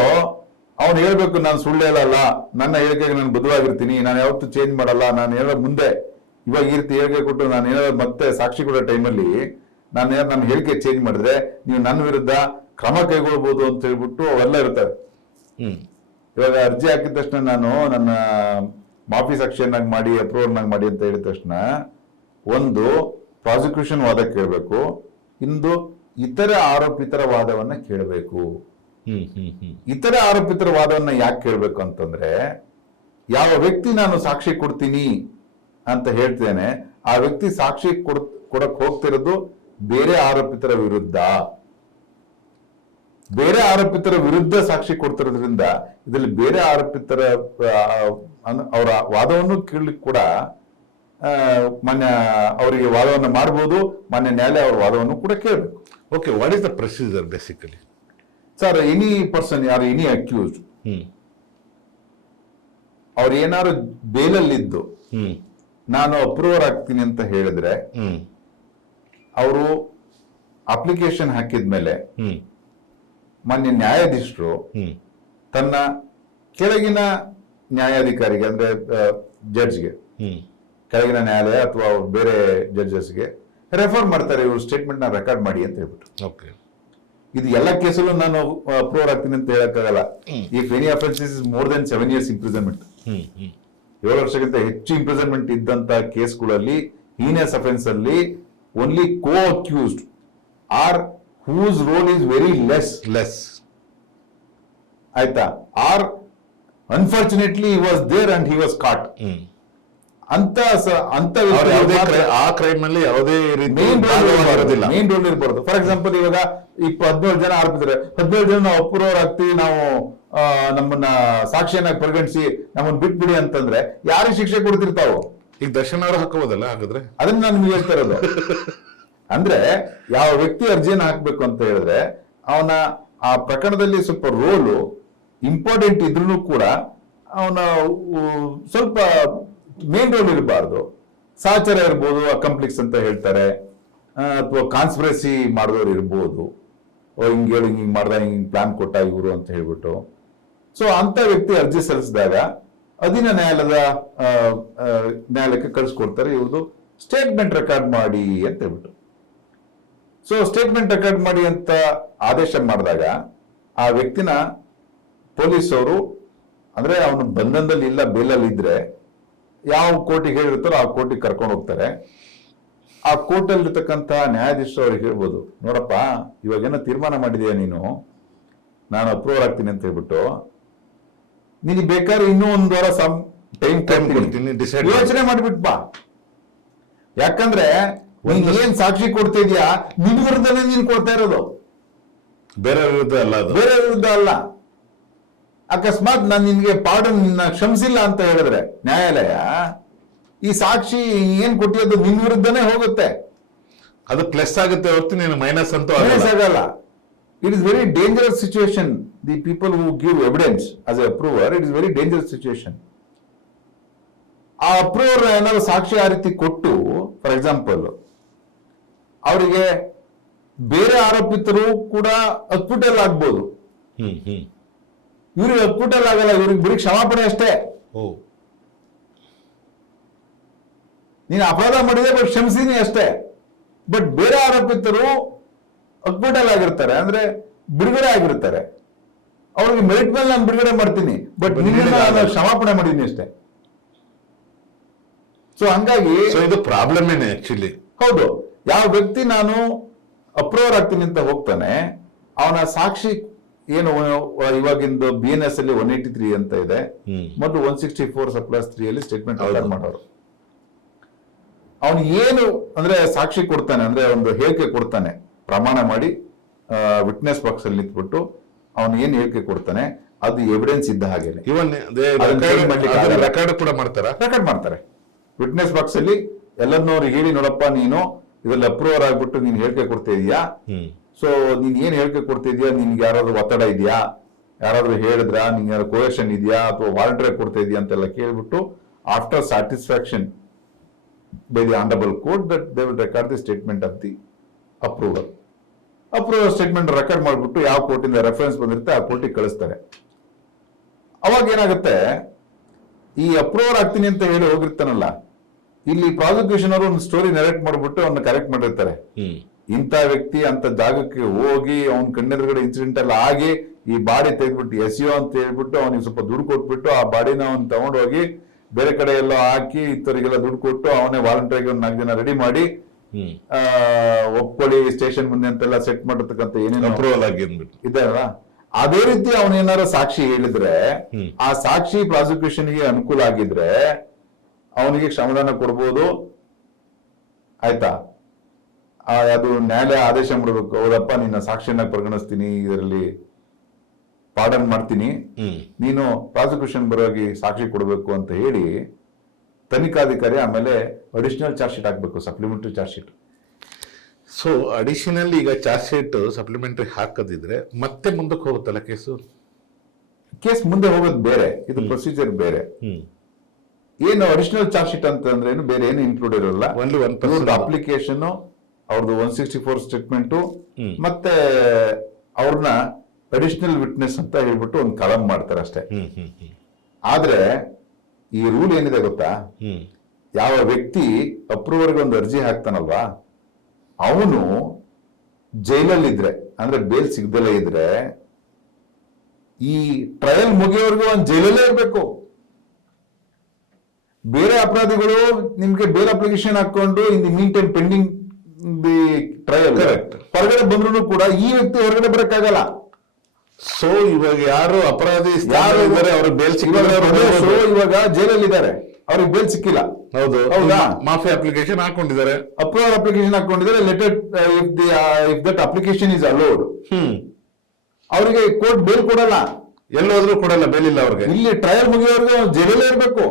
ಅವ್ನು ಹೇಳ್ಬೇಕು, ನಾನು ಸುಳ್ಳು ಹೇಳಲ್ಲ, ನನ್ನ ಹೇಳಿಕೆಗೆ ನಾನು ಬದ್ಧವಾಗಿರ್ತೀನಿ, ನಾನು ಯಾವತ್ತೂ ಚೇಂಜ್ ಮಾಡಲ್ಲ, ನಾನು ಹೇಳೋ ಮುಂದೆ ಇವಾಗ ಈ ರೀತಿ ಹೇಳಿಕೆ ಕೊಟ್ಟು ನಾನು ಏನಾದ್ರು ಮತ್ತೆ ಸಾಕ್ಷಿ ಕೊಡೋ ಟೈಮಲ್ಲಿ ನಾನು ಏನಾದ್ರು ನನ್ನ ಹೇಳಿಕೆ ಚೇಂಜ್ ಮಾಡಿದ್ರೆ ನೀವು ನನ್ನ ವಿರುದ್ಧ ಕ್ರಮ ಕೈಗೊಳ್ಬಹುದು ಅಂತ ಹೇಳ್ಬಿಟ್ಟು ಅವೆಲ್ಲ ಇರ್ತವೆ. ಇವಾಗ ಅರ್ಜಿ ಹಾಕಿದ ತಕ್ಷಣ ನಾನು ನನ್ನ ಮಾಫಿ ಸಾಕ್ಷಿಯನ್ನಾಗಿ ಮಾಡಿ ಅಪ್ರೂವಲ್ನಾಗಿ ಮಾಡಿ ಅಂತ ಹೇಳಿದ ತಕ್ಷಣ ಒಂದು ಪ್ರಾಸಿಕ್ಯೂಷನ್ ವಾದ ಕೇಳಬೇಕು, ಇಂದು ಇತರ ಆರೋಪಿತರ ವಾದವನ್ನ ಕೇಳಬೇಕು. ಇತರ ಆರೋಪಿತರ ವಾದವನ್ನ ಯಾಕೆ ಕೇಳಬೇಕು ಅಂತಂದ್ರೆ, ಯಾವ ವ್ಯಕ್ತಿ ನಾನು ಸಾಕ್ಷಿ ಕೊಡ್ತೀನಿ ಅಂತ ಹೇಳ್ತೇನೆ ಆ ವ್ಯಕ್ತಿ ಸಾಕ್ಷಿ ಕೊಡಕ್ ಹೋಗ್ತಿರೋದು ಬೇರೆ ಆರೋಪಿತರ ವಿರುದ್ಧ. ಬೇರೆ ಆರೋಪಿತರ ವಿರುದ್ಧ ಸಾಕ್ಷಿ ಕೊಡ್ತಿರೋದ್ರಿಂದ ಇದರಲ್ಲಿ ಬೇರೆ ಆರೋಪಿತರ ಅವರ ವಾದವನ್ನು ಕೇಳಲಿಕ್ಕೆ ಕೂಡ ಮಾನ್ಯ ಅವರಿಗೆ ವಾದವನ್ನು ಮಾಡಬಹುದು, ಮಾನ್ಯ ನ್ಯಾಯಾಲಯ ಅವರ ವಾದವನ್ನು ಕೂಡ ಕೇಳಬೇಕು. Okay, what is the procedure basically? Sir, any person ಯಾರು ಎನಿ ಅಕ್ಯೂಸ್ಡ್ ಅವ್ರು ಏನಾದ್ರು ಬೇಲಲ್ಲಿದ್ದು ನಾನು ಅಪ್ರೂವರ್ ಆಗ್ತೀನಿ ಅಂತ ಹೇಳಿದ್ರೆ ಅವರು ಅಪ್ಲಿಕೇಶನ್ ಹಾಕಿದ್ಮೇಲೆ ಮಾನ್ಯ ನ್ಯಾಯಾಧೀಶರು ತನ್ನ ಕೆಳಗಿನ ನ್ಯಾಯಾಧಿಕಾರಿಗೆ ಅಂದ್ರೆ ಜಡ್ಜ್ಗೆ, ಕೆಳಗಿನ ನ್ಯಾಯಾಲಯ ಅಥವಾ ಬೇರೆ ಜಡ್ಜಸ್ಗೆ ರೆಫರ್ ಮಾಡ್ತಾರೆ, ಇವರು ಸ್ಟೇಟ್ಮೆಂಟ್ ನ ರೆಕಾರ್ಡ್ ಮಾಡಿ ಅಂತ ಹೇಳ್ಬಿಟ್ಟು. ಓಕೆ, ಇದು ಎಲ್ಲ ಕೇಸಲ್ಲೂ ನಾನು ಅಪ್ರೂವರ್ ಆಗ್ತೀನಿ ಅಂತ ಹೇಳಕ್ಕಾಗಲ್ಲ. If any offence is more than 7 years imprisonment, 7 ವರ್ಷಕ್ಕಿಂತ ಹೆಚ್ಚು ಇಂಪ್ರಿಸನ್ಮೆಂಟ್ ಇದ್ದಂತ ಕೇಸ್ಗಳಲ್ಲಿ ಹೀನಿಯಸ್ ಅಫೆನ್ಸ್ ಅಲ್ಲಿ only co accused or whose role is very less ಆಯ್ತಾ, or unfortunately he was there and he was caught ಅಂತ ಆ ಕ್ರೈಮ್ ಅಲ್ಲಿ ಯಾವುದೇ ಮೇನ್ ರೋಲ್ ಇರಬಾರ್ದು. ಫಾರ್ ಎಕ್ಸಾಂಪಲ್, ಇವಾಗ 17 ಜನ ಆರೋಪಿತಾರೆ, 17 ಜನ ನಾವು ಅಪ್ರೂವರ್ ಆಗ್ತೀವಿ, ನಾವು ನಮ್ಮನ್ನ ಸಾಕ್ಷಿಯನ್ನಾಗಿ ಪರಿಗಣಿಸಿ ನಮ್ಮನ್ನ ಬಿಟ್ಬಿಡಿ ಅಂತಂದ್ರೆ ಯಾರಿಗೆ ಶಿಕ್ಷೆ ಕೊಡ್ತಿರ್ತಾವೋ? ಈಗ ದರ್ಶನ್ ಅವರು ಹಾಕೋಬೋದಲ್ಲ ಹಾಗಾದ್ರೆ? ಅದನ್ನ ನಾನು ನಿಮ್ಗೆ ಹೇಳ್ತಾ ಇರೋದು. ಅಂದ್ರೆ ಯಾವ ವ್ಯಕ್ತಿ ಅರ್ಜಿಯನ್ನು ಹಾಕ್ಬೇಕು ಅಂತ ಹೇಳಿದ್ರೆ ಅವನ ಆ ಪ್ರಕರಣದಲ್ಲಿ ಸ್ವಲ್ಪ ರೋಲು ಇಂಪಾರ್ಟೆಂಟ್ ಇದ್ರೂ ಕೂಡ ಅವನ ಸ್ವಲ್ಪ ಮೇನ್ ರೋಲ್ ಇರಬಾರ್ದು. ಸಹಚರ ಇರ್ಬೋದು, ಅಕಂಪ್ಲಿಕ್ಸ್ ಅಂತ ಹೇಳ್ತಾರೆ, ಅಥವಾ ಕಾನ್ಸ್ಪಿರಸಿ ಮಾಡಿದವ್ರು ಇರ್ಬೋದು, ಹಿಂಗ್ ಹೇಳಿ ಹಿಂಗ್ ಮಾಡ್ದ, ಹಿಂಗ್ ಪ್ಲಾನ್ ಕೊಟ್ಟ ಇವರು ಅಂತ ಹೇಳ್ಬಿಟ್ಟು. ಸೊ ಅಂತ ವ್ಯಕ್ತಿ ಅರ್ಜಿ ಸಲ್ಲಿಸಿದಾಗ ಅಧೀನ ನ್ಯಾಯಾಲಯಕ್ಕೆ ಕಳಿಸ್ಕೊಡ್ತಾರೆ, ಇವ್ರದ್ದು ಸ್ಟೇಟ್ಮೆಂಟ್ ರೆಕಾರ್ಡ್ ಮಾಡಿ ಅಂತ ಹೇಳ್ಬಿಟ್ಟು. ಸೊ ಸ್ಟೇಟ್ಮೆಂಟ್ ರೆಕಾರ್ಡ್ ಮಾಡಿ ಅಂತ ಆದೇಶ ಮಾಡಿದಾಗ ಆ ವ್ಯಕ್ತಿನ ಪೊಲೀಸವರು, ಅಂದ್ರೆ ಅವನು ಬಂಧನದಲ್ಲಿ ಇಲ್ಲ, ಬೇಲಲ್ಲಿ ಇದ್ರೆ ಯಾವ ಕೋರ್ಟಿಗೆ ಹೇಳಿರ್ತಾರೋ ಆ ಕೋರ್ಟಿಗೆ ಕರ್ಕೊಂಡು ಹೋಗ್ತಾರೆ. ಆ ಕೋರ್ಟಲ್ಲಿ ಇರ್ತಕ್ಕಂಥ ನ್ಯಾಯಾಧೀಶರು ಅವ್ರಿಗೆ ಹೇಳ್ಬೋದು, ನೋಡಪ್ಪ ಇವಾಗೇನೋ ತೀರ್ಮಾನ ಮಾಡಿದೀಯ ನೀನು, ನಾನು ಅಪ್ರೂವರ್ ಆಗ್ತೀನಿ ಅಂತ ಹೇಳ್ಬಿಟ್ಟು, ನೀನು ಬೇಕಾದ್ರೆ ಇನ್ನೂ 1 ವಾರ ಟೈಮ್ ಕೊಡ್ತೀನಿ, ಯೋಚನೆ ಮಾಡ್ಬಿಟ್ ಬಾ. ಯಾಕಂದ್ರೆ ನೀನ್ ಏನ್ ಸಾಕ್ಷಿ ಕೊಡ್ತಾ ಇದೀಯಾ ನಿನ್ ವಿರುದ್ಧನೇ ನೀನ್ ಕೊಡ್ತಾ ಇರೋದು, ಬೇರೆ ವಿರುದ್ಧ ಅಲ್ಲ, ಬೇರೆ ವಿರುದ್ಧ ಅಲ್ಲ. ಅಕಸ್ಮಾತ್ ನಾನು ನಿನ್ಗೆ ಪಾರ್ಡನ್ ಕ್ಷಮಿಸಿಲ್ಲ ಅಂತ ಹೇಳಿದ್ರೆ ನ್ಯಾಯಾಲಯ ಈ ಸಾಕ್ಷಿ ಏನ್ ಕೊಟ್ಟಿರೋದು ನಿನ್ ವಿರುದ್ಧನೇ ಹೋಗುತ್ತೆ, ಅದು ಪ್ಲಸ್ ಆಗುತ್ತೆ ಹೊರತು ನೀನು ಮೈನಸ್ ಅಂತೂ ಆಗಲ್ಲ. It is very dangerous situation. The people who give evidence as A approver, it is very dangerous situation. ಆ ಅಪ್ರೂವರ್ ಏನಾದ್ರು ಸಾಕ್ಷಿ ಆ ರೀತಿ ಕೊಟ್ಟು, ಫಾರ್ ಎಕ್ಸಾಂಪಲ್, ಅವರಿಗೆ ಬೇರೆ ಆರೋಪಿತರು ಕೂಡ ಅಕ್ವಿಟಲ್ ಆಗ್ಬೋದು, ಇವ್ರಿಗೆ ಅಕ್ವಿಟಲ್ ಆಗಲ್ಲ, ಇವ್ರಿಗೆ ಬರೀ ಕ್ಷಮಾಪಣೆ ಅಷ್ಟೇ. ನೀನು ಅಪರಾಧ ಮಾಡಿದೆ ಬಟ್ ಕ್ಷಮಿಸಿನಿ ಅಷ್ಟೇ. ಬಟ್ ಬೇರೆ ಆರೋಪಿತರು ಅಕ್ವಿಟಲ್ ಆಗಿರ್ತಾರೆ, ಅಂದ್ರೆ ಬಿಡುಗಡೆ ಆಗಿರ್ತಾರೆ. ಅವ್ರಿಗೆ ಮೆರಿಟ್ ಮೇಲೆ ನಾನು ಬಿಡುಗಡೆ ಮಾಡ್ತೀನಿ, ಬಟ್ ನಿನ್ನ ಕ್ಷಮಾಪಣೆ ಮಾಡಿದೀನಿ ಅಷ್ಟೇ. ಸೊ ಹಂಗಾಗಿ ಇದು ಪ್ರಾಬ್ಲಮ್ ಏನೇ ಆಕ್ಚುಲಿ. ಹೌದು, ಯಾವ ವ್ಯಕ್ತಿ ನಾನು ಅಪ್ರೂವರ್ ಆಗ್ತೀನಿ ಅಂತ ಹೋಗ್ತಾನೆ, ಅವನ ಸಾಕ್ಷಿ ಏನು ಇವಾಗಿಂದು BNS ಅಲ್ಲಿ 183 ಅಂತ ಇದೆ, ಮೊದಲು 164/3 ಅಲ್ಲಿ ಸ್ಟೇಟ್ಮೆಂಟ್ ಆರ್ಡರ್ ಮಾಡೋರು. ಅವನು ಏನು ಅಂದ್ರೆ ಸಾಕ್ಷಿ ಕೊಡ್ತಾನೆ, ಅಂದ್ರೆ ಒಂದು ಹೇಳಿಕೆ ಕೊಡ್ತಾನೆ, ಪ್ರಮಾಣ ಮಾಡಿ ವಿಟ್ನೆಸ್ ಬಾಕ್ಸ್ ಅಲ್ಲಿ ನಿಂತ್ಬಿಟ್ಟು ಅವನು ಏನ್ ಹೇಳಿಕೆ ಕೊಡ್ತಾನೆ ಅದು ಎವಿಡೆನ್ಸ್ ಇದ್ದ ಹಾಗೆ ರೆಕಾರ್ಡ್ ಕೂಡ ಮಾಡ್ತಾರೆ. ವಿಟ್ನೆಸ್ ಬಾಕ್ಸ್ ಅಲ್ಲಿ ಎಲ್ಲರನ್ನೂ ಅವ್ರಿಗೆ ಹೇಳಿ, ನೋಡಪ್ಪ ನೀನು ಇದ್ರಲ್ಲಿ ಅಪ್ರೂವರ್ ಆಗ್ಬಿಟ್ಟು ನೀನ್ ಹೇಳಿಕೆ ಕೊಡ್ತಾ ಇದೀಯಾ, ಸೊ ನೀನ್ ಏನ್ ಹೇಳಿಕೆ ಕೊಡ್ತಾ ಇದೀಯಾ, ನಿನ್ಗೆ ಯಾರಾದ್ರೂ ಒತ್ತಡ ಇದೆಯಾ, ಯಾರಾದ್ರೂ ಹೇಳಿದ್ರ, ನಿನ್ಗೆ ಯಾರು ಕೋಯೇಷನ್ ಇದೆಯಾ ಅಥವಾ ವಾರಂಟರಿ ಕೊಡ್ತಾ ಇದೆಯಾ ಅಂತೆಲ್ಲ ಕೇಳ್ಬಿಟ್ಟು after satisfaction by the honorable court that they will record the statement of the approval. Approval statement record ಮಾಡ್ಬಿಟ್ಟು ಯಾವ ಕೋರ್ಟಿಂದ ರೆಫರೆನ್ಸ್ ಬಂದಿರುತ್ತೆ ಆ ಕೋರ್ಟಿಗೆ ಕಳಿಸ್ತಾರೆ. ಅವಾಗ ಏನಾಗುತ್ತೆ, ಈ ಅಪ್ರೂವರ್ ಆಗ್ತೀನಿ ಅಂತ ಹೇಳಿ ಹೋಗಿರ್ತಾನಲ್ಲ ಇಲ್ಲಿ ಪ್ರಾಸಿಕ್ಯೂಷನ್ ಅವರು ಒಂದು ಸ್ಟೋರಿ ನರೇಟ್ ಮಾಡ್ಬಿಟ್ಟು ಅವನ್ನ ಕರೆಕ್ಟ್ ಮಾಡಿರ್ತಾರೆ. ಇಂಥ ವ್ಯಕ್ತಿ ಅಂತ ಜಾಗಕ್ಕೆ ಹೋಗಿ ಅವನ ಕಣ್ಣೆದುರುಗಡೆ ಇನ್ಸಿಡೆಂಟ್ ಎಲ್ಲ ಆಗಿ ಈ ಬಾಡಿ ತೆಗೆದ್ಬಿಟ್ಟು ಎಸೆಯೋ ಅಂತ ಹೇಳ್ಬಿಟ್ಟು ಅವನಿಗೆ ಸ್ವಲ್ಪ ದುಡ್ಡು ಕೊಟ್ಬಿಟ್ಟು ಆ ಬಾಡಿನ ಅವ್ನು ತಗೊಂಡೋಗಿ ಬೇರೆ ಕಡೆ ಎಲ್ಲ ಹಾಕಿ ಇಂಥವ್ರಿಗೆಲ್ಲ ದುಡ್ಡು ಕೊಟ್ಟು ಅವನೇ ವಾಲಂಟಿಯರ್ಗೆ ಒಂದು 4 ಜನ ರೆಡಿ ಮಾಡಿ ಒಪ್ಕೊಳ್ಳಿ ಸ್ಟೇಷನ್ ಮುಂದೆ ಅಂತೆಲ್ಲ ಸೆಟ್ ಮಾಡಿರ್ತಕ್ಕಂಥ ಏನೇನು ಅಪ್ರೂವಲ್ ಆಗಿ ಇದೆಯಲ್ಲ, ಅದೇ ರೀತಿ ಅವನೇನಾರ ಸಾಕ್ಷಿ ಹೇಳಿದ್ರೆ ಆ ಸಾಕ್ಷಿ ಪ್ರಾಸಿಕ್ಯೂಷನ್ಗೆ ಅನುಕೂಲ ಆಗಿದ್ರೆ ಅವನಿಗೆ ಕ್ಷಮದಾನ ಕೊಡ್ಬೋದು. ಆಯ್ತಾ, ಅದು ನ್ಯಾಯಾಲಯ ಆದೇಶ ಮಾಡಬೇಕು, ಹೌದಪ್ಪ ನಿನ್ನ ಸಾಕ್ಷಿಯನ್ನ ಪರಿಗಣಿಸ್ತೀನಿ, ಇದರಲ್ಲಿ ಪಾರ್ಡನ್ ಮಾಡ್ತೀನಿ, ನೀನು ಪ್ರಾಸಿಕ್ಯೂಷನ್ ಬರೋಗಿ ಸಾಕ್ಷಿ ಕೊಡಬೇಕು ಅಂತ ಹೇಳಿ ತನಿಖಾಧಿಕಾರಿ ಆಮೇಲೆ ಅಡಿಷನಲ್ ಚಾರ್ಜ್ ಶೀಟ್ ಹಾಕ್ಬೇಕು, supplementary charge sheet. So additional ಈಗ ಚಾರ್ಜ್ ಶೀಟ್ ಸಪ್ಲಿಮೆಂಟರಿ ಹಾಕದಿದ್ರೆ ಮತ್ತೆ ಮುಂದಕ್ಕೆ ಹೋಗುತ್ತಲ್ಲ ಕೇಸ್ ಮುಂದೆ ಹೋಗೋದು ಬೇರೆ, ಇದು ಪ್ರೊಸೀಜರ್ ಬೇರೆ. ಏನು ಅಡಿಷನಲ್ ಚಾರ್ಜ್ ಶೀಟ್ ಅಂತಂದ್ರೆ ಏನು ಬೇರೆ ಏನು ಇನ್ಕ್ಲೂಡ್ ಇರೋಲ್ಲ. ಓನ್ಲಿ 1% ಅಪ್ಲಿಕೇಶನ್, ಅವ್ರದ್ದು 164 ಸ್ಟೇಟ್ಮೆಂಟು, ಮತ್ತೆ ಅವ್ರನ್ನ ಅಡಿಷನಲ್ ವಿಟ್ನೆಸ್ ಅಂತ ಹೇಳ್ಬಿಟ್ಟು ಒಂದು ಕಲಂ ಮಾಡ್ತಾರೆ ಅಷ್ಟೇ. ಆದ್ರೆ ಈ ರೂಲ್ ಏನಿದೆ ಗೊತ್ತಾ, ಯಾವ ವ್ಯಕ್ತಿ ಅಪ್ರೂವರ್ಗೆ ಒಂದು ಅರ್ಜಿ ಹಾಕ್ತಾನಲ್ವಾ, ಅವನು ಜೈಲಲ್ಲಿದ್ರೆ ಅಂದ್ರೆ ಬೇಲ್ ಸಿಗದಲ್ಲೇ ಇದ್ರೆ ಈ ಟ್ರಯಲ್ ಮುಗಿಯೋವರೆಗೂ ಒಂದು ಜೈಲಲ್ಲೇ ಇರಬೇಕು. ಬೇರೆ ಅಪರಾಧಿಗಳು ನಿಮ್ಗೆ ಬೇಲ್ ಅಪ್ಲಿಕೇಶನ್ ಹಾಕೊಂಡು in the mean time pending the trial ಹೊರಗಡೆ ಬಂದ್ರು ಕೂಡ ಈ ವ್ಯಕ್ತಿ ಹೊರಗಡೆ ಬರಕ್ಕಾಗಲ್ಲ. ಸೊ ಇವಾಗ ಯಾರು ಅಪರಾಧಿ ಯಾರು ಇದ್ದಾರೆ ಅವ್ರಿಗೆ ಬೇಲ್ ಸಿಕ್ಕಿಲ್ಲ, ಇವಾಗ ಜೈಲಲ್ಲಿ ಇದ್ದಾರೆ, ಅವ್ರಿಗೆ ಬೇಲ್ ಸಿಕ್ಕಿಲ್ಲ. ಹೌದು, ಹೌದಾ, ಮಾಫಿ ಅಪ್ಲಿಕೇಶನ್ ಹಾಕೊಂಡಿದ್ದಾರೆ, ಅಪ್ರೂವಲ್ ಅಪ್ಲಿಕೇಶನ್ ಹಾಕೊಂಡಿದ್ದಾರೆ. Letter if that application is allowed, ಅವರಿಗೆ ಕೋರ್ಟ್ ಬೇಲ್ ಕೊಡಲ್ಲ, ಎಲ್ಲೋದ್ರೂ ಕೊಡಲ್ಲ, ಬೇಲ್ ಇಲ್ಲ ಅವ್ರಿಗೆ. ಇಲ್ಲಿ ಟ್ರಯಲ್ ಮುಗಿಯೋವರೆಗೂ ಜೈಲಲ್ಲೇ ಇರಬೇಕು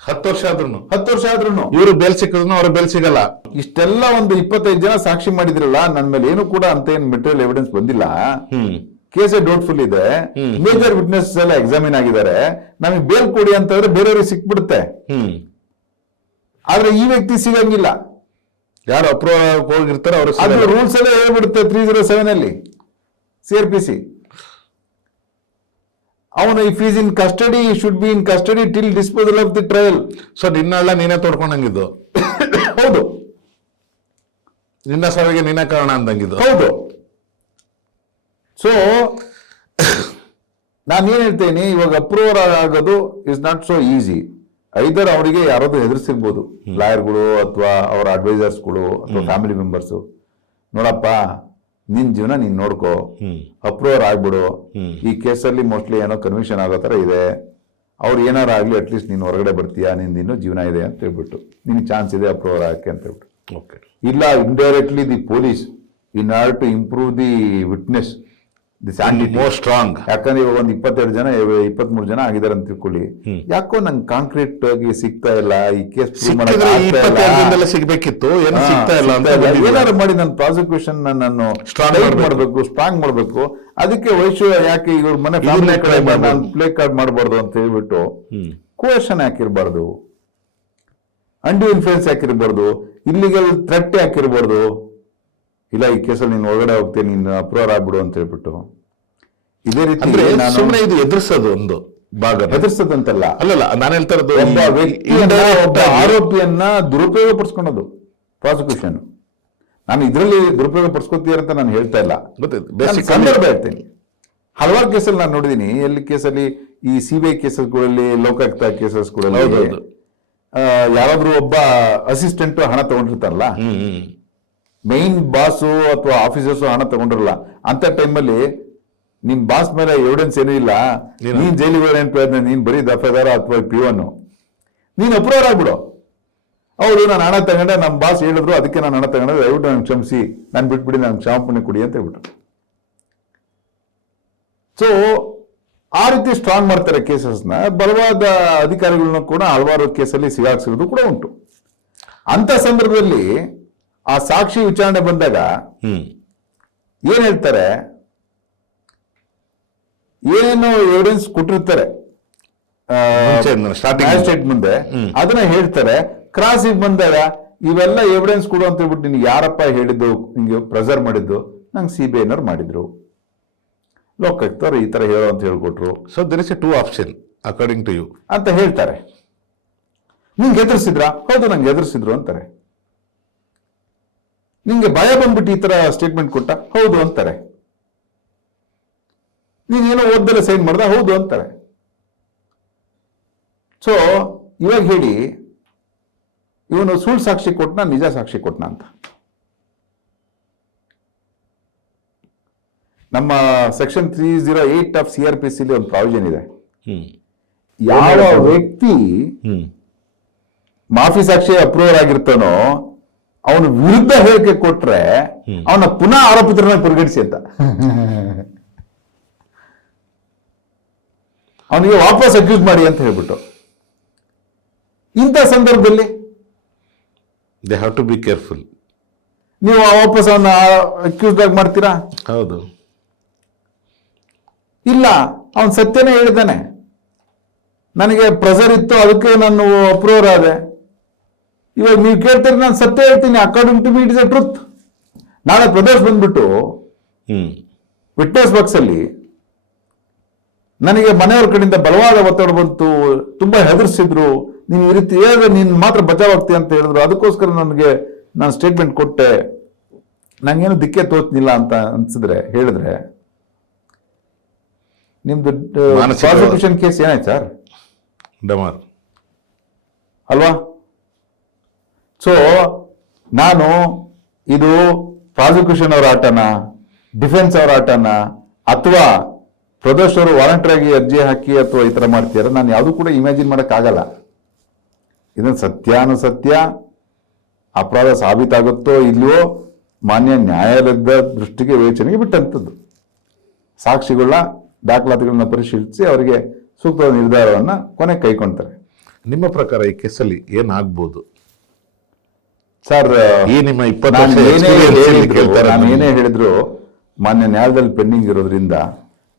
10 ವರ್ಷ ಆದ್ರೂ. 10 ವರ್ಷ ಆದ್ರೂ ಇವರು ಬೇಲ್ ಸಿಕ್ಕಿದ್ರು ಅವ್ರ ಬೇಲ್ ಸಿಗಲ್ಲ. ಇಷ್ಟೆಲ್ಲ ಒಂದು 25 ಜನ ಸಾಕ್ಷಿ ಮಾಡಿದ್ರಲ್ಲ, ನನ್ನ ಮೇಲೆ ಏನು ಕೂಡ ಅಂತ ಏನ್ ಮೆಟೀರಿಯಲ್ ಎವಿಡೆನ್ಸ್ ಬಂದಿಲ್ಲ, ಕೇಸೇ ಡೌಟ್ಫುಲ್ ಇದೆ, ಮೇಜರ್ ವಿಟ್ನೆಸ್ ಎಲ್ಲ ಎಕ್ಸಾಮಿನ್ ಆಗಿದ್ದಾರೆ, ನಮಗೆ ಬೇಲ್ ಕೊಡಿ ಅಂತಂದ್ರೆ ಬೇರೆಯವ್ರಿಗೆ ಸಿಕ್ಬಿಡುತ್ತೆ. ಆದ್ರೆ ಈ ವ್ಯಕ್ತಿ ಸಿಗಂಗಿಲ್ಲ. ಯಾರು ಅಪ್ರೂವಲ್ ಹೋಗಿರ್ತಾರೆ ಅವರು ಅದು ರೂಲ್ಸ್ ಎಲ್ಲ ಹೇಳ್ಬಿಡುತ್ತೆ 307 ಅಲ್ಲಿ CRPC. ಅವನು if is in custody should be in custody till disposal of the trial. So ನಿನ್ನೆಲ್ಲ ನೀನೇ ತೋಡ್ಕೊಂಡಂಗಿದ್ದು. ಹೌದು, ನಿನ್ನ ಸಾವಿಗೆ ನೀನೇ ಕಾರಣ ಅಂದಂಗಿದ್ದು. ಹೌದು. ಸೊ ನಾನೇನ್ ಹೇಳ್ತೇನೆ, ಇವಾಗ ಅಪ್ರೂವರ್ ಆಗೋದು ಇಸ್ ನಾಟ್ ಸೋ ಈಸಿ. ಐದರ್ ಅವರಿಗೆ ಯಾರಾದ್ರೂ ಹೆದರ್ಸಿರ್ಬೋದು, ಲಾಯರ್ಗಳು ಅಥವಾ ಅವರ ಅಡ್ವೈಸರ್ಸ್ಗಳು ಅಥವಾ ಫ್ಯಾಮಿಲಿ ಮೆಂಬರ್ಸ್, ನೋಡಪ್ಪ ನಿನ್ ಜೀವನ ನೀನ್ ನೋಡ್ಕೋ, ಅಪ್ರೂವರ್ ಆಗ್ಬಿಡು, ಈ ಕೇಸಲ್ಲಿ ಮೋಸ್ಟ್ಲಿ ಏನೋ ಕನ್ವಿಷನ್ ಆಗೋ ತರ ಇದೆ, ಅವ್ರು ಏನಾರು ಆಗ್ಲಿ ಅಟ್ಲೀಸ್ಟ್ ನೀನ್ ಹೊರಗಡೆ ಬರ್ತೀಯಾ, ನಿಂದ ಇನ್ನೂ ಜೀವನ ಇದೆ ಅಂತ ಹೇಳ್ಬಿಟ್ಟು ನಿನ್ ಚಾನ್ಸ್ ಇದೆ ಅಪ್ರೂವರ್ ಆಗಕ್ಕೆ ಅಂತ ಹೇಳ್ಬಿಟ್ಟು. ಇಲ್ಲ indirectly the police in order to improve the witness the sanctity more strong. ಯಾಕಂದ್ರೆ ಇವಾಗ ಒಂದು 22 ಜನ 23 ಜನ ಆಗಿದ್ದಾರೆ ಅಂತ ತಿಳ್ಕೊಳ್ಳಿ, ಯಾಕೋ ನಂಗೆ ಕಾಂಕ್ರೀಟ್ ಆಗಿ ಸಿಗ್ತಾ ಇಲ್ಲ, ಈ ಕೇಸ್ ಸಿಗ್ಬೇಕಿತ್ತು, ಏನಾದ್ರು ಮಾಡಿ ನನ್ನ ಪ್ರಾಸಿಕ್ಯೂಷನ್ ನಾನು ಸ್ಟ್ರಾಂಗ್ ಮಾಡಬೇಕು. ಅದಕ್ಕೆ ವಯಸ್ಸು ಯಾಕೆ ಇವ್ರ ಮನೆ ಫ್ಯಾಮಿಲಿ ಕಡೆ ನಾನು ಪ್ಲೇ ಕಾರ್ಡ್ ಮಾಡಬಾರ್ದು ಅಂತ ಹೇಳ್ಬಿಟ್ಟು ಕೋಯರ್ಷನ್ ಯಾಕಿರ್ಬಾರ್ದು, ಅಂಡ್ಯೂ ಇನ್ಫ್ಲೂಯೆನ್ಸ್ ಯಾಕಿರ್ಬಾರ್ದು, ಇಲ್ಲಿಗಲ್ ಥ್ರೆಟ್ ಯಾಕಿರ್ಬಾರ್ದು. ಇಲ್ಲ ಈ ಕೇಸಲ್ಲಿ ನೀನು ಹೊರಗಡೆ ಹೋಗ್ತೇನೆ, ನೀನು ಅಪ್ರೂವರ್ ಆಗ್ಬಿಡು ಅಂತ ಹೇಳ್ಬಿಟ್ಟು ಇದೇ ರೀತಿ ಸುಮ್ಮನೆ ಇದು ಎದುರಿಸೋದು ಒಂದು ಭಾಗ. ಎದುರಿಸೋದಂತಲ್ಲ, ಅಲ್ಲಲ್ಲ ನಾನು ಹೇಳ್ತಾ ಇರೋದು ಒಬ್ಬ ವ್ಯಕ್ತಿಯನ್ನ, ಒಬ್ಬ ಆರೋಪಿಯನ್ನ ದುರುಪಯೋಗ ಪಡಿಸ್ಕೊಳೋದು ಪ್ರಾಸಿಕ್ಯೂಷನ್. ನಾನು ಇದರಲ್ಲಿ ದುರುಪಯೋಗ ಪಡಿಸ್ಕೊತೀರ ಅಂತ ನಾನು ಹೇಳ್ತಾ ಇಲ್ಲ, ಸಂದರ್ಭ ಹೇಳ್ತೇನೆ. ಹಲವಾರು ಕೇಸಲ್ಲಿ ನಾನು ನೋಡಿದೀನಿ, ಎಲ್ಲಿ ಕೇಸಲ್ಲಿ ಈ CBI ಕೇಸಸ್ಗಳಲ್ಲಿ, ಲೋಕಾಯುಕ್ತ ಕೇಸಸ್ಗಳಲ್ಲಿ ಯಾರಾದ್ರೂ ಒಬ್ಬ ಅಸಿಸ್ಟೆಂಟ್ ಹಣ ತಗೊಂಡಿರ್ತಾರಲ್ಲ, ಮೈನ್ ಬಾಸು ಅಥವಾ ಆಫೀಸರ್ಸು ಹಣ ತಗೊಂಡಿರಲ್ಲ, ಅಂತ ಟೈಮಲ್ಲಿ ನಿಮ್ ಬಾಸ್ ಮೇಲೆ ಎವಿಡೆನ್ಸ್ ಏನೂ ಇಲ್ಲ, ನೀನ್ ಜೈಲಿಗೆ ಏನ್ ಪ್ರಯತ್ನ, ನೀನ್ ಬರೀ ದಫೇದಾರ ಅಥವಾ PO, ನೀನ್ ಅಪ್ರೂವರ್ ಆಗ್ಬಿಡು. ಹೌದು ನಾನು ಹಣ ತಗೊಂಡೆ, ನಮ್ಮ ಬಾಸ್ ಹೇಳಿದ್ರು ಅದಕ್ಕೆ ನಾನು ಹಣ ತಗೊಂಡೆ, ದಯವಿಟ್ಟು ನನ್ಗೆ ಕ್ಷಮಿಸಿ, ನಾನು ಬಿಟ್ಬಿಡಿ, ನನ್ಗೆ ಕ್ಷಮಾಪಣೆ ಕೊಡಿ ಅಂತ ಹೇಳ್ಬಿಟ್ರು. ಸೊ ಆ ರೀತಿ ಸ್ಟ್ರಾಂಗ್ ಮಾಡ್ತಾರೆ ಕೇಸಸ್ನ. ಬಲವಾದ ಅಧಿಕಾರಿಗಳನ್ನ ಕೂಡ ಹಲವಾರು ಕೇಸಲ್ಲಿ ಸಿಗಾಕ್ಸಿರೋದು ಕೂಡ ಉಂಟು. ಅಂತ ಸಂದರ್ಭದಲ್ಲಿ ಆ ಸಾಕ್ಷಿ ವಿಚಾರಣೆ ಬಂದಾಗ ಏನ್ ಹೇಳ್ತಾರೆ, ಏನು ಎವಿಡೆನ್ಸ್ ಕೊಟ್ಟಿರ್ತಾರೆ ಮ್ಯಾಜಿಸ್ಟ್ರೇಟ್ ಮುಂದೆ, ಅದನ್ನ ಹೇಳ್ತಾರೆ. ಕ್ರಾಸಿಗೆ ಬಂದಾಗ ಇವೆಲ್ಲ ಎವಿಡೆನ್ಸ್ ಕೊಡು ಅಂತ ಹೇಳ್ಬಿಟ್ಟು ನಿನ್ಗೆ ಯಾರಪ್ಪ ಹೇಳಿದ್ದು, ನಿಂಗೆ ಪ್ರೆಸರ್ ಮಾಡಿದ್ದು, ನಂಗೆ CBI ಮಾಡಿದ್ರು, ಲೋಕಾಯುಕ್ತವ್ರು ಈ ತರ ಹೇಳೋ ಅಂತ ಹೇಳ್ಕೊಟ್ರು. So there is a 2 option according to you ಅಂತ ಹೇಳ್ತಾರೆ. ನಿಂಗೆ ಎದುರಿಸಿದ್ರಾ? ಹೌದು, ನಂಗೆ ಎದುರಿಸಿದ್ರು ಅಂತಾರೆ. ನಿಂಗೆ ಭಯ ಬಂದ್ಬಿಟ್ಟು ಈ ತರ ಸ್ಟೇಟ್ಮೆಂಟ್ ಕೊಟ್ಟ? ಹೌದು ಅಂತಾರೆ. ನೀನೇನೋ ಓದ್ದಲ್ಲ ಸೈನ್ ಮಾಡ್ದ? ಹೌದು ಅಂತಾರೆ. ಸೊ ಇವಾಗ ಹೇಳಿ, ಇವನು ಸುಳ್ಳು ಸಾಕ್ಷಿ ಕೊಟ್ನ, ನಿಜ ಸಾಕ್ಷಿ ಕೊಟ್ನ ಅಂತ? ನಮ್ಮ ಸೆಕ್ಷನ್ 308 ಆಫ್ CRPC ಒಂದು ಪ್ರಾವಿಷನ್ ಇದೆ. ಯಾವ ವ್ಯಕ್ತಿ ಮಾಫಿ ಸಾಕ್ಷಿ ಅಪ್ರೂವರ್ ಆಗಿರ್ತಾನೋ ಅವನ ವಿರುದ್ಧ ಹೇಳಿಕೆ ಕೊಟ್ರೆ ಅವನ ಪುನಃ ಆರೋಪಿತರನ್ನ ಪರಿಗಣಿಸಿ ಅಂತ. ಅವನಿಗೆ ವಾಪಸ್ ಅಕ್ಯೂಸ್ ಮಾಡಿ ಅಂತ ಹೇಳ್ಬಿಟ್ಟು. ಇಂಥ ಸಂದರ್ಭದಲ್ಲಿ they have to be careful. ನೀವು ವಾಪಸ್ ಅವನ್ನ ಅಕ್ಯೂಸ್ಡ್ ಆಗಿ ಮಾಡ್ತೀರಾ? ಹೌದು. ಇಲ್ಲ, ಅವನ್ ಸತ್ಯನೇ ಹೇಳಿದ್ದಾನೆ, ನನಗೆ ಪ್ರೆಸರ್ ಇತ್ತು ಅದಕ್ಕೆ ನಾನು ಅಪ್ರೂವರ್ ಆದೆ. ಇವಾಗ ನೀವು ಕೇಳ್ತೀರಿ, ನಾನು ಸತ್ಯ ಹೇಳ್ತೀನಿ, according to me it is a truth. ನಾಳೆ ಪ್ರದೇಶ್ ಬಂದ್ಬಿಟ್ಟು ವಿಟ್ನೆಸ್ ಬಾಕ್ಸ್ ಅಲ್ಲಿ ನನಗೆ ಮನೆಯವ್ರ ಕಡೆಯಿಂದ ಬಲವಾದ ಒತ್ತಡ ಬಂತು, ತುಂಬಾ ಹೆದರ್ಸಿದ್ರು, ನೀನು ಈ ರೀತಿ ಹೇಳಿದ್ರೆ ನೀನ್ ಮಾತ್ರ ಬಚಾವಾಗ್ತಿ ಅಂತ ಹೇಳಿದ್ರು, ಅದಕ್ಕೋಸ್ಕರ ನಾನು ಸ್ಟೇಟ್ಮೆಂಟ್ ಕೊಟ್ಟೆ, ನಂಗೇನು ದಿಕ್ಕೆ ತೋಚ್ನಿಲ್ಲ ಅಂತ ಅನ್ಸಿದ್ರೆ ಹೇಳಿದ್ರೆ ನಿಮ್ದು ಪ್ರಾಸಿಕ್ಯೂಷನ್ ಕೇಸ್ ಏನಾಯ್ತು ಸರ್? ಡಮಾರ್ ಅಲ್ವಾ? ಸೊ ನಾನು ಇದು ಪ್ರಾಸಿಕ್ಯೂಷನ್ ಅವರ ಆಟನ, ಡಿಫೆನ್ಸ್ ಅವರ ಆಟನ, ಅಥವಾ ಪ್ರದೋಷ್ ಅವರು ವಾಲಂಟರಿ ಆಗಿ ಅರ್ಜಿ ಹಾಕಿ ಅಥವಾ ಈ ತರ ಮಾಡ್ತೀರ, ನಾನು ಯಾವುದು ಕೂಡ ಇಮ್ಯಾಜಿನ್ ಮಾಡೋಕ್ಕಾಗಲ್ಲ. ಇದನ್ನು ಸತ್ಯಾನುಸತ್ಯ ಅಪರಾಧ ಸಾಬೀತಾಗುತ್ತೋ ಇಲ್ವೋ ಮಾನ್ಯ ನ್ಯಾಯಾಲಯದ ದೃಷ್ಟಿಗೆ ವಿವೇಚನೆಗೆ ಬಿಟ್ಟಂಥದ್ದು. ಸಾಕ್ಷಿಗಳನ್ನ ದಾಖಲಾತಿಗಳನ್ನ ಪರಿಶೀಲಿಸಿ ಅವರಿಗೆ ಸೂಕ್ತವಾದ ನಿರ್ಧಾರವನ್ನ ಕೊನೆ ಕೈಗೊಳ್ತಾರೆ. ನಿಮ್ಮ ಪ್ರಕಾರ ಈ ಕೇಸಲ್ಲಿ ಏನಾಗ್ಬೋದು ಸರ್? ಈ ನಿಮ್ಮ ನಾನು ಏನೇ ಹೇಳಿದ್ರು ಮಾನ್ಯ ನ್ಯಾಯಾಲಯದಲ್ಲಿ ಪೆಂಡಿಂಗ್ ಇರೋದ್ರಿಂದ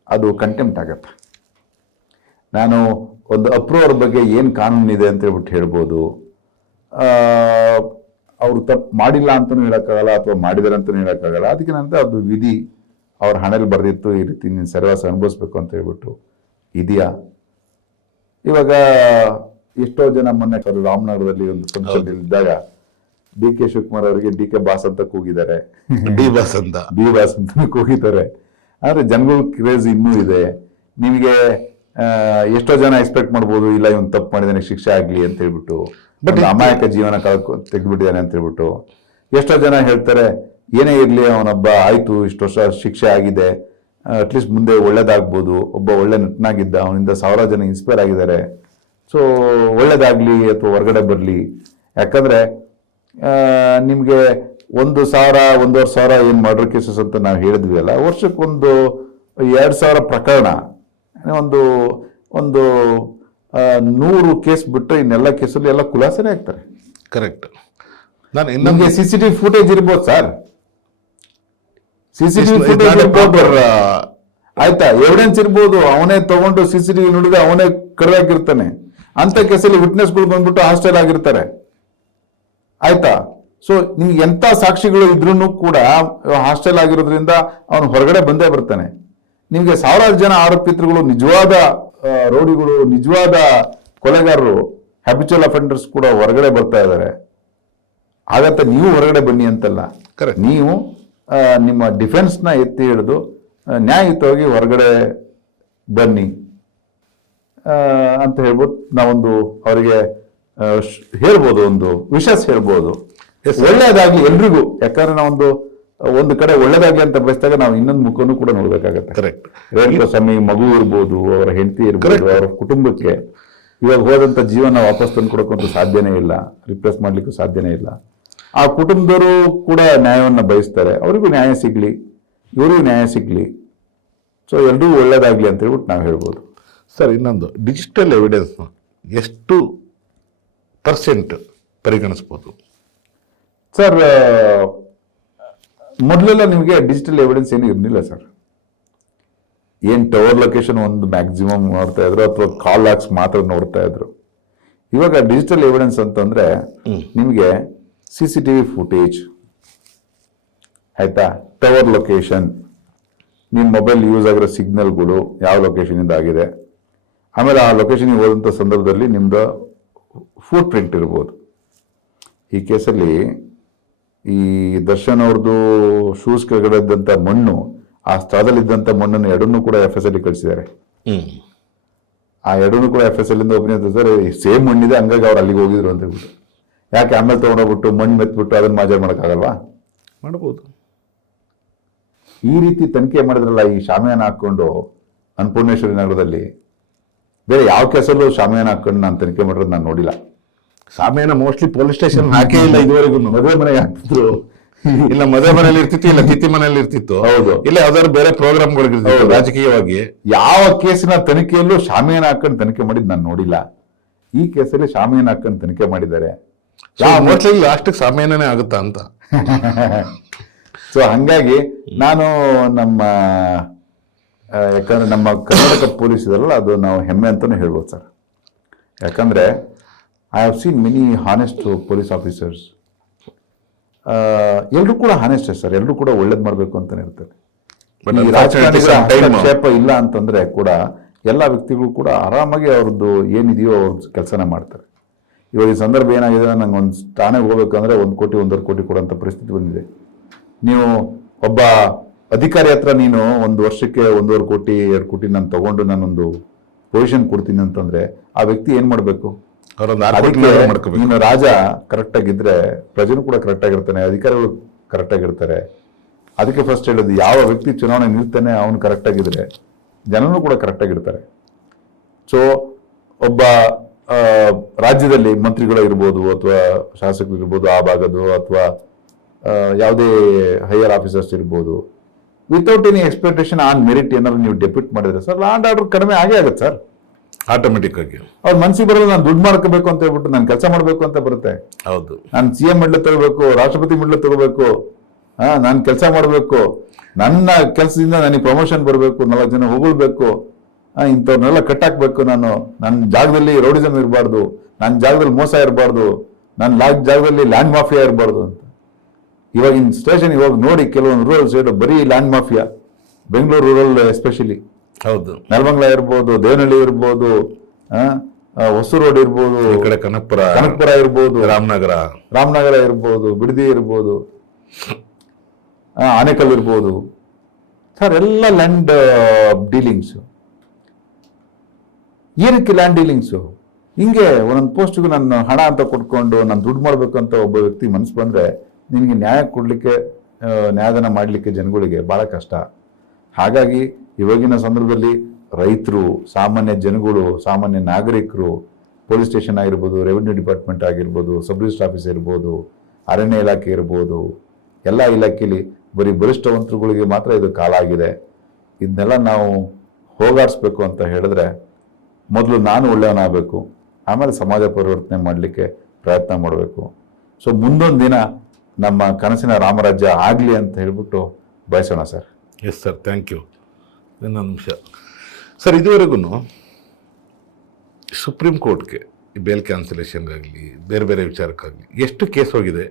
ಅದು ಕಂಟೆಂಪ್ಟ್ ಆಗತ್ತೆ. ನಾನು ಒಂದು ಅಪ್ರೂವರ್ ಬಗ್ಗೆ ಏನು ಕಾನೂನಿದೆ ಅಂತ ಹೇಳ್ಬಿಟ್ಟು ಹೇಳ್ಬೋದು. ಅವರು ತಪ್ಪು ಮಾಡಿಲ್ಲ ಅಂತಲೂ ಹೇಳೋಕ್ಕಾಗಲ್ಲ, ಅಥವಾ ಮಾಡಿದಾರೆ ಅಂತಲೂ ಹೇಳೋಕ್ಕಾಗಲ್ಲ. ಅದಕ್ಕೆ ನಂತರ ಅದು ವಿಧಿ ಅವ್ರ ಹಣೆಯಲ್ಲಿ ಬರೆದಿತ್ತು, ಈ ರೀತಿ ನೀನು ಸರ್ವಾಸ ಅನುಭವಿಸ್ಬೇಕು ಅಂತ ಹೇಳ್ಬಿಟ್ಟು ಇದೆಯಾ? ಇವಾಗ ಎಷ್ಟೋ ಜನ ಮೊನ್ನೆ ರಾಮನಗರದಲ್ಲಿ ಒಂದು ಫಂಕ್ಷನ್ ಇದ್ದಾಗ DK ಶಿವಕುಮಾರ್ ಅವರಿಗೆ DK ಬಾಸ್ ಅಂತ ಕೂಗಿದ್ದಾರೆ, ಡಿ ಬಾಸ್ ಅಂತ ಕೂಗಿದ್ದಾರೆ. ಆದ್ರೆ ಜನಗಳ ಕ್ರೇಜ್ ಇನ್ನೂ ಇದೆ. ನಿಮಗೆ ಎಷ್ಟೋ ಜನ ಎಕ್ಸ್ಪೆಕ್ಟ್ ಮಾಡ್ಬೋದು, ಇಲ್ಲ ಇವನು ತಪ್ಪು ಮಾಡಿದಾನೆ ಶಿಕ್ಷೆ ಆಗ್ಲಿ ಅಂತ ಹೇಳ್ಬಿಟ್ಟು, ಬಟ್ ಅಮಾಯಕ ಜೀವನ ತೆಗೆದುಬಿಟ್ಟಿದ್ದಾನೆ ಅಂತ ಹೇಳ್ಬಿಟ್ಟು. ಎಷ್ಟೋ ಜನ ಹೇಳ್ತಾರೆ, ಏನೇ ಇರ್ಲಿ ಅವನೊಬ್ಬ ಆಯ್ತು, ಇಷ್ಟು ವರ್ಷ ಶಿಕ್ಷೆ ಆಗಿದೆ, ಅಟ್ಲೀಸ್ಟ್ ಮುಂದೆ ಒಳ್ಳೇದಾಗ್ಬೋದು, ಒಬ್ಬ ಒಳ್ಳೆ ನಟನಾಗಿದ್ದ, ಅವನಿಂದ 1000 ಜನ ಇನ್ಸ್ಪೈರ್ ಆಗಿದ್ದಾರೆ, ಸೊ ಒಳ್ಳೇದಾಗ್ಲಿ ಅಥವಾ ಹೊರಗಡೆ ಬರಲಿ. ಯಾಕಂದ್ರೆ ನಿಮಗೆ 1,000 1,500 ಏನು ಮರ್ಡರ್ ಕೇಸಸ್ ಅಂತ ನಾವು ಹೇಳಿದ್ವಿ ಅಲ್ಲ, ವರ್ಷಕ್ಕೊಂದು 2,000 ಪ್ರಕರಣ, ಒಂದು 100 ಕೇಸ್ ಬಿಟ್ಟರೆ ಇನ್ನೆಲ್ಲ ಕೇಸಲ್ಲಿ ಎಲ್ಲ ಖುಲಾಸೆನೇ ಆಗ್ತಾರೆ. ಕರೆಕ್ಟ್. ನಮಗೆ CCTV ಫುಟೇಜ್ ಇರ್ಬೋದು ಸರ್, CCTV ಫುಟೇಜ್ ಇರ್ಬೋದು, ಆಯ್ತಾ, ಎವಿಡೆನ್ಸ್ ಇರ್ಬೋದು, ಅವನೇ ತಗೊಂಡು CCTV ನೋಡಿದ್ರೆ ಅವನೇ ಕರೆದಾಕಿರ್ತಾನೆ. ಅಂತ ಕೇಸಲ್ಲಿ ವಿಟ್ನೆಸ್ಗಳು ಬಂದ್ಬಿಟ್ಟು ಹಾಸ್ಟೆಲ್ ಆಗಿರ್ತಾರೆ, ಆಯ್ತಾ. ಸೊ ನಿಮ್ಗೆ ಎಂತ ಸಾಕ್ಷಿಗಳು ಇದ್ರೂ ಕೂಡ ಹಾಸ್ಟೆಲ್ ಆಗಿರೋದ್ರಿಂದ ಅವನು ಹೊರಗಡೆ ಬಂದೇ ಬರ್ತಾನೆ. ನಿಮ್ಗೆ 1000 ಜನ ಆರೋಪಿತರುಗಳು, ನಿಜವಾದ ರೌಡಿಗಳು, ನಿಜವಾದ ಕೊಲೆಗಾರರು, ಹ್ಯಾಬಿಚುವಲ್ ಅಫೆಂಡರ್ಸ್ ಕೂಡ ಹೊರಗಡೆ ಬರ್ತಾ ಇದ್ದಾರೆ. ಹಾಗಂತ ನೀವು ಹೊರಗಡೆ ಬನ್ನಿ ಅಂತಲ್ಲ, ನೀವು ನಿಮ್ಮ ಡಿಫೆನ್ಸ್ನ ಎತ್ತಿ ಹಿಡಿದು ನ್ಯಾಯಯುತವಾಗಿ ಹೊರಗಡೆ ಬನ್ನಿ ಅಂತ ಹೇಳ್ಬೋದು. ನಾವೊಂದು ಅವರಿಗೆ ಹೇಳ್ಬೋದು, ಒಂದು ವಿಶಸ್ ಹೇಳ್ಬೋದು, ಒಳ್ಳೇದಾಗ್ಲಿ ಎಲ್ರಿಗೂ. ಯಾಕಂದ್ರೆ ನಾವೊಂದು ಒಂದು ಕಡೆ ಒಳ್ಳೇದಾಗ್ಲಿ ಅಂತ ಬಯಸಿದಾಗ ನಾವು ಇನ್ನೊಂದು ಮುಖನೂ ಕೂಡ ನೋಡ್ಬೇಕಾಗತ್ತೆ. ಕರೆಕ್ಟ್. ರೇಣುಕಾ ಸ್ವಾಮಿ ಮಗು ಇರ್ಬೋದು, ಅವರ ಹೆಂಡತಿ ಇರ್ಬೋದು, ಅವರ ಕುಟುಂಬಕ್ಕೆ ಇವಾಗ ಹೋದಂತ ಜೀವನ ವಾಪಸ್ ತಂದು ಕೊಡೋಕ್ಕಂತೂ ಸಾಧ್ಯನೇ ಇಲ್ಲ, ರಿಪ್ಲೇಸ್ ಮಾಡ್ಲಿಕ್ಕೂ ಸಾಧ್ಯನೇ ಇಲ್ಲ. ಆ ಕುಟುಂಬದವರು ಕೂಡ ನ್ಯಾಯವನ್ನ ಬಯಸ್ತಾರೆ, ಅವರಿಗೂ ನ್ಯಾಯ ಸಿಗ್ಲಿ, ಇವರಿಗೂ ನ್ಯಾಯ ಸಿಗ್ಲಿ, ಸೊ ಎಲ್ರಿಗೂ ಒಳ್ಳೇದಾಗ್ಲಿ ಅಂತ ಹೇಳ್ಬಿಟ್ಟು ನಾವು ಹೇಳ್ಬೋದು. ಸರ್, ಇನ್ನೊಂದು ಡಿಜಿಟಲ್ ಎವಿಡೆನ್ಸ್ನ ಎಷ್ಟು % ಪರಿಗಣಿಸ್ಬೋದು ಸರ್? ಮೊದಲೆಲ್ಲ ನಿಮಗೆ ಡಿಜಿಟಲ್ ಎವಿಡೆನ್ಸ್ ಏನು ಇರಲಿಲ್ಲ ಸರ್. ಏನು ಟವರ್ ಲೊಕೇಶನ್ ಒಂದು ಮ್ಯಾಕ್ಸಿಮಮ್ ನೋಡ್ತಾ ಇದ್ರು, ಅಥವಾ ಕಾಲ್ ಲಾಕ್ಸ್ ಮಾತ್ರ ನೋಡ್ತಾ ಇದ್ರು. ಇವಾಗ ಡಿಜಿಟಲ್ ಎವಿಡೆನ್ಸ್ ಅಂತಂದ್ರೆ ನಿಮಗೆ CCTV ಫುಟೇಜ್, ಆಯ್ತಾ, ಟವರ್ ಲೊಕೇಶನ್, ನಿಮ್ಮ ಮೊಬೈಲ್ ಯೂಸ್ ಆಗಿರೋ ಸಿಗ್ನಲ್ಗಳು ಯಾವ ಲೊಕೇಶನ್ ಇಂದ ಆಗಿದೆ, ಆಮೇಲೆ ಆ ಲೊಕೇಶನ್ಗೆ ಹೋದಂಥ ಸಂದರ್ಭದಲ್ಲಿ ನಿಮ್ದು ಫುಟ್ ಪ್ರಿಂಟ್ ಇರ್ಬೋದು. ಈ ಕೇಸಲ್ಲಿ ಈ ದರ್ಶನ್ ಅವ್ರದ್ದು ಶೂಸ್ ಕೆಳಗಡೆ ಇದ್ದಂಥ ಮಣ್ಣು, ಆ ಸ್ಥಳದಲ್ಲಿದ್ದಂಥ ಮಣ್ಣನ್ನು ಎರಡನ್ನೂ ಕೂಡ FSL ಕಳಿಸಿದ್ದಾರೆ. ಆ ಎರಡನ್ನೂ ಕೂಡ FSL ಇಂದ ಒಬ್ಬನೇ ಸರ್ ಸೇಮ್ ಮಣ್ಣಿದೆ, ಹಂಗಾಗಿ ಅವ್ರು ಅಲ್ಲಿಗೆ ಹೋಗಿದ್ರು ಅಂತ ಹೇಳ್ಬಿಟ್ಟು. ಯಾಕೆ ಆಮೇಲೆ ತೊಗೊಂಡೋಗ್ಬಿಟ್ಟು ಮಣ್ಣು ಮೆತ್ಬಿಟ್ಟು ಅದನ್ನ ಮಾಜರ್ ಮಾಡೋಕ್ಕಾಗಲ್ವಾ? ಮಾಡ್ಬೋದು. ಈ ರೀತಿ ತನಿಖೆ ಮಾಡಿದ್ರಲ್ಲ ಈ ಶಾಮಿಯಾನ ಹಾಕೊಂಡು ಅನ್ನಪೂರ್ಣೇಶ್ವರಿ ನಗರದಲ್ಲಿ. ಬೇರೆ ಯಾವ ಕೇಸಲ್ಲೂ ಶಾಮಿಯಾನ ಹಾಕೊಂಡು ನಾನು ತನಿಖೆ ಮಾಡಿರೋದು ನಾನು ನೋಡಿಲ್ಲ. ಶಾಮಿಯಾನ ಮೋಸ್ಟ್ಲಿ ಪೊಲೀಸ್ ಸ್ಟೇಷನ್ ಹಾಕೇ ಇಲ್ಲ ಇದುವರೆಗೂ. ಮದುವೆ ಮನೆಗೆ ಹಾಕ್ತಿದ್ರು, ಇಲ್ಲ ಮದುವೆ ಮನೇಲಿ ಇರ್ತಿತ್ತು, ಇಲ್ಲ ತಿಥಿ ಮನೇಲಿ ಇರ್ತಿತ್ತು. ಹೌದು. ಇಲ್ಲ ಯಾವ್ದಾದ್ರು ಬೇರೆ ಪ್ರೋಗ್ರಾಮ್ಗಳಿರ್ತಿತ್ತು ರಾಜಕೀಯವಾಗಿ. ಯಾವ ಕೇಸಿನ ತನಿಖೆಯಲ್ಲೂ ಶಾಮಿಯಾನ ಹಾಕೊಂಡು ತನಿಖೆ ಮಾಡಿದ್ ನಾನು ನೋಡಿಲ್ಲ. ಈ ಕೇಸಲ್ಲಿ ಶಾಮಿಯಾನ ಹಾಕೊಂಡು ತನಿಖೆ ಮಾಡಿದ್ದಾರೆ. ಮೋಸ್ಟ್ಲಿ ಲಾಸ್ಟಿಗೆ ಶಾಮಿಯಾನನೇ ಆಗುತ್ತಾ ಅಂತ. ಸೊ ಹಂಗಾಗಿ ನಾನು ಯಾಕಂದ್ರೆ ನಮ್ಮ ಕರ್ನಾಟಕ ಪೊಲೀಸ್ ಇದರಲ್ಲ, ಅದು ನಾವು ಹೆಮ್ಮೆ ಅಂತಾನು ಹೇಳ್ಬೋದು ಸರ್. ಯಾಕಂದ್ರೆ I have seen many honest police officers. ಎಲ್ಲರೂ ಕೂಡ ಹಾನೆಸ್ಟೇ ಸರ್, ಎಲ್ಲರೂ ಕೂಡ ಒಳ್ಳೇದು ಮಾಡಬೇಕು ಅಂತಾನೆ ಇರ್ತಾರೆ. ಈ ರಾಜಕಾರಣಿಗಳ ಹಸ್ತಕ್ಷೇಪ ಇಲ್ಲ ಅಂತಂದ್ರೆ ಕೂಡ ಎಲ್ಲ ವ್ಯಕ್ತಿಗಳು ಕೂಡ ಆರಾಮಾಗಿ ಅವ್ರದ್ದು ಏನಿದೆಯೋ ಅವ್ರ ಕೆಲಸನ ಮಾಡ್ತಾರೆ. ಇವಾಗ ಈ ಸಂದರ್ಭ ಏನಾಗಿದೆ, ನಂಗೆ ಒಂದು ಠಾಣೆಗೆ ಹೋಗ್ಬೇಕಂದ್ರೆ 1 ಕೋಟಿ 1.5 ಕೋಟಿ ಕೊಡೋಂಥ ಪರಿಸ್ಥಿತಿ ಬಂದಿದೆ. ನೀವು ಒಬ್ಬ ಅಧಿಕಾರಿ ಹತ್ರ ನೀನು 1 ವರ್ಷಕ್ಕೆ 1.5 ಕೋಟಿ 2 ಕೋಟಿ ನಾನು ತಗೊಂಡು ನಾನೊಂದು ಪೊಸಿಷನ್ ಕೊಡ್ತೀನಿ ಅಂತಂದ್ರೆ ಆ ವ್ಯಕ್ತಿ ಏನ್ ಮಾಡ್ಬೇಕು? ನೀನು ರಾಜ ಕರೆಕ್ಟ್ ಆಗಿದ್ರೆ ಪ್ರಜೆನೂ ಕೂಡ ಕರೆಕ್ಟ್ ಆಗಿರ್ತಾನೆ, ಅಧಿಕಾರಿಗಳು ಕರೆಕ್ಟ್ ಆಗಿರ್ತಾರೆ. ಅದಕ್ಕೆ ಫಸ್ಟ್ ಹೇಳೋದು, ಯಾವ ವ್ಯಕ್ತಿ ಚುನಾವಣೆ ನಿಲ್ತಾನೆ ಅವನು ಕರೆಕ್ಟ್ ಆಗಿದ್ರೆ ಜನನೂ ಕೂಡ ಕರೆಕ್ಟ್ ಆಗಿರ್ತಾರೆ. ಸೊ ಒಬ್ಬ ರಾಜ್ಯದಲ್ಲಿ ಮಂತ್ರಿಗಳು ಇರ್ಬೋದು ಅಥವಾ ಶಾಸಕರು ಇರ್ಬೋದು, ಆ ಭಾಗದ್ದು ಅಥವಾ ಯಾವುದೇ ಹೈಯರ್ ಆಫೀಸರ್ಸ್ ಇರ್ಬೋದು, without any expectation on merit ಏನಾದ್ರು ನೀವು ಡೆಪ್ಯೂಟ್ ಮಾಡಿದ್ರೆ ಸರ್ ಲಾ ಅಂಡ್ ಆರ್ಡರ್ ಕಡಿಮೆ ಆಗೇ ಆಗುತ್ತೆ ಸರ್. ಆಟೋಮೆಟಿಕ್ ಆಗಿ ಅವ್ರ ಮನ್ಸಿಗೆ ಬರೋದು ನಾನು ದುಡ್ಡು ಮಾಡ್ಕೋಬೇಕು ಅಂತ ಹೇಳ್ಬಿಟ್ಟು ನಾನು ಕೆಲಸ ಮಾಡಬೇಕು ಅಂತ ಬರುತ್ತೆ. ಹೌದು, ನಾನು CM ಮೆಡ್ಲ್ ತಗೋಬೇಕು, ರಾಷ್ಟ್ರಪತಿ ಮೆಡ್ಲ್ ತಗೋಬೇಕು, ನಾನು ಕೆಲಸ ಮಾಡಬೇಕು, ನನ್ನ ಕೆಲಸದಿಂದ ನನಗೆ ಪ್ರಮೋಷನ್ ಬರಬೇಕು, 4 ಜನ ಹೊಗಳ್ಬೇಕು, ಇಂಥವ್ರನ್ನೆಲ್ಲ ಕಟ್ಟಾಕ್ಬೇಕು, ನನ್ನ ಜಾಗದಲ್ಲಿ ರೌಡಿಸಮ್ ಇರಬಾರ್ದು, ನನ್ನ ಜಾಗದಲ್ಲಿ ಮೋಸ ಇರಬಾರ್ದು, ನನ್ನ ಜಾಗದಲ್ಲಿ ಲ್ಯಾಂಡ್ ಮಾಫಿಯಾ ಇರಬಾರ್ದು ಅಂತ. ಇವಾಗಿನ ಸ್ಟೇಷನ್ ಇವಾಗ ನೋಡಿ, ಕೆಲವೊಂದು ರೂರಲ್ ಸೈಡ್ ಬರೀ land mafia, Bengaluru rural especially. ಹೌದು, ನೆಲಮಂಗಲ ಇರ್ಬೋದು, ದೇವನಹಳ್ಳಿ ಇರ್ಬೋದು, ಹೊಸೂರು ರೋಡ್ ಇರ್ಬೋದು, ಈ ಕಡೆ ಕನಕಪುರ ಇರ್ಬೋದು, ರಾಮನಗರ ಇರ್ಬೋದು, ಬಿಡದಿ ಇರ್ಬೋದು, ಆನೇಕಲ್ ಇರ್ಬೋದು ಸರ್, ಎಲ್ಲ ಲ್ಯಾಂಡ್ ಡೀಲಿಂಗ್ಸು. ಏನಕ್ಕೆ ಲ್ಯಾಂಡ್ ಡೀಲಿಂಗ್ಸು? ಹಿಂಗೆ ಒಂದೊಂದು ಪೋಸ್ಟ್ಗೂ ನಾನು ಹಣ ಅಂತ ಕೊಟ್ಕೊಂಡು ನಾನು ದುಡ್ಡು ಮಾಡಬೇಕು ಅಂತ ಒಬ್ಬ ವ್ಯಕ್ತಿ ಮನಸ್ಸು ಬಂದರೆ ನಿನಗೆ ನ್ಯಾಯ ಕೊಡಲಿಕ್ಕೆ, ನ್ಯಾಯದಾನ ಮಾಡಲಿಕ್ಕೆ ಜನಗಳಿಗೆ ಭಾಳ ಕಷ್ಟ. ಹಾಗಾಗಿ ಇವಾಗಿನ ಸಂದರ್ಭದಲ್ಲಿ ರೈತರು, ಸಾಮಾನ್ಯ ಜನಗಳು, ಸಾಮಾನ್ಯ ನಾಗರಿಕರು, ಪೊಲೀಸ್ ಸ್ಟೇಷನ್ ಆಗಿರ್ಬೋದು, ರೆವಿನ್ಯೂ ಡಿಪಾರ್ಟ್ಮೆಂಟ್ ಆಗಿರ್ಬೋದು, ಸಬ್ ರಿಜಿಸ್ಟರ್ ಆಫೀಸ್ ಇರ್ಬೋದು, ಅರಣ್ಯ ಇಲಾಖೆ ಇರ್ಬೋದು, ಎಲ್ಲ ಇಲಾಖೆಯಲ್ಲಿ ಬರೀ ಬಲಿಷ್ಠವಂತರುಗಳಿಗೆ ಮಾತ್ರ ಇದು ಕಾಲ ಆಗಿದೆ. ಇದನ್ನೆಲ್ಲ ನಾವು ಹೋಗಾಡಿಸ್ಬೇಕು ಅಂತ ಹೇಳಿದ್ರೆ ಮೊದಲು ನಾನು ಒಳ್ಳೆಯವನಾಗಬೇಕು, ಆಮೇಲೆ ಸಮಾಜ ಪರಿವರ್ತನೆ ಮಾಡಲಿಕ್ಕೆ ಪ್ರಯತ್ನ ಮಾಡಬೇಕು. ಸೊ ಮುಂದೊಂದು ದಿನ ನಮ್ಮ ಕನಸಿನ ರಾಮರಾಜ್ಯ ಆಗಲಿ ಅಂತ ಹೇಳ್ಬಿಟ್ಟು ಬಯಸೋಣ sir. Yes sir, thank you. ಇನ್ನೊಂದು ನಿಮಿಷ ಸರ್, ಇದುವರೆಗೂ ಸುಪ್ರೀಂ ಕೋರ್ಟ್ಗೆ ಬೇಲ್ ಕ್ಯಾನ್ಸಲೇಷನ್ಗಾಗಲಿ ಬೇರೆ ಬೇರೆ ವಿಚಾರಕ್ಕಾಗಲಿ ಎಷ್ಟು ಕೇಸ್ ಹೋಗಿದೆ?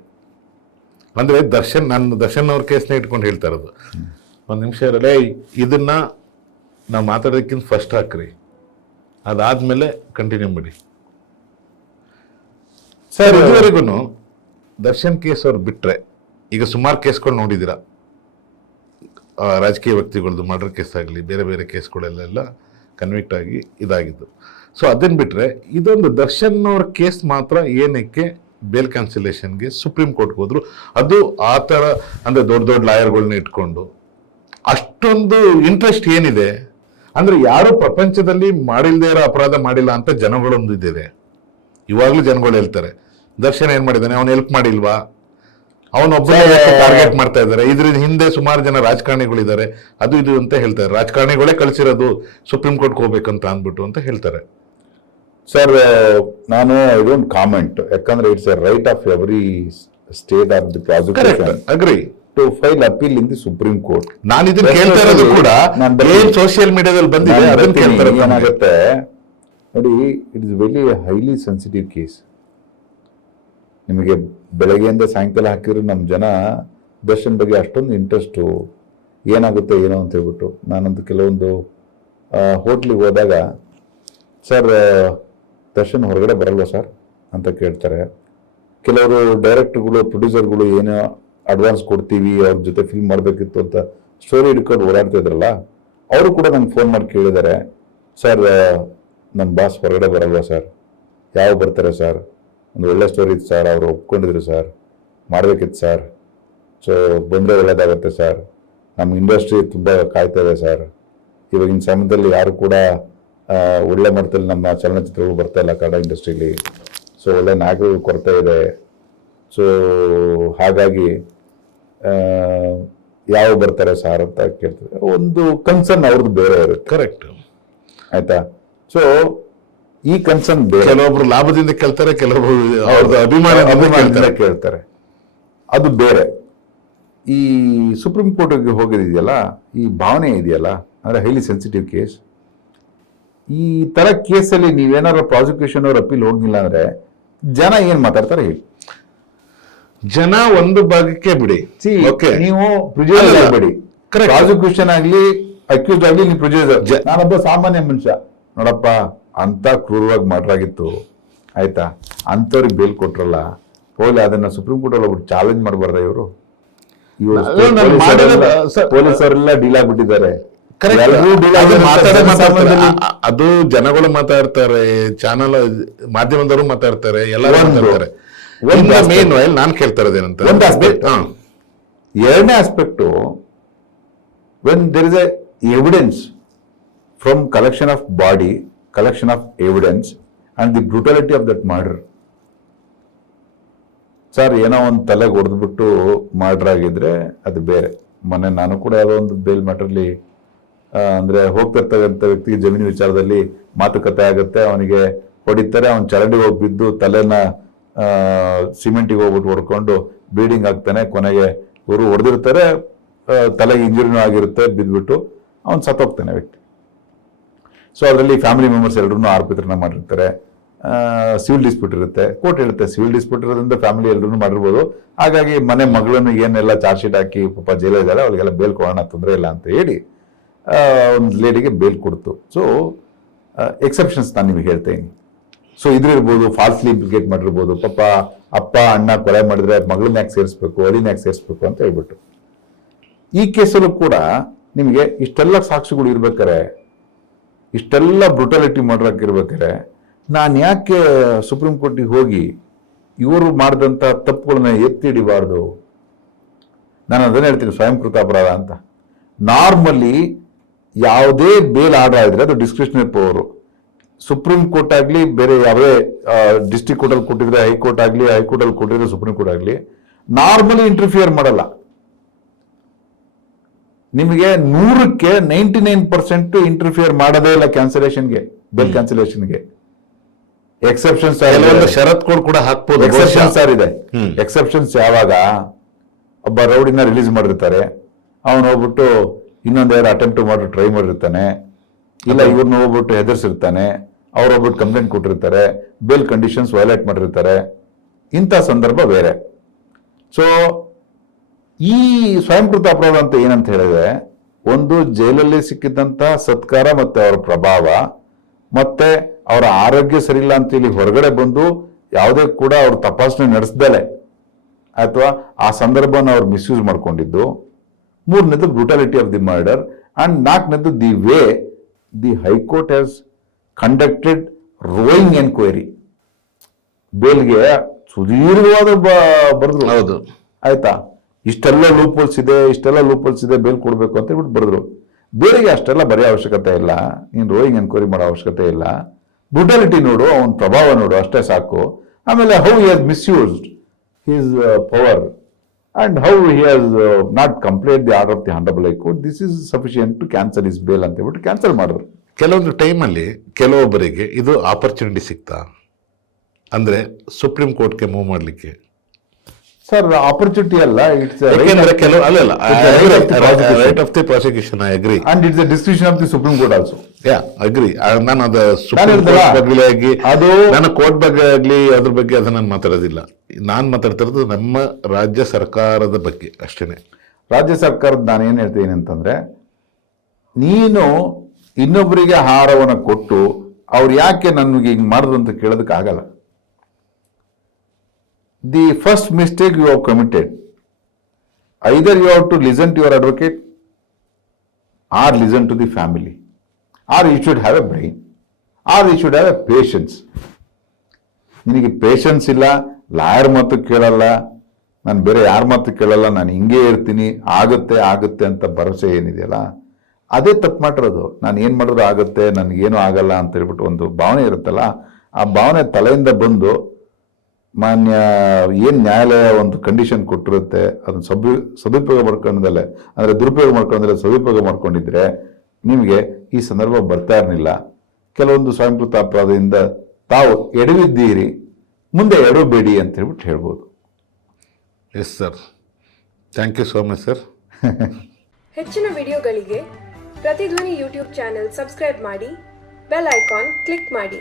ಅಂದರೆ ದರ್ಶನ್ ಅವ್ರ ಕೇಸ್ನ ಇಟ್ಕೊಂಡು ಹೇಳ್ತಾ ಇರೋದು. ಒಂದು ನಿಮಿಷ ಇರಲೇ, ಇದನ್ನ ನಾವು ಮಾತಾಡೋದಕ್ಕಿಂತ ಫಸ್ಟ್ ಹಾಕ್ರಿ, ಅದಾದ್ಮೇಲೆ ಕಂಟಿನ್ಯೂ ಮಾಡಿ ಸರ್. ಇದುವರೆಗೂ ದರ್ಶನ್ ಕೇಸ್ ಅವ್ರು ಬಿಟ್ರೆ ಈಗ ಸುಮಾರು ಕೇಸ್ಗಳು ನೋಡಿದ್ದೀರಾ, ರಾಜಕೀಯ ವ್ಯಕ್ತಿಗಳದ್ದು ಮರ್ಡರ್ ಕೇಸ್ ಆಗಲಿ ಬೇರೆ ಬೇರೆ ಕೇಸ್ಗಳೆಲ್ಲ ಕನ್ವಿಕ್ಟ್ ಆಗಿ ಇದಾಗಿದ್ದು. ಸೊ ಅದನ್ನು ಬಿಟ್ಟರೆ ಇದೊಂದು ದರ್ಶನ್ ಅವ್ರ ಕೇಸ್ ಮಾತ್ರ ಏನಕ್ಕೆ ಬೇಲ್ ಕ್ಯಾನ್ಸಲೇಷನ್ಗೆ ಸುಪ್ರೀಂ ಕೋರ್ಟ್ಗೆ ಹೋದ್ರು? ಅದು ಆ ಥರ ಅಂದರೆ ದೊಡ್ಡ ದೊಡ್ಡ ಲಾಯರ್ಗಳನ್ನ ಇಟ್ಕೊಂಡು ಅಷ್ಟೊಂದು ಇಂಟ್ರೆಸ್ಟ್ ಏನಿದೆ? ಅಂದರೆ ಯಾರು ಪ್ರಪಂಚದಲ್ಲಿ ಮಾಡಿಲ್ಲದೆ ಇರೋ ಅಪರಾಧ ಮಾಡಿಲ್ಲ ಅಂತ ಜನಗಳೊಂದು ಇದ್ದಿದೆ. ಇವಾಗಲೂ ಜನಗಳು ಹೇಳ್ತಾರೆ ದರ್ಶನ್ ಏನು ಮಾಡಿದ್ದಾನೆ, ಅವನು ಹೆಲ್ಪ್ ಮಾಡಿಲ್ವಾ, ಅವನೊಬ್ಬ ಟಾರ್ಗೆಟ್ ಮಾಡ್ತಾ ಇದ್ದಾರೆ. ಇದ್ರ ಹಿಂದೆ ಸುಮಾರು ಜನ ರಾಜಕಾರಣಿಗಳಿದ್ದಾರೆ, ಅದು ಇದು ಅಂತ ಹೇಳ್ತಾರೆ. ರಾಜಕಾರಣಿಗಳೇ ಕಳಿಸಿರೋದು ಸುಪ್ರೀಂ ಕೋರ್ಟ್ಗೆ ಹೋಗ್ಬೇಕಂತ ಅಂದ್ಬಿಟ್ಟು ಅಂತ ಹೇಳ್ತಾರೆ. ಸರ್ ನಾನು ಇದೊಂದು ಕಾಮೆಂಟ್, ಯಾಕಂದ್ರೆ it's a right of every state of the prosecution agree to file appeal in the supreme court. ನಾನು ಇದನ್ನ ಕೇಳ್ತಾ ಇರೋದು ಕೂಡ ಸೋಷಿಯಲ್ ಮೀಡಿಯಾದಲ್ಲಿ ಬಂದಿದೆ. ಏನಾಗುತ್ತೆ ನೋಡಿ, it is very highly sensitive case. ನಿಮಗೆ ಬೆಳಗ್ಗೆಯಿಂದ ಸಾಯಂಕಾಲ ಹಾಕಿದ್ರೆ ನಮ್ಮ ಜನ ದರ್ಶನ್ ಬಗ್ಗೆ ಅಷ್ಟೊಂದು ಇಂಟ್ರೆಸ್ಟು, ಏನಾಗುತ್ತೆ ಏನೋ ಅಂತ ಹೇಳ್ಬಿಟ್ಟು. ನಾನಂತೂ ಕೆಲವೊಂದು ಹೋಟ್ಲಿಗೆ ಹೋದಾಗ, ಸರ್ ದರ್ಶನ್ ಹೊರಗಡೆ ಬರಲ್ವ ಸರ್ ಅಂತ ಕೇಳ್ತಾರೆ. ಕೆಲವರು ಡೈರೆಕ್ಟರ್ಗಳು ಪ್ರೊಡ್ಯೂಸರ್ಗಳು ಏನೋ ಅಡ್ವಾನ್ಸ್ ಕೊಡ್ತೀವಿ ಅವ್ರ ಜೊತೆ ಫಿಲ್ಮ್ ಮಾಡಬೇಕಿತ್ತು ಅಂತ ಸ್ಟೋರಿ ಹಿಡ್ಕೊಂಡು ಓಡಾಡ್ತಾ ಇದ್ರಲ್ಲ, ಅವರು ಕೂಡ ನಂಗೆ ಫೋನ್ ಮಾಡಿ ಕೇಳಿದ್ದಾರೆ, ಸರ್ ನಮ್ಮ ಬಾಸ್ ಹೊರಗಡೆ ಬರಲ್ವಾ ಸರ್, ಯಾವ ಬರ್ತಾರೆ ಸರ್, ಒಂದು ಒಳ್ಳೆ ಸ್ಟೋರಿ ಇತ್ತು ಸರ್, ಅವರು ಒಪ್ಕೊಂಡಿದ್ರು ಸರ್, ಮಾಡಬೇಕಿತ್ತು ಸರ್, ಸೊ ಬಂದರೆ ಒಳ್ಳೇದಾಗತ್ತೆ ಸರ್, ನಮ್ಮ ಇಂಡಸ್ಟ್ರಿ ತುಂಬ ಕಾಯ್ತಾ ಇದೆ ಸರ್, ಇವಾಗಿನ ಸಮಯದಲ್ಲಿ ಯಾರು ಕೂಡ ಒಳ್ಳೆ ಮಟ್ಟದಲ್ಲಿ ನಮ್ಮ ಚಲನಚಿತ್ರಗಳು ಬರ್ತಾ ಇಲ್ಲ ಕನ್ನಡ ಇಂಡಸ್ಟ್ರೀಲಿ, ಸೊ ಒಳ್ಳೆ ನಾಯಕರು ಕೊರತೆ ಇದೆ, ಸೊ ಹಾಗಾಗಿ ಯಾವ ಬರ್ತಾರೆ ಸಾರ್ ಅಂತ ಕೇಳ್ತಾರೆ. ಒಂದು ಕನ್ಸರ್ನ್ ಅವ್ರದ್ದು ಬೇರೆ ಇರುತ್ತೆ. ಕರೆಕ್ಟ್. ಆಯ್ತಾ? ಸೊ ಈ ಕನ್ಸರ್ನ್ ಬೇರೆ. ಕೆಲವೊಬ್ರು ಲಾಭದಿಂದ ಕೇಳ್ತಾರೆ, ಕೆಲವೊಬ್ರು ಅವ್ರದ್ದು ಅಭಿಮಾನದಿಂದ ಕೇಳ್ತಾರೆ, ಅದು ಬೇರೆ. ಈ ಸುಪ್ರೀಂ ಕೋರ್ಟ್ಗೆ ಹೋಗಿದೆಯಲ್ಲ, ಈ ಭಾವನೆ ಇದೆಯಲ್ಲ, ಅಂದರೆ ಹೈಲಿ ಸೆನ್ಸಿಟಿವ್ ಕೇಸ್. ಈ ತರ ಕೇಸಲ್ಲಿ ನೀವೇನಾದ್ರು ಪ್ರಾಸಿಕ್ಯೂಷನ್ ಅವ್ರ ಅಪೀಲ್ ಹೋಗಿಲ್ಲ ಅಂದ್ರೆ ಜನ ಏನ್ ಮಾತಾಡ್ತಾರೆ ಹೇಳಿ? ಜನ ಒಂದು ಭಾಗಕ್ಕೆ ಬಿಡಿ, ನೀವು ಪ್ರಿಜುಡಿಸ್ ಆಗಬೇಡಿ. ಪ್ರಾಸಿಕ್ಯೂಷನ್ ಆಗ್ಲಿ ಅಕ್ಯೂಸ್ ಆಗ್ಲಿ ನೀವು ಪ್ರಿಜುಡಿಸ್. ನಾನೊಬ್ಬ ಸಾಮಾನ್ಯ ಮನುಷ್ಯ, ನೋಡಪ್ಪ ಅಂತ ಕ್ರೂರವಾಗಿ ಮಾಡ್ರಾಗಿತ್ತು, ಆಯ್ತಾ, ಅಂತವ್ರಿಗೆ ಬೇಲ್ ಕೊಟ್ರಲ್ಲ, ಹೋಗ್ಲಿ ಅದನ್ನ ಸುಪ್ರೀಂ ಕೋರ್ಟ್ ಅಲ್ಲಿ ಒಬ್ರು ಚಾಲೆಂಜ್ ಮಾಡಬಾರ್ದ? ಇವರು ಪೊಲೀಸರೆಲ್ಲ ಡೀಲ್ ಆಗ್ಬಿಟ್ಟಿದ್ದಾರೆ. ಅದು ಜನಗಳು ಮಾತಾಡ್ತಾರೆ, ಚಾನಲ್ ಮಾಧ್ಯಮದವರು ಮಾತಾಡ್ತಾರೆ, ಎಲ್ಲರೂ ಮಾತಾಡ್ತಾರೆ. ಮೇನ್ ನಾನು ಕೇಳ್ತಾ ಇರೋದೇನಂತ ಒಂದು ಆಸ್ಪೆಕ್ಟ್. ಎರಡನೇ aspect, when there is evidence from collection of body, collection of evidence and the brutality of that murder. Sir ಏನೋ ಒಂದು ತಲೆಗೆ ಹೊಡೆದ್ಬಿಟ್ಟು ಮರ್ಡರ್ ಆಗಿದ್ರೆ ಅದು ಬೇರೆ. ಮೊನ್ನೆ ನಾನು ಕೂಡ ಯಾವುದೋ ಒಂದು ಬೇಲ್ ಮ್ಯಾಟರ್ಲಿ ಅಂದ್ರೆ ಹೋಗ್ತಿರ್ತಕ್ಕಂಥ ವ್ಯಕ್ತಿಗೆ ಜಮೀನು ವಿಚಾರದಲ್ಲಿ ಮಾತುಕತೆ ಆಗುತ್ತೆ, ಅವನಿಗೆ ಹೊಡಿತಾರೆ, ಅವನ ಚರಂಡಿಗೆ ಹೋಗಿ ಬಿದ್ದು ತಲೆನ ಸಿಮೆಂಟಿಗೆ ಹೋಗ್ಬಿಟ್ಟು ಹೊಡ್ಕೊಂಡು ಬ್ಲೀಡಿಂಗ್ ಆಗ್ತಾನೆ, ಕೊನೆಗೆ ಇವರು ಹೊಡೆದಿರ್ತಾರೆ, ತಲೆಗೆ ಇಂಜುರಿನೂ ಆಗಿರುತ್ತೆ, ಬಿದ್ದುಬಿಟ್ಟು ಅವ್ನು ಸತ್ತೋಗ್ತಾನೆ ವ್ಯಕ್ತಿ. ಸೊ ಅದರಲ್ಲಿ ಫ್ಯಾಮಿಲಿ ಮೆಂಬರ್ಸ್ ಎಲ್ಲರೂ ಆರೋಪಿತರನ್ನ ಮಾಡಿರ್ತಾರೆ, ಸಿವಿಲ್ ಡಿಸ್ಪ್ಯೂಟ್ ಇರುತ್ತೆ, ಕೋರ್ಟ್ ಇರುತ್ತೆ, ಸಿವಿಲ್ ಡಿಸ್ಪ್ಯೂಟ್ ಇರೋದ್ರಿಂದ ಫ್ಯಾಮಿಲಿ ಎಲ್ಲರೂ ಮಾಡಿರ್ಬೋದು. ಹಾಗಾಗಿ ಮನೆ ಮಗಳನ್ನು ಏನೆಲ್ಲ ಚಾರ್ಜ್ ಶೀಟ್ ಹಾಕಿ ಪಾಪ ಜೈಲಿದ್ದಾರೆ, ಅವಳಿಗೆಲ್ಲ ಬೇಲ್ ಕೊಡೋಣ, ತೊಂದರೆ ಇಲ್ಲ ಅಂತ ಹೇಳಿ ಒಂದು ಲೇಡಿಗೆ ಬೇಲ್ ಕೊಡ್ತು. ಸೊ ಎಕ್ಸೆಪ್ಷನ್ಸ್ ನಾನು ನಿಮಗೆ ಹೇಳ್ತೇನೆ. ಸೊ ಇದ್ರಿರ್ಬೋದು, ಫಾಲ್ಸ್ಲಿ ಇಂಪ್ಲಿಕೇಟ್ ಮಾಡಿರ್ಬೋದು, ಪಾಪ ಅಪ್ಪ ಅಣ್ಣ ಕೊಲೆ ಮಾಡಿದ್ರೆ ಮಗಳನ್ನ ಯಾಕೆ ಸೇರಿಸ್ಬೇಕು, ಅಳಿನ ಯಾಕೆ ಸೇರಿಸ್ಬೇಕು ಅಂತ ಹೇಳ್ಬಿಟ್ಟು. ಈ ಕೇಸಲ್ಲೂ ಕೂಡ ನಿಮಗೆ ಇಷ್ಟೆಲ್ಲ ಸಾಕ್ಷಿಗಳು ಇರ್ಬೇಕಾರೆ, ಇಷ್ಟೆಲ್ಲ ಬ್ರುಟಾಲಿಟಿ ಮಾಡೋಕ್ಕಿರ್ಬೇಕಾರೆ, ನಾನು ಯಾಕೆ ಸುಪ್ರೀಂ ಕೋರ್ಟಿಗೆ ಹೋಗಿ ಇವರು ಮಾಡಿದಂಥ ತಪ್ಪುಗಳನ್ನ ಎತ್ತಿ ಹಿಡಿಬಾರ್ದು? ನಾನು ಅದನ್ನೇ ಹೇಳ್ತೀನಿ, ಸ್ವಯಂಕೃತ ಅಪರಾಧ ಅಂತ. ನಾರ್ಮಲಿ ಯಾವುದೇ ಬೇಲ್ ಆರ್ಡರ್ ಆಗಿದ್ರೆ ಅದು ಡಿಸ್ಕ್ರಿಷನರಿ ಪವರ್. ಸುಪ್ರೀಂ ಕೋರ್ಟ್ ಆಗಲಿ, ಬೇರೆ ಯಾವುದೇ ಡಿಸ್ಟ್ರಿಕ್ಟ್ ಕೋರ್ಟಲ್ಲಿ ಕೊಟ್ಟಿದ್ರೆ ಹೈಕೋರ್ಟ್ ಆಗಲಿ, ಹೈಕೋರ್ಟಲ್ಲಿ ಕೊಟ್ಟಿದ್ರೆ ಸುಪ್ರೀಂ ಕೋರ್ಟ್ ಆಗಲಿ, ನಾರ್ಮಲಿ ಇಂಟರ್ಫಿಯರ್ ಮಾಡಲ್ಲ. ನಿಮಗೆ 100ಕ್ಕೆ 99% ಇಂಟರ್ಫಿಯರ್ ಮಾಡೋದೇ ಇಲ್ಲ ಕ್ಯಾನ್ಸಲೇಷನ್ಗೆ, ಬೇಲ್ ಕ್ಯಾನ್ಸಲೇಷನ್ಗೆ. ಎಕ್ಸೆಪ್ಷನ್ಸ್ ಷರತ್ಗಳು ಕೂಡ ಹಾಕ್ಬೋದು. ಎಕ್ಸೆಪ್ಷನ್ಸ್ ಇದೆ. ಎಕ್ಸೆಪ್ಷನ್ಸ್ ಯಾವಾಗ ಒಬ್ಬ ರೌಡಿನ ರಿಲೀಸ್ ಮಾಡಿರ್ತಾರೆ, ಅವನು ಹೋಗ್ಬಿಟ್ಟು ಇನ್ನೊಂದೆರಡು ಅಟೆಂಪ್ಟ್ ಮಾಡಿ ಟ್ರೈ ಮಾಡಿರ್ತಾನೆ, ಇಲ್ಲ ಇವ್ರನ್ನ ಹೋಗ್ಬಿಟ್ಟು ಹೆದರ್ಸಿರ್ತಾನೆ, ಅವ್ರು ಹೋಗ್ಬಿಟ್ಟು ಕಂಪ್ಲೇಂಟ್ ಕೊಟ್ಟಿರ್ತಾರೆ, ಬೇಲ್ ಕಂಡೀಷನ್ಸ್ ವೈಲೇಟ್ ಮಾಡಿರ್ತಾರೆ, ಇಂಥ ಸಂದರ್ಭ ಬೇರೆ. ಸೊ ಈ ಸ್ವಯಂಕೃತ ಅಪರಾಧ ಅಂತ ಏನಂತ ಹೇಳಿದ್ರೆ, ಒಂದು ಜೈಲಲ್ಲಿ ಸಿಕ್ಕಿದ್ದಂತ ಸತ್ಕಾರ ಮತ್ತೆ ಅವರ ಪ್ರಭಾವ, ಮತ್ತೆ ಅವರ ಆರೋಗ್ಯ ಸರಿಯಿಲ್ಲ ಅಂತ ಹೇಳಿ ಹೊರಗಡೆ ಬಂದು ಯಾವುದೇ ಕೂಡ ಅವ್ರ ತಪಾಸಣೆ ನಡೆಸ್ದಲೆ ಅಥವಾ ಆ ಸಂದರ್ಭನ ಅವ್ರು ಮಿಸ್ಯೂಸ್ ಮಾಡ್ಕೊಂಡಿದ್ದು. ಮೂರನೇದು brutality of the murder. And ನಾಲ್ಕನೇದು the way the high court has conducted roving enquiry. ಬೇಲ್ಗೆ ಸುದೀರ್ಘವಾದ ಬರೆದ್ರು. ಹೌದು, ಆಯ್ತಾ, ಇಷ್ಟೆಲ್ಲ ಲೂಪೋಲ್ಸ್ ಇದೆ, ಇಷ್ಟೆಲ್ಲ ಲೂಪೋಲ್ಸ್ ಇದೆ, ಬೇಲ್ ಕೊಡಬೇಕು ಅಂತ ಹೇಳ್ಬಿಟ್ಟು ಬರೆದ್ರು. ಬೇರೆಗೆ ಅಷ್ಟೆಲ್ಲ ಬರೆಯೋ ಅವಶ್ಯಕತೆ ಇಲ್ಲ, ನೀನು ರೋಯಿಂಗ್ ಎನ್ಕ್ವೈರಿ ಮಾಡೋ ಅವಶ್ಯಕತೆ ಇಲ್ಲ. ಬ್ರೂಟಾಲಿಟಿ ನೋಡು, ಅವನ ಪ್ರಭಾವ ನೋಡು, ಅಷ್ಟೇ ಸಾಕು. ಆಮೇಲೆ how he has misused his power and how he has not complete the order of the honourable high court, this is sufficient to cancel is bail ಅಂತ ಹೇಳ್ಬಿಟ್ಟು ಕ್ಯಾನ್ಸಲ್ ಮಾಡಿದ್ರು. ಕೆಲವೊಂದು ಟೈಮಲ್ಲಿ ಕೆಲವೊಬ್ಬರಿಗೆ ಇದು ಆಪರ್ಚುನಿಟಿ ಸಿಗ್ತಾ ಅಂದ್ರೆ ಸುಪ್ರೀಂ ಕೋರ್ಟ್ಗೆ ಮೂವ್ ಮಾಡಲಿಕ್ಕೆ? ಸರ್ ಆಪರ್ಚುನಿಟಿ ಅಲ್ಲ, ಇಟ್ಸ್ ಕೆಲವು right of the prosecution. I agree. And it's the decision of the supreme court also. Yeah agri. ನಾನು ಅದು ಸುಪ್ರೀಂ ಕೋರ್ಟ್ ಬಗ್ಗೆ ಆಗಿ, ಅದು ನನ್ನ ಕೋರ್ಟ್ ಬಗ್ಗೆ ಆಗ್ಲಿ ಅದ್ರ ಬಗ್ಗೆ ಅದನ್ನ ನಾನು ಮಾತಾಡೋದಿಲ್ಲ. ನಾನು ಮಾತಾಡ್ತಿರೋದು ನಮ್ಮ ರಾಜ್ಯ ಸರ್ಕಾರದ ಬಗ್ಗೆ ಅಷ್ಟೇನೆ. ರಾಜ್ಯ ಸರ್ಕಾರದ ನಾನು ಏನ್ ಹೇಳ್ತೀನಿ ಅಂತಂದ್ರೆ, ನೀನು ಇನ್ನೊಬ್ಬರಿಗೆ ಆಹಾರವನ್ನು ಕೊಟ್ಟು ಅವ್ರು ಯಾಕೆ ನನಗೆ ಹಿಂಗ್ ಮಾಡಿದ್ರು ಅಂತ ಕೇಳೋದಕ್ಕೆ ಆಗಲ್ಲ. the first mistake you have committed, either you have to listen to your advocate or listen to the family, or you should have a brain, or you should have a patience. ನಿನಗೆ patience ಇಲ್ಲ, lawyer ಮಾತು ಕೇಳಲ್ಲ, ನಾನು ಬೇರೆ ಯಾರ ಮಾತು ಕೇಳಲ್ಲ, ನಾನು ಹಿಂಗೆ ಇರ್ತೀನಿ, ಆಗುತ್ತೆ ಆಗುತ್ತೆ ಅಂತ ಭರವಸೆ ಏನಿದೆಯಲ್ಲ, ಅದೇ ತಪ್ಪು ಮಾಡಿರೋದು. ನಾನು ಏನು ಮಾಡಿದ್ರು ಆಗುತ್ತೆ, ನನಗೇನು ಆಗಲ್ಲ ಅಂತ ಹೇಳ್ಬಿಟ್ಟು ಒಂದು ಭಾವನೆ ಇರುತ್ತಲ್ಲ, ಆ ಭಾವನೆ ತಲೆಯಿಂದ ಬಂದು ಮಾನ್ಯ ಏನು ನ್ಯಾಯಾಲಯ ಒಂದು ಕಂಡೀಷನ್ ಕೊಟ್ಟಿರುತ್ತೆ ಅದನ್ನು ಸದುಪಯೋಗ ಮಾಡ್ಕೊಂಡಲ್ಲೇ, ಅಂದರೆ ದುರುಪಯೋಗ ಮಾಡ್ಕೊಂಡಲ್ಲೇ ಸದುಪಯೋಗ ಮಾಡ್ಕೊಂಡಿದ್ರೆ ನಿಮಗೆ ಈ ಸಂದರ್ಭ ಬರ್ತಾ ಇರಲಿಲ್ಲ. ಕೆಲವೊಂದು ಸ್ವಯಂಕೃತ ಅಪರಾಧದಿಂದ ತಾವು ಎಡವಿದ್ದೀರಿ, ಮುಂದೆ ಎಡವಬೇಡಿ ಅಂತ ಹೇಳ್ಬಿಟ್ಟು ಹೇಳ್ಬೋದು. Yes sir, thank you so much sir. ಹೆಚ್ಚಿನ ವಿಡಿಯೋಗಳಿಗೆ ಪ್ರತಿಧ್ವನಿ ಯೂಟ್ಯೂಬ್ ಚಾನೆಲ್ ಸಬ್ಸ್ಕ್ರೈಬ್ ಮಾಡಿ, ಬೆಲ್ ಐಕಾನ್ ಕ್ಲಿಕ್ ಮಾಡಿ.